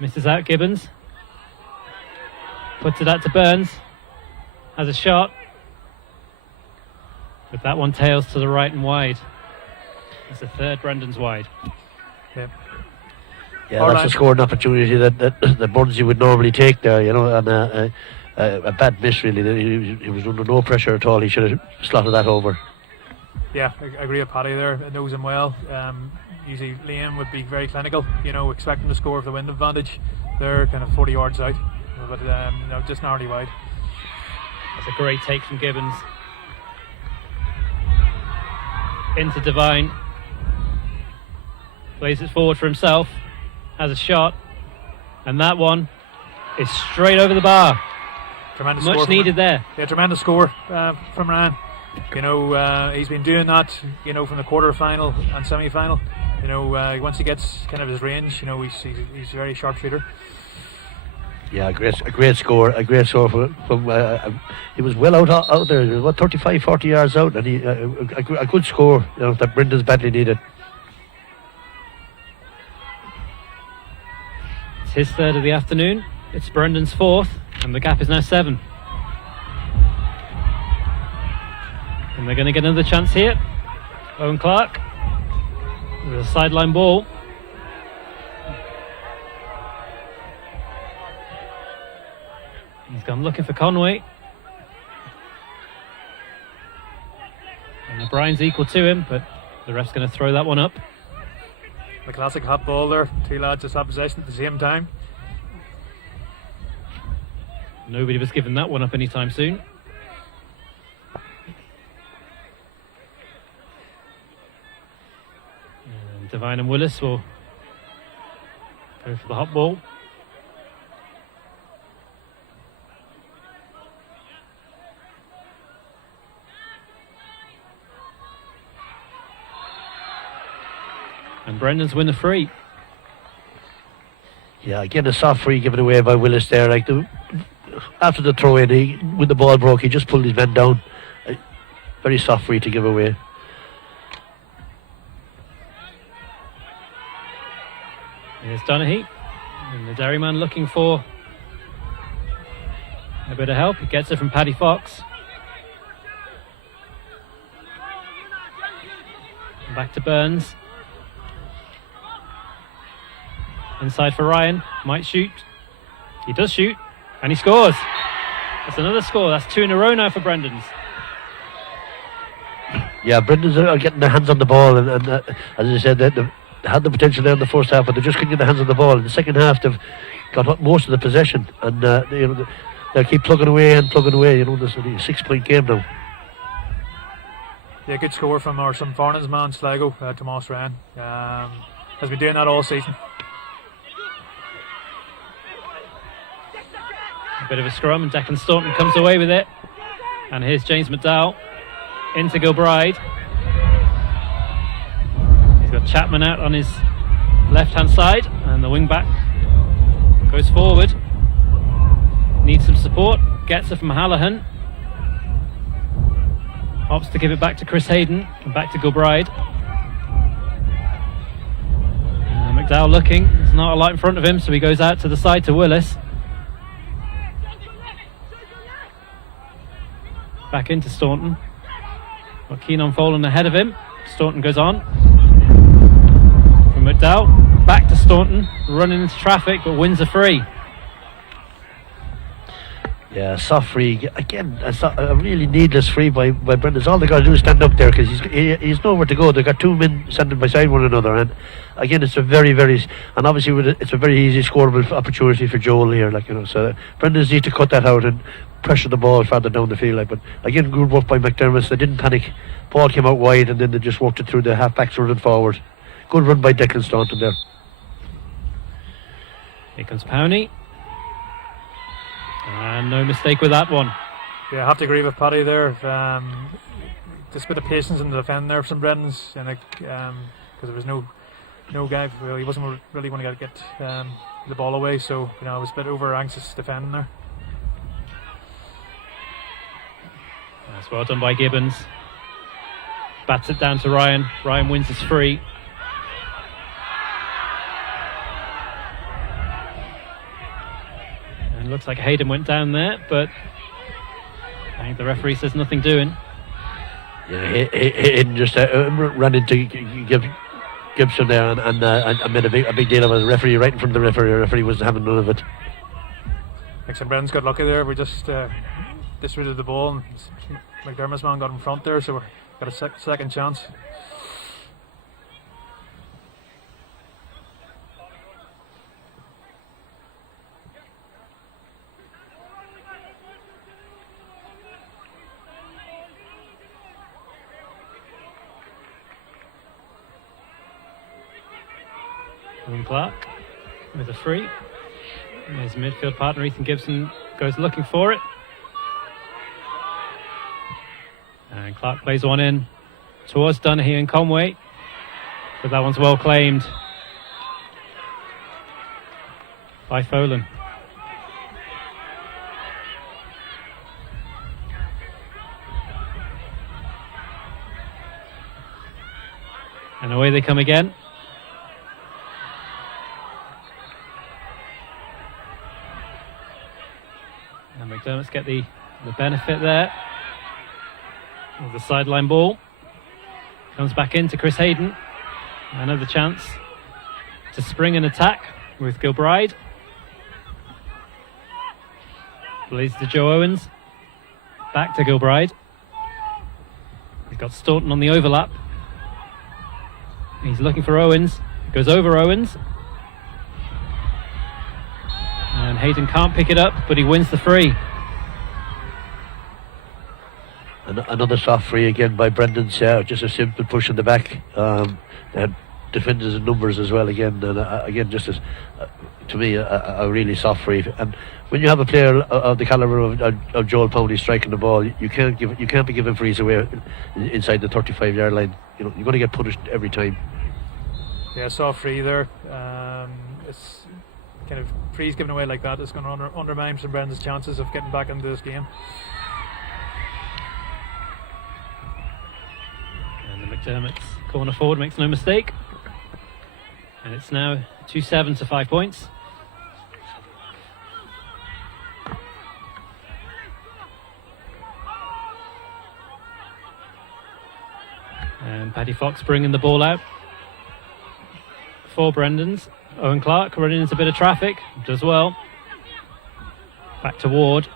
Misses out Gibbons. Puts it out to Burns. Has a shot. But that one tails to the right and wide. It's the third Brendan's wide. Yeah. Yeah, that's a scoring opportunity that Burnsy would normally take there, you know, and a bad miss really. He was under no pressure at all. He should have slotted that over. Yeah, I agree with Paddy there. It knows him well. Usually Liam would be very clinical, you know, expecting to score with the wind advantage. They're kind of 40 yards out, but just narrowly wide. That's a great take from Gibbons. Into Devine. Plays it forward for himself. Has a shot. And that one is straight over the bar. Tremendous Much score needed there. Yeah, tremendous score from Ryan. You know, he's been doing that, you know, from the quarter-final and semi-final. You know, once he gets kind of his range, you know, he's a very sharp shooter. Yeah, a great score from he was well out there. He was about 35, 40 yards out, and he a good score, you know, that Brendan's badly needed. It's his third of the afternoon. It's Brendan's fourth, and the gap is now 7. And they're going to get another chance here. Owen Clark with a sideline ball. He's gone looking for Conway. And O'Brien's equal to him, but the ref's going to throw that one up. The classic hot ball there. Two lads just had possession at the same time. Nobody was giving that one up anytime soon. And Devine and Willis will go for the hot ball. And Brendan's win the free. Yeah, again a soft free given away by Willis there. Like after the throw in, when the ball broke, he just pulled his men down. Very soft free to give away. Here's Donaghy, and the Derryman looking for a bit of help. He gets it from Paddy Fox. And back to Burns. Inside for Ryan, might shoot. He does shoot, and he scores. That's another score. That's 2 in a row now for Brendan's. Yeah, Brendan's are getting their hands on the ball, and as I said, they had the potential there in the first half, but they just couldn't get their hands on the ball. In the second half, they've got most of the possession, and they'll keep plugging away. You know, this is a 6-point game now. Yeah, good score from our St. Farnan's man, Sligo, Tomas Ryan. Has been doing that all season. A bit of a scrum, and Declan Staunton comes away with it. And here's James McDowell into Gilbride. He's got Chapman out on his left-hand side, and the wing-back goes forward. Needs some support, gets it from Hallahan. Opts to give it back to Chris Hayden, and back to Gilbride. McDowell looking, there's not a light in front of him, so he goes out to the side to Willis. Back into Staunton. Got Keenan Folan ahead of him. Staunton goes on. From McDowell, back to Staunton, running into traffic, but wins a free. Yeah, soft free again. A really needless free by Brendan's. All they got to do is stand up there, because he's nowhere to go. They've got 2 men standing beside one another, and again, it's a very, and obviously it's a very easy scoreable opportunity for Joel here. Like, you know, so Brendan's need to cut that out and pressure the ball further down the field. Like, but again, good work by McDermotts. They didn't panic. Ball came out wide, and then they just walked it through the half-backs running forward. Good run by Declan Staunton there. Here comes Powney. And no mistake with that one. Yeah, I have to agree with Paddy there. Just a bit of patience in the defend there from Brendan's, and because there was no guy. Well, he wasn't really going to get the ball away, so I was a bit over anxious defending there. That's well done by Gibbons. Bats it down to Ryan. Ryan wins his free. And looks like Hayden went down there, but I think the referee says nothing doing. Yeah, Hayden just ran into Gibson there and made a big deal of it. The referee right in front of the referee. The referee wasn't having none of it. St Brendan's got lucky there. We just disputed the ball, and McDermott's man got in front there, so we got a second chance. Clark with a free. And his midfield partner Ethan Gibson goes looking for it. And Clark plays one in towards Donaghy and Conway. But that one's well claimed by Folan. And away they come again. And McDermotts get the benefit there of the sideline ball. Comes back into Chris Hayden. Another chance to spring an attack with Gilbride. Plays to Joe Owens. Back to Gilbride. He's got Staunton on the overlap. He's looking for Owens. Goes over Owens. And Hayden can't pick it up, but he wins the free. Another soft free again by Brendan. Just a simple push in the back. They had defenders in numbers as well again, and again just as to me a really soft free. And when you have a player of the calibre of Joel Powney striking the ball, you can't be giving frees away inside the 35-yard line. You know, you're going to get punished every time. Yeah, soft free there. It's kind of frees given away like that. It's going to undermine St Brendan's chances of getting back into this game. And the McDermotts corner forward makes no mistake. And it's now 2-7 to 5 points. And Paddy Fox bringing the ball out for Brendan's. Owen Clark running into a bit of traffic, does well. Back to Ward.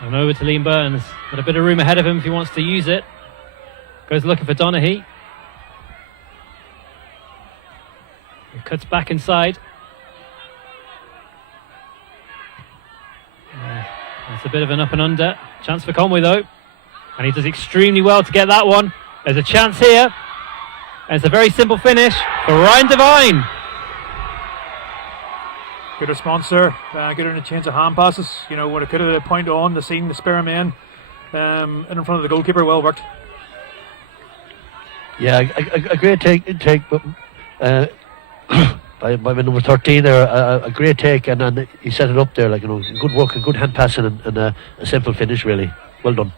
And over to Liam Burns. Got a bit of room ahead of him if he wants to use it. Goes looking for Donaghy. He cuts back inside. That's a bit of an up and under. Chance for Conway though. And he does extremely well to get that one. There's a chance here. And it's a very simple finish for Ryan Devine. Good response there. Good in a change of hand passes. You know, what it could have point on the scene, the spare man in front of the goalkeeper. Well worked. Yeah, a great take by number 13 there. A great take, and then he set it up there. Like, you know, good work, a good hand passing, and a simple finish. Really, well done.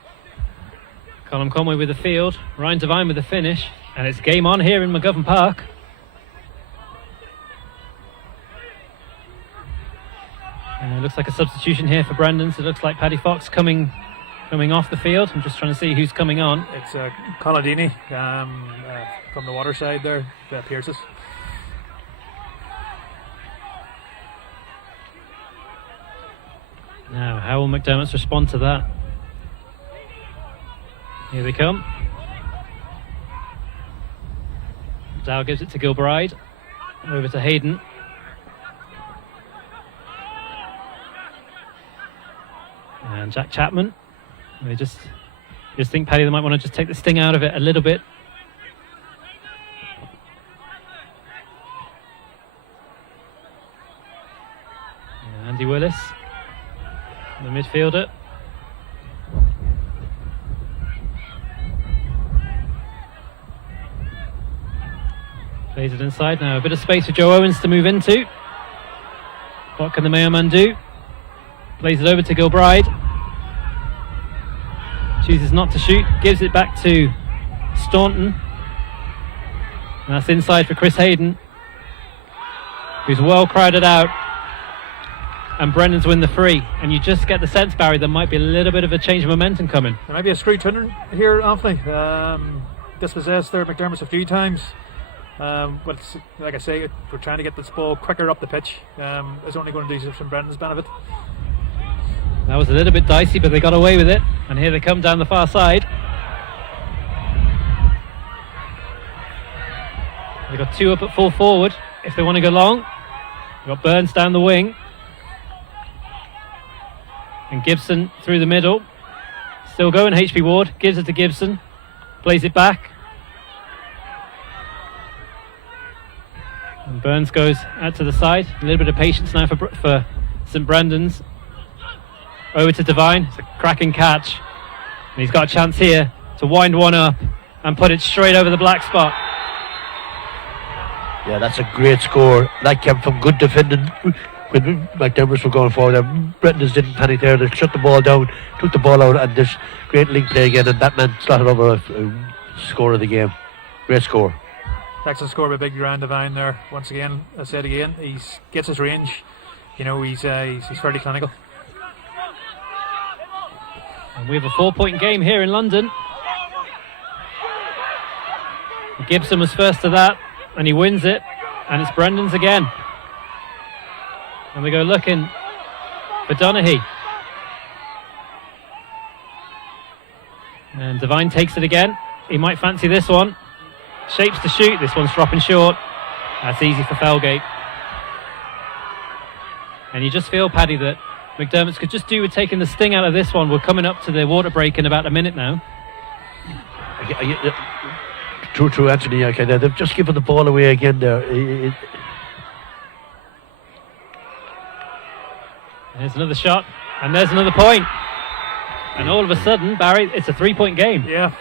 Colm Conway with the field. Ryan Devine with the finish. And it's game on here in McGovern Park. And it looks like a substitution here for Brandon. So it looks like Paddy Fox coming off the field. I'm just trying to see who's coming on. It's Colladini from the water side there, Pierce's. Now, how will McDermotts respond to that? Here they come. Dow gives it to Gilbride. Over to Hayden. And Jack Chapman. They just think, Paddy, they might want to just take the sting out of it a little bit. And Andy Willis, the midfielder. Plays it inside now. A bit of space for Joe Owens to move into. What can the Mayo man do? Plays it over to Gilbride. Chooses not to shoot. Gives it back to Staunton. And that's inside for Chris Hayden, who's well crowded out. and Brennan's win the free, and you just get the sense, Barry, there might be a little bit of a change of momentum coming. There might be a screw turn here, Anthony. Dispossessed there McDermotts a few times. But like I say, we're trying to get this ball quicker up the pitch. It's only going to do some Brennan's benefit. That was a little bit dicey, but they got away with it, and here they come down the far side. They've got two up at full forward if they want to go long. They've got Burns down the wing. And Gibson through the middle. Still going, HP Ward. Gives it to Gibson. Plays it back. And Burns goes out to the side. A little bit of patience now for St Brendan's. Over to Devine. It's a cracking catch. And he's got a chance here to wind one up and put it straight over the black spot. Yeah, that's a great score. That came from good defending. When McDermotts were going forward, Brendan's didn't panic there. They shut the ball down, took the ball out, and this great link play again, and that man slotted over a score of the game. Great score. Excellent score by Big Grand Devine there. Once again, I said again, he gets his range. You know, he's fairly clinical. And we have a 4-point game here in London. Gibson was first to that, and he wins it, and it's Brendan's again. And they go looking for Donaghy. And Devine takes it again. He might fancy this one. Shapes to shoot. This one's dropping short. That's easy for Felgate. And you just feel, Paddy, that McDermotts could just do with taking the sting out of this one. We're coming up to the water break in about a minute now. True, Anthony. Okay, they've just given the ball away again there. There's another shot, and there's another point. And all of a sudden, Barry, it's a 3-point game. Yeah,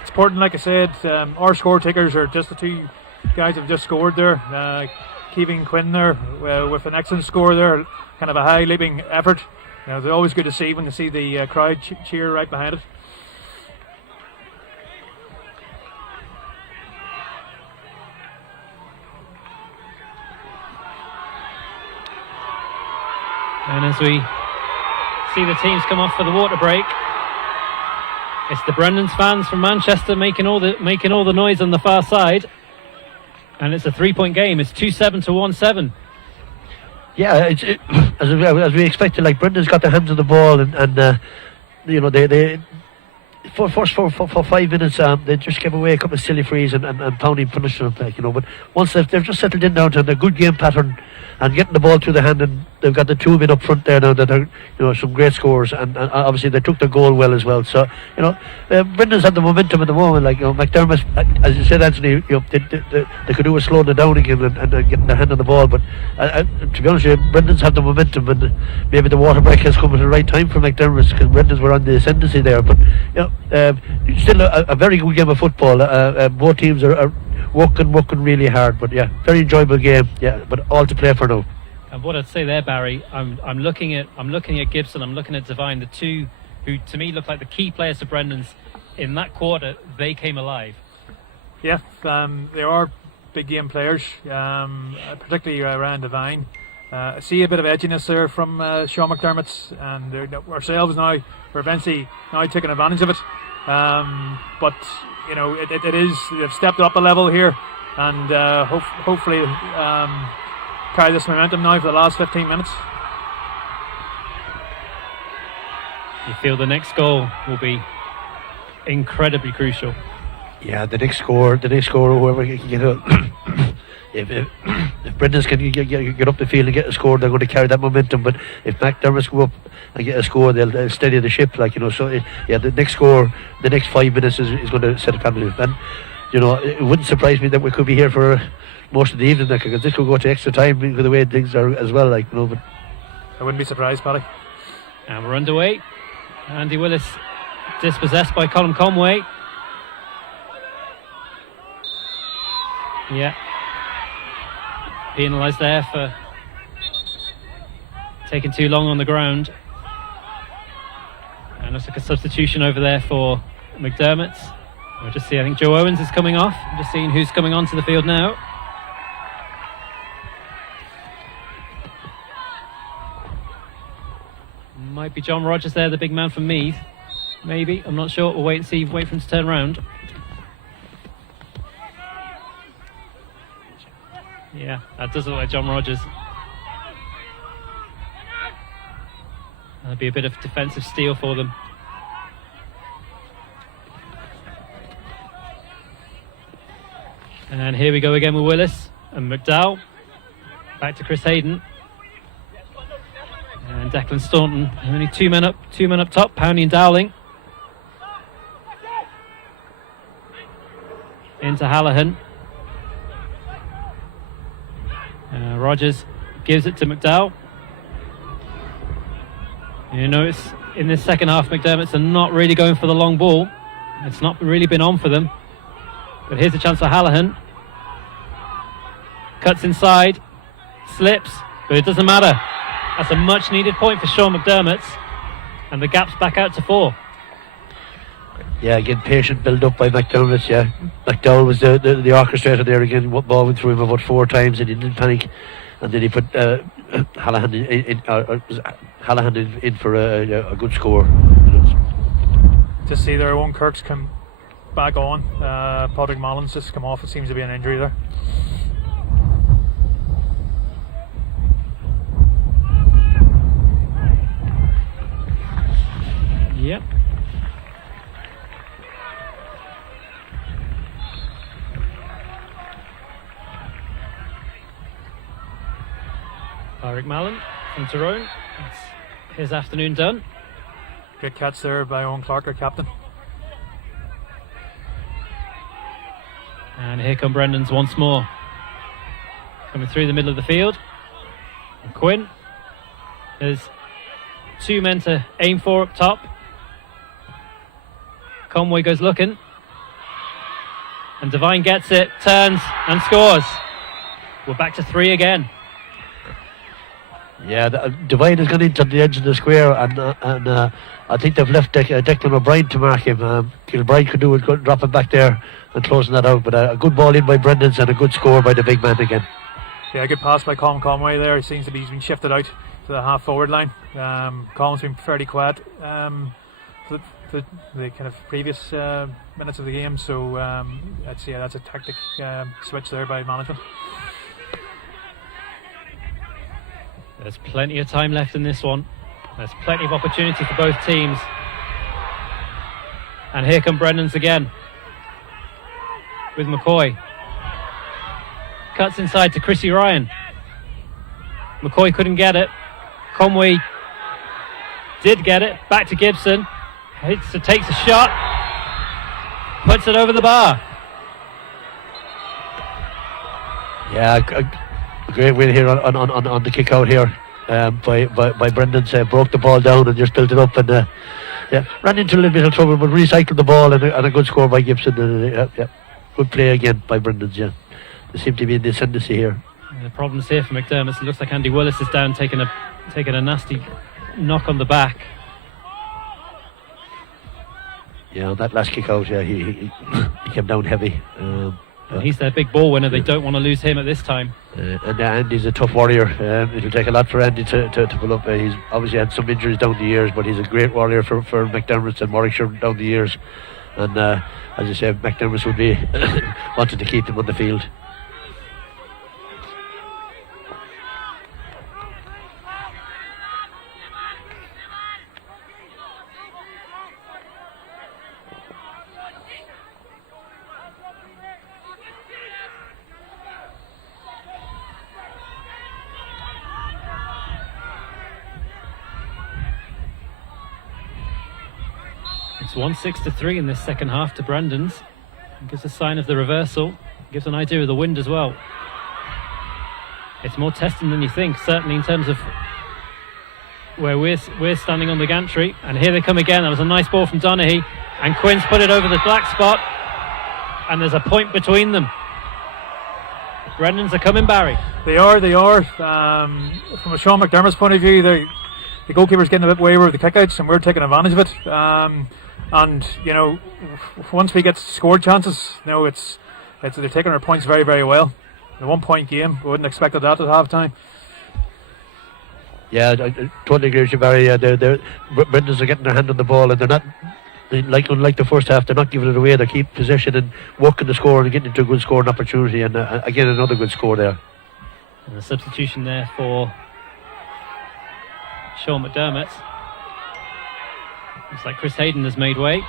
it's important, like I said. Our score takers are just the two guys who've just scored there. Keeving Quinn there with an excellent score there. Kind of a high leaping effort. You know, they're always good to see when you see the crowd cheer right behind it. And as we see the teams come off for the water break, it's the Brendan's fans from Manchester making all the noise on the far side, and it's a 3-point game. It's 2-7 to 1-7. Yeah, as we expected. Like, Brendan's got their hands on the ball, and you know, they for 5 minutes they just gave away a couple of silly frees and pounding punishment, like, you know. But once they've just settled in now to a good game pattern and getting the ball through the hand, and they've got the two men up front there now that are, you know, some great scores, and obviously they took the goal well as well. So, you know, Brendan's had the momentum at the moment. Like, you know, McDermott, as you said, Anthony, you know, they could do with slowing it down again and getting their hand on the ball. But to be honest with you, Brendan's had the momentum, and maybe the water break has come at the right time for McDermott, because Brendan's were on the ascendancy there. But, you know, still a very good game of football. Both teams are working really hard, but yeah, very enjoyable game. Yeah, but all to play for now. And what I'd say there, Barry, I'm looking at Gibson, I'm looking at Devine, the two who to me look like the key players to Brendan's in that quarter. They came alive. Yeah, they are big game players, particularly around Devine. I see a bit of edginess there from Sean McDermott's, and ourselves now, we're eventually now taking advantage of it. But you know, it is, they've stepped up a level here, and hopefully carry this momentum now for the last 15 minutes. You feel the next goal will be incredibly crucial. Yeah, the next score, whoever can get up. if Brendan's can get up the field and get a score, they're going to carry that momentum. But if McDermotts go up and get a score, they'll steady the ship, like, you know. So yeah, the next score, the next 5 minutes is going to set a family. And, you know, it wouldn't surprise me that we could be here for most of the evening, like, because this could go to extra time with the way things are as well, like, you know. But I wouldn't be surprised, Paddy. And we're underway. Andy Willis dispossessed by Colin Conway. Yeah, penalised there for taking too long on the ground. And looks like a substitution over there for McDermott's. We'll just see, I think Joe Owens is coming off. I'm just seeing who's coming onto the field now. Might be John Rogers there, the big man from Meath. Maybe, I'm not sure. We'll wait and see, wait for him to turn around. Yeah, that does look like John Rogers. That'll be a bit of defensive steal for them. And here we go again with Willis and McDowell. Back to Chris Hayden. And Declan Staunton. Only two men up top, Powney and Dowling. Into Hallahan. Rogers gives it to McDowell. You notice in this second half, McDermotts are not really going for the long ball. It's not really been on for them. But here's a chance for Hallahan. Cuts inside, slips, but it doesn't matter. That's a much needed point for Sean McDermotts. And the gap's back out to 4. Yeah, again, patient build up by McDermotts. Yeah, McDowell was the orchestrator there again. What ball went through him about 4 times and he didn't panic. And then he put Hallahan in for a good score. To see their own Kirk's come back on. Patrick Mullins just come off. It seems to be an injury there. Yep. Eric Mallon from Tyrone. That's his afternoon done. Good catch there by Owen Clark, our captain. And here come Brendan's once more. Coming through the middle of the field. And Quinn. There's 2 men to aim for up top. Conway goes looking. And Devine gets it, turns and scores. We're back to 3 again. Yeah, Devine has gone into the edge of the square, and I think they've left Declan O'Brien to mark him. O'Brien could do it, drop him back there and closing that out. But a good ball in by Brendan's and a good score by the big man again. Yeah, good pass by Colin Conway there. He seems to be, he's been shifted out to the half forward line. Colin's been fairly quiet for the kind of previous minutes of the game. So that's a tactic switch there by management. There's plenty of time left in this one. There's plenty of opportunity for both teams. And here come Brennan's again. With McCoy. Cuts inside to Chrissy Ryan. McCoy couldn't get it. Conway did get it. Back to Gibson. Takes a shot. Puts it over the bar. Yeah, a great win here on the kick out here by Brendan. Broke the ball down and just built it up and ran into a little bit of trouble, but recycled the ball and a good score by Gibson. Good play again by Brendan. Yeah, they seem to be in the ascendancy here. And the problems here for McDermott. It looks like Andy Willis is down, taking a nasty knock on the back. Yeah, that last kick out, yeah, he came down heavy. He's their big ball winner. They don't want to lose him at this time. And Andy's a tough warrior. It'll take a lot for Andy to pull up. He's obviously had some injuries down the years, but he's a great warrior for McDermotts and Warwickshire down the years. And as I said, McDermotts would be wanting to keep him on the field. It's 1-6-3 in this second half to Brandon's. It gives a sign of the reversal. It gives an idea of the wind as well. It's more testing than you think, certainly in terms of where we're standing on the gantry. And here they come again. That was a nice ball from Donaghy, and Quinn's put it over the black spot, and there's a point between them. Brendans are coming, Barry. They are. From a Sean McDermott's point of view, the goalkeeper's getting a bit wayward with the kickouts, and we're taking advantage of it. And once we get scored chances, they're taking our points very, very well. The 1 point game, we wouldn't have expected that at half time. Yeah, I totally agree with you, Barry. Brendan's are getting their hand on the ball, and they're not, unlike the first half, they're not giving it away. They keep possession and working the score and getting into a good scoring opportunity, and again, another good score there. And the substitution there for Sean McDermott. Looks like Chris Hayden has made way.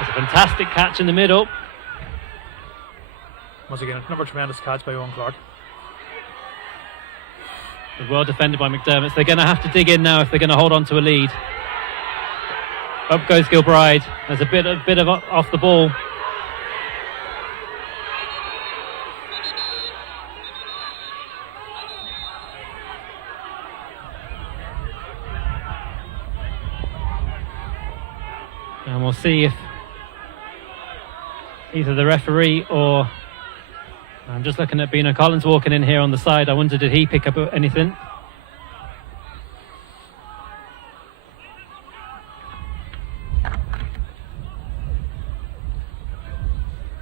It's a fantastic catch in the middle. Once again, another tremendous catch by Owen Clark. Well defended by McDermotts. They're going to have to dig in now if they're going to hold on to a lead. Up goes Gilbride. There's a bit of off the ball. And we'll see if either the referee or... I'm just looking at Bino Collins walking in here on the side. I wonder, did he pick up anything?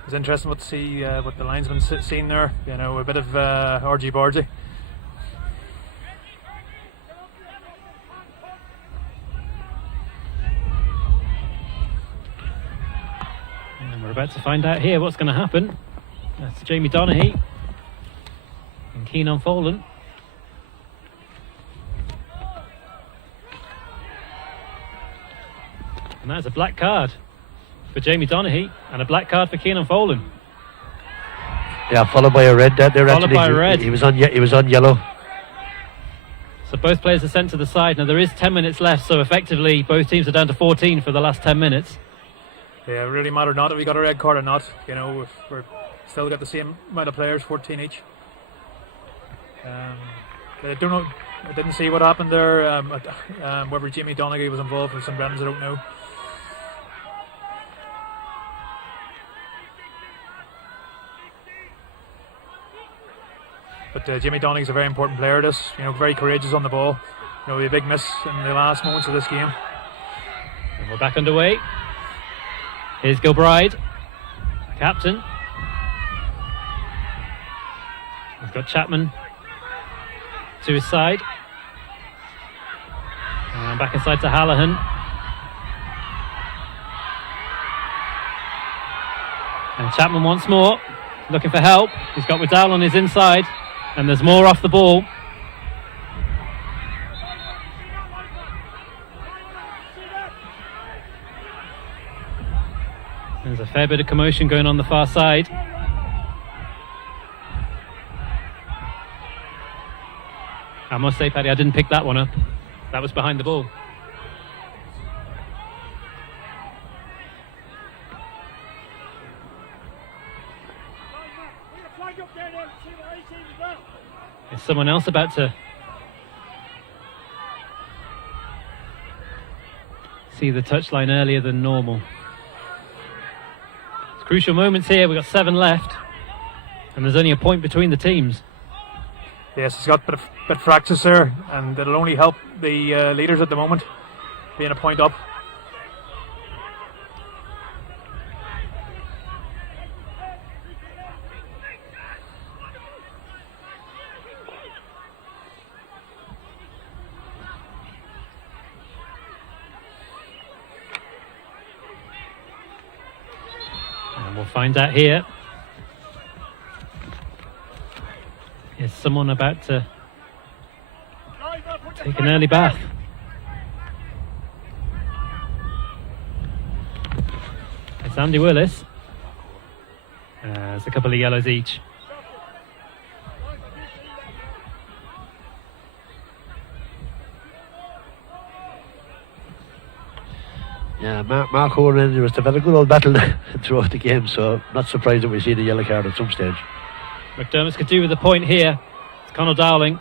It's interesting to see what the linesman seen there. You know, a bit of argy-bargy. And we're about to find out here what's going to happen. That's Jamie Donaghy and Keenan Folan. And that's a black card for Jamie Donaghy and a black card for Keenan Folan. Yeah, followed by a red. Followed by a red. He was on yellow. So both players are sent to the side. Now there is 10 minutes left, so effectively both teams are down to 14 for the last 10 minutes. Yeah, it really mattered not if we got a red card or not. You know, if we're still got the same amount of players, 14 each. I don't know. I didn't see what happened there. Whether Jamie Donaghy was involved with some Brennans, I don't know. But Jamie Donaghy's a very important player. Very courageous on the ball. You know, a big miss in the last moments of this game. And we're back underway. Here's Gilbride, captain. We've got Chapman to his side. And back inside to Hallahan. And Chapman once more, looking for help. He's got Waddell on his inside. And there's more off the ball. There's a fair bit of commotion going on the far side. I must say, Paddy, I didn't pick that one up. That was behind the ball. Is someone else about to see the touchline earlier than normal? It's crucial moments here. We've got 7 left, and there's only a point between the teams. Yes, he's got a bit of practice there, and it'll only help the leaders at the moment, being a point up. And we'll find out here. Is someone about to take an early bath? It's Andy Willis. There's a couple of yellows each. Yeah, Mark Horan, there was a very good old battle throughout the game, so not surprised that we see the yellow card at some stage. McDermotts could do with the point here. It's Conor Dowling.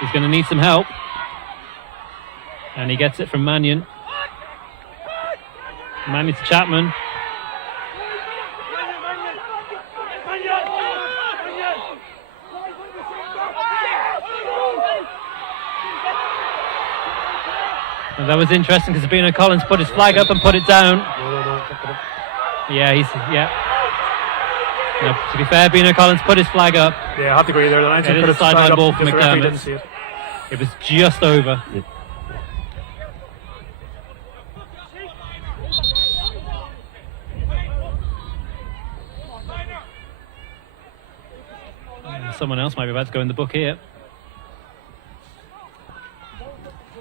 He's going to need some help. And he gets it from Mannion. Mannion to Chapman. And that was interesting because Bino Collins put his flag up and put it down. Yeah, Now, to be fair, Bino Collins put his flag up. Yeah, I have to agree there. The linesman It is put a his flag sideline up, ball for just the referee McDermott. didn't see it. It was just over. Someone else might be about to go in the book here.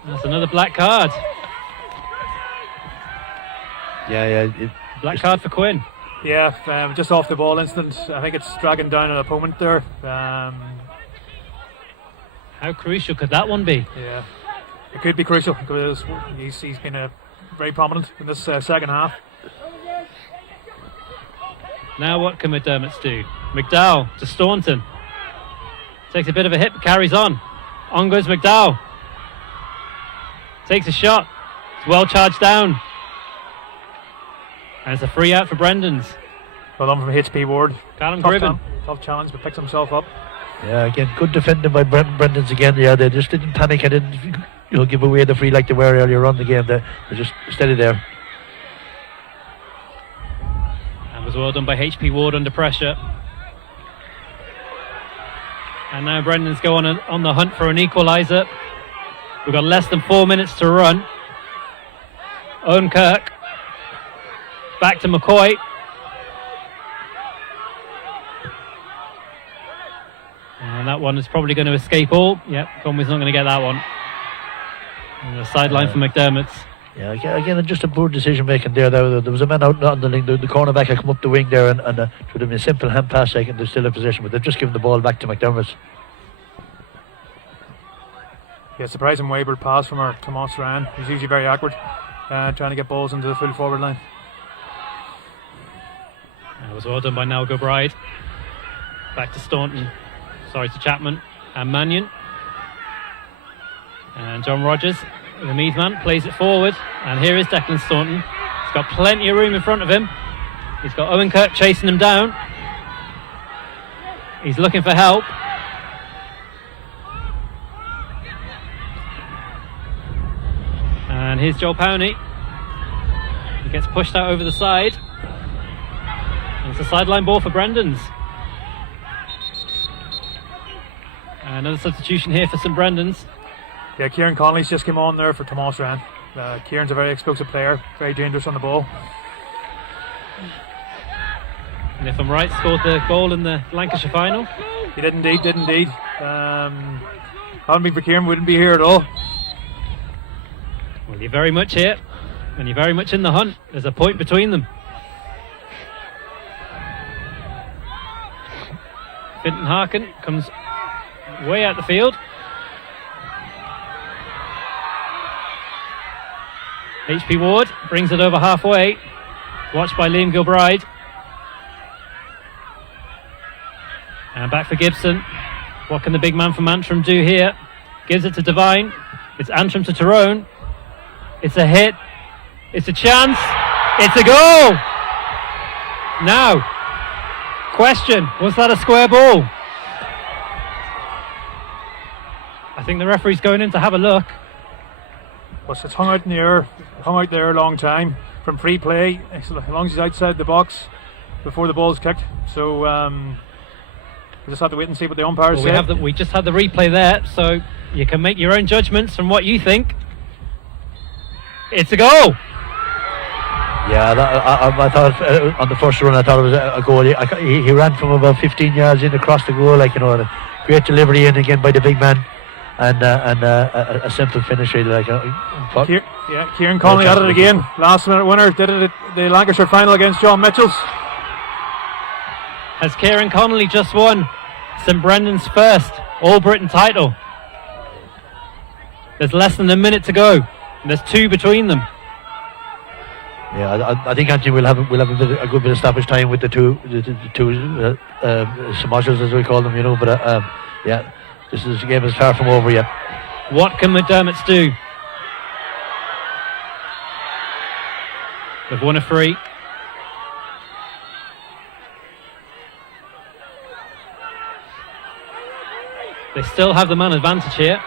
That's another black card. Yeah. Black card for Quinn. Yeah, just off the ball incident. I think it's dragging down an opponent there. How crucial could that one be? Yeah, it could be crucial because he's been very prominent in this second half. Now what can McDermotts do? McDowell to Staunton. Takes a bit of a hit, but carries on. On goes McDowell. Takes a shot. It's well charged down. And it's a free out for Brendan's. Well done from HP Ward. Callum Gribben. Tough challenge, but picks himself up. Yeah, again, good defending by Brendan's again. Yeah, they just didn't panic and didn't give away the free like they were earlier on the game. They're just steady there. And was well done by HP Ward under pressure. And now Brendan's going on the hunt for an equaliser. We've got less than 4 minutes to run. Owen Kirk. Back to McCoy. And that one is probably going to escape all. Yep, Conway's not going to get that one. And the sideline for McDermotts. Yeah, again, just a poor decision making there. There was a man out on the link. The cornerback had come up the wing there, and it would have been a simple hand pass taken. They're still in possession, but they've just given the ball back to McDermotts. Yeah, surprising wayward pass from our Tomas Ryan. He's usually very accurate, trying to get balls into the full forward line. That was well done by Niall Gobride. Back to Staunton. Sorry, to Chapman and Mannion. And John Rogers, the Meath man, plays it forward. And here is Declan Staunton. He's got plenty of room in front of him. He's got Owen Kirk chasing him down. He's looking for help. And here's Joel Powney. He gets pushed out over the side. And it's a sideline ball for Brendan's. Another substitution here for St Brendan's. Yeah, Kieran Connolly's just come on there for Tomas Ryan. Kieran's a very explosive player, very dangerous on the ball. And if I'm right, scored the goal in the Lancashire final. He did indeed. Hadn't been for Kieran, we wouldn't be here at all. Well, you're very much here, and you're very much in the hunt. There's a point between them. Finton Harkin comes way out the field. HP Ward brings it over halfway. Watched by Liam Gilbride. And back for Gibson. What can the big man from Antrim do here? Gives it to Devine. It's Antrim to Tyrone. It's a hit. It's a chance. It's a goal. Now, question, was that a square ball? I think the referee's going in to have a look. Well, it's hung out in the air, hung out there a long time from free play, as long as he's outside the box before the ball's kicked. So we just have to wait and see what the umpires say. We just had the replay there, so you can make your own judgments from what you think. It's a goal. Yeah, I thought on the first run, I thought it was a goal. He ran from about 15 yards in across the goal, like, a great delivery in again by the big man, and a simple finish really. Kieran Connolly had it again. Last minute winner, did it at the Lancashire final against John Mitchell's. Has Kieran Connolly just won St Brendan's first All-Britain title? There's less than a minute to go. And there's two between them. Yeah, I think Anthony will have a good bit of stoppage time with the two smashers, as we call them, But yeah, this game is far from over yet. What can McDermotts do? They've won a free. They still have the man advantage here.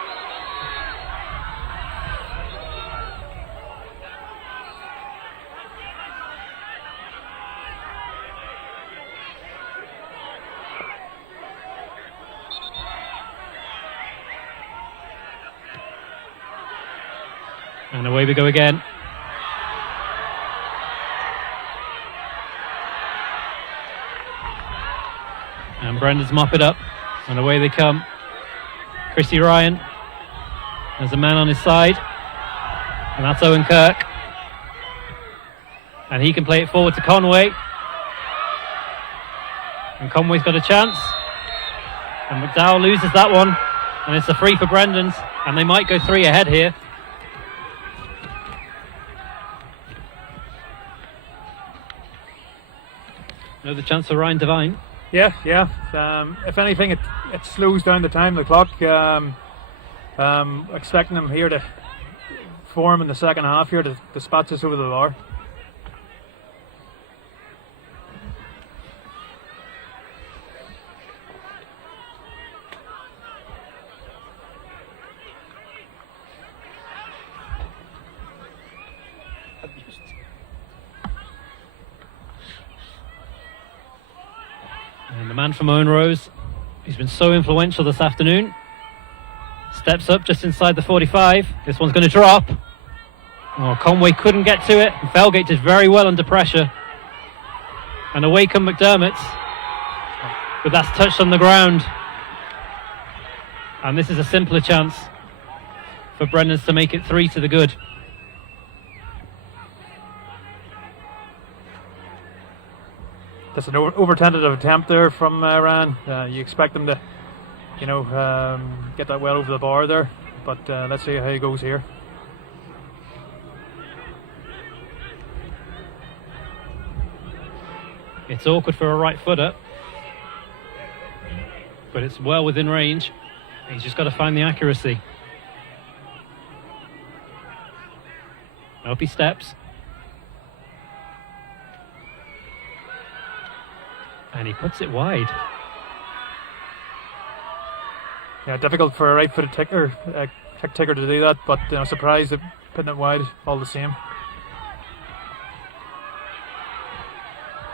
And away we go again. And Brendan's mop it up. And away they come. Chrissy Ryan. There's a man on his side. And that's Owen Kirk. And he can play it forward to Conway. And Conway's got a chance. And McDowell loses that one. And it's a free for Brendan's. And they might go 3 ahead here. Another chance for Ryan Devine. Yeah. If anything, it slows down the time, the clock. Expecting them here to form in the second half here to dispatch us over the bar. And the man from Owen Rose, he's been so influential this afternoon, steps up just inside the 45. This one's going to drop. Oh, Conway couldn't get to it. Felgate did very well under pressure. And away come McDermotts. But that's touched on the ground. And this is a simpler chance for Brendan's to make it 3 to the good. That's an over-tentative attempt there from Ryan. You expect them to, get that well over the bar there. But let's see how he goes here. It's awkward for a right footer, but it's well within range. He's just got to find the accuracy. Up he steps. And he puts it wide. Yeah, difficult for a right-footed kick ticker to do that, but surprised at putting it wide all the same.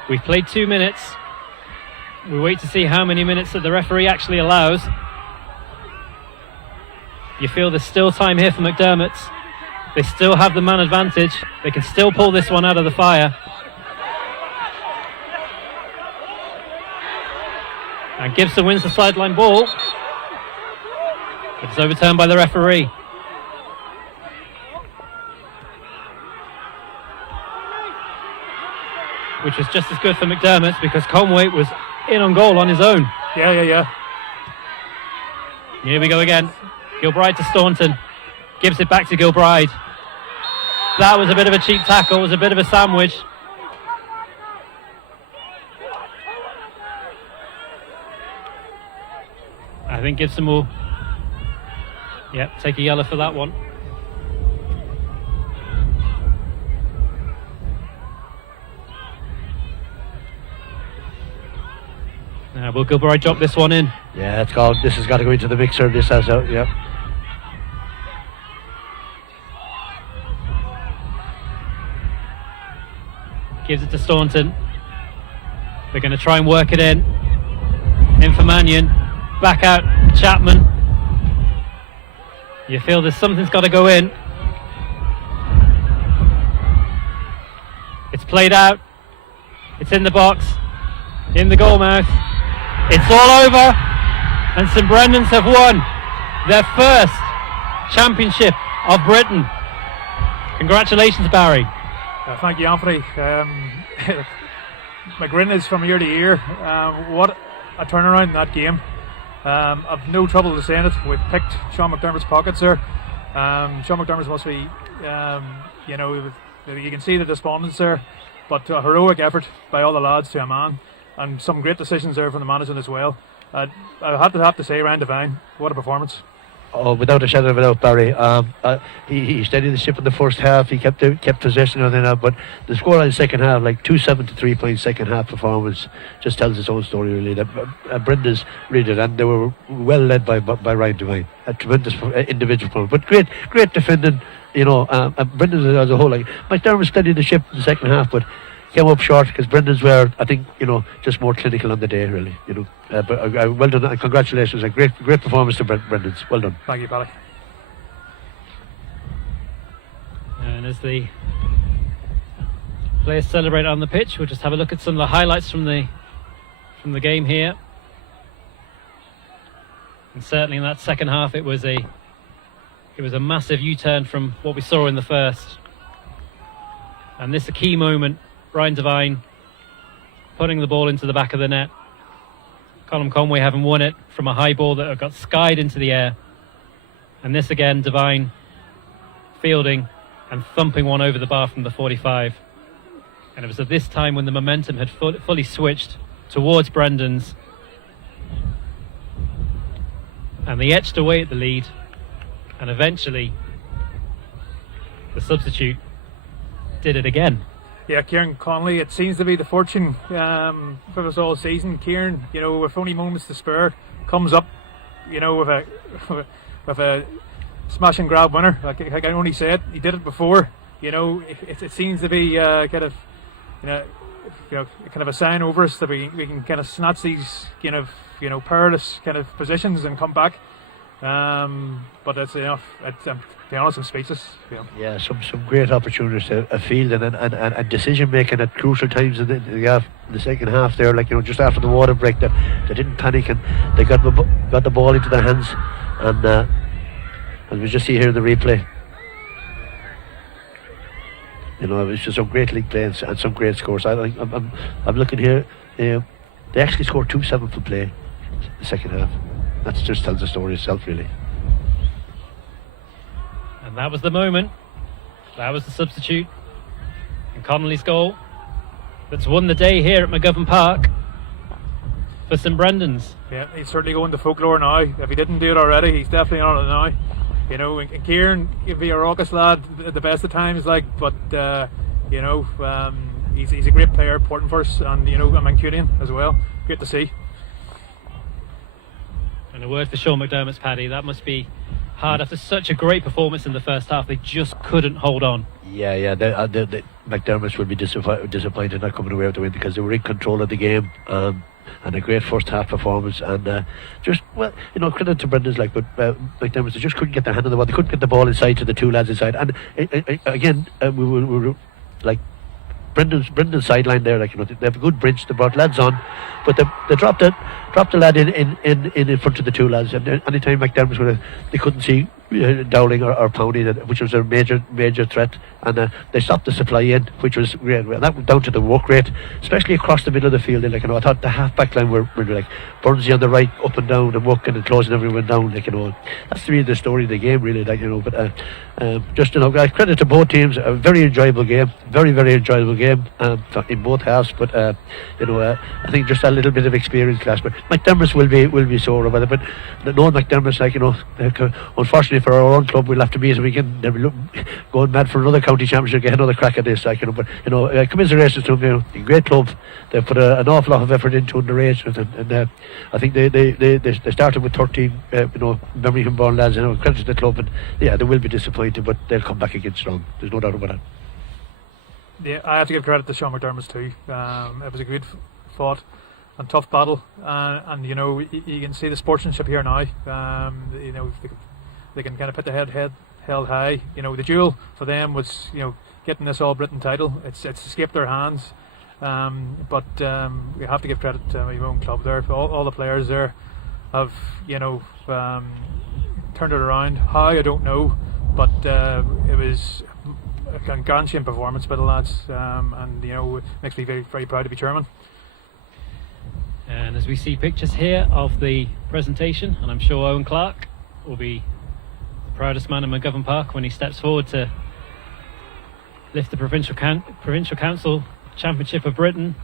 We've played 2 minutes. We wait to see how many minutes that the referee actually allows. You feel there's still time here for McDermotts. They still have the man advantage. They can still pull this one out of the fire. And Gibson wins the sideline ball. It's overturned by the referee. Which was just as good for McDermott because Conway was in on goal on his own. Yeah. Here we go again. Gilbride to Staunton. Gives it back to Gilbride. That was a bit of a cheap tackle. It was a bit of a sandwich. I think Gibson will take a yellow for that one. Will Gilbride drop this one in? Yeah, it's called. This has got to go into the mixer. This has out. Yeah. Gives it to Staunton. They're going to try and work it in. In for Mannion. Back out Chapman. You feel there's something's got to go in. It's played out. It's in the box. In the goal mouth. It's all over. And St Brendan's have won their first championship of Britain. Congratulations, Barry. Thank you, Anthony. McGovern is from year to year. What a turnaround in that game. I've no trouble saying it. We've picked Sean McDermott's pockets there. Sean McDermott must be, you can see the despondence there, but a heroic effort by all the lads to a man, and some great decisions there from the management as well. I have to say, Ryan Devine, what a performance. Oh, without a shadow of a doubt, Barry. He steadied the ship in the first half. He kept possession of it, but the score in the second half, like 2-7 to 3 point second half performance, just tells its own story really. That Brenda's really did, and they were well led by Ryan Devine. A tremendous individual performance, but great defending. Brendan's as a whole, like McDermott steadied the ship in the second half, but came up short because Brendan's were, I think, just more clinical on the day, really. But well done and congratulations. A great performance to Brendan's. Well done. Thank you, Paddy. as the players celebrate on the pitch, we'll just have a look at some of the highlights from the game here. And certainly in that second half, it was a massive U-turn from what we saw in the first. And this is a key moment. Ryan Devine putting the ball into the back of the net. Colm Conway having won it from a high ball that got skied into the air. And this again, Devine fielding and thumping one over the bar from the 45. And it was at this time when the momentum had fully switched towards Brendan's. And they etched away at the lead. And eventually, the substitute did it again. Yeah, Kieran Connolly, it seems to be the fortune for us all season. Kieran, with only moments to spare, comes up, with a smash and grab winner. Like I only said, he did it before. It seems to be kind of a sign over us that we can kind of snatch these perilous kind of positions and come back. But it's enough. To be honest, I'm speechless. Yeah, some great opportunities to field and decision making at crucial times in the second half there. Just after the water break, they didn't panic and they got the ball into their hands. And as we just see here in the replay, it was just some great league play and some great scores. I'm looking here. They actually scored 2-7 for play in the second half. That just tells the story itself, really. And that was the moment. That was the substitute. And Connolly's goal that's won the day here at McGovern Park for St Brendan's. Yeah, he's certainly going to folklore now. If he didn't do it already, he's definitely on it now. And Kieran, he'd be a raucous lad at the best of times, but he's a great player, important for us, and a Mancunian as well. Great to see. And a word for Sean McDermott's, Paddy. That must be hard after such a great performance in the first half. They just couldn't hold on. Yeah. The McDermotts will be disappointed not coming away with the win because they were in control of the game. And a great first half performance, and credit to Brendan's, but McDermotts, they just couldn't get their hand on the ball. They couldn't get the ball inside to the two lads inside, and again we were like Brendan's sideline there. They have a good bridge. They brought lads on, but they dropped the lad in front of the two lads. And anytime McDermott they couldn't see Dowling or Powney, which was a major threat, and they stopped the supply in, which was great. Well, that went down to the work rate, especially across the middle of the field. I thought the half back line were like Burnsy on the right, up and down, and working and closing everyone down. That's really the story of the game, really. But credit to both teams. A very enjoyable game, very enjoyable game in both halves. But I think just a little bit of experience clash. But McDermott's will be sore about it. But knowing McDermott's, unfortunately for our own club, we'll have to be as we can. They'll be going mad for another county championship, get another crack at this. But commiserations to them. A great club. They put an awful lot of effort into underage, and I think they started with 13 Birmingham-born lads. Credit to the club, and yeah, they will be disappointed, but they'll come back again strong. There's no doubt about that. Yeah, I have to give credit to Sean McDermott too. It was a good fought and tough battle, and you can see the sportsmanship here now. They can kind of put the head held high. The duel for them was getting this All Britain title. It's escaped their hands, but we have to give credit to my own club there. All the players there have turned it around. How, I don't know, but it was a gargantuan performance by the lads, and it makes me very, very proud to be chairman. And as we see pictures here of the presentation, and I'm sure Owen Clark will be the proudest man in McGovern Park when he steps forward to lift the Provincial Council Championship of Britain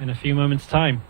in a few moments' time.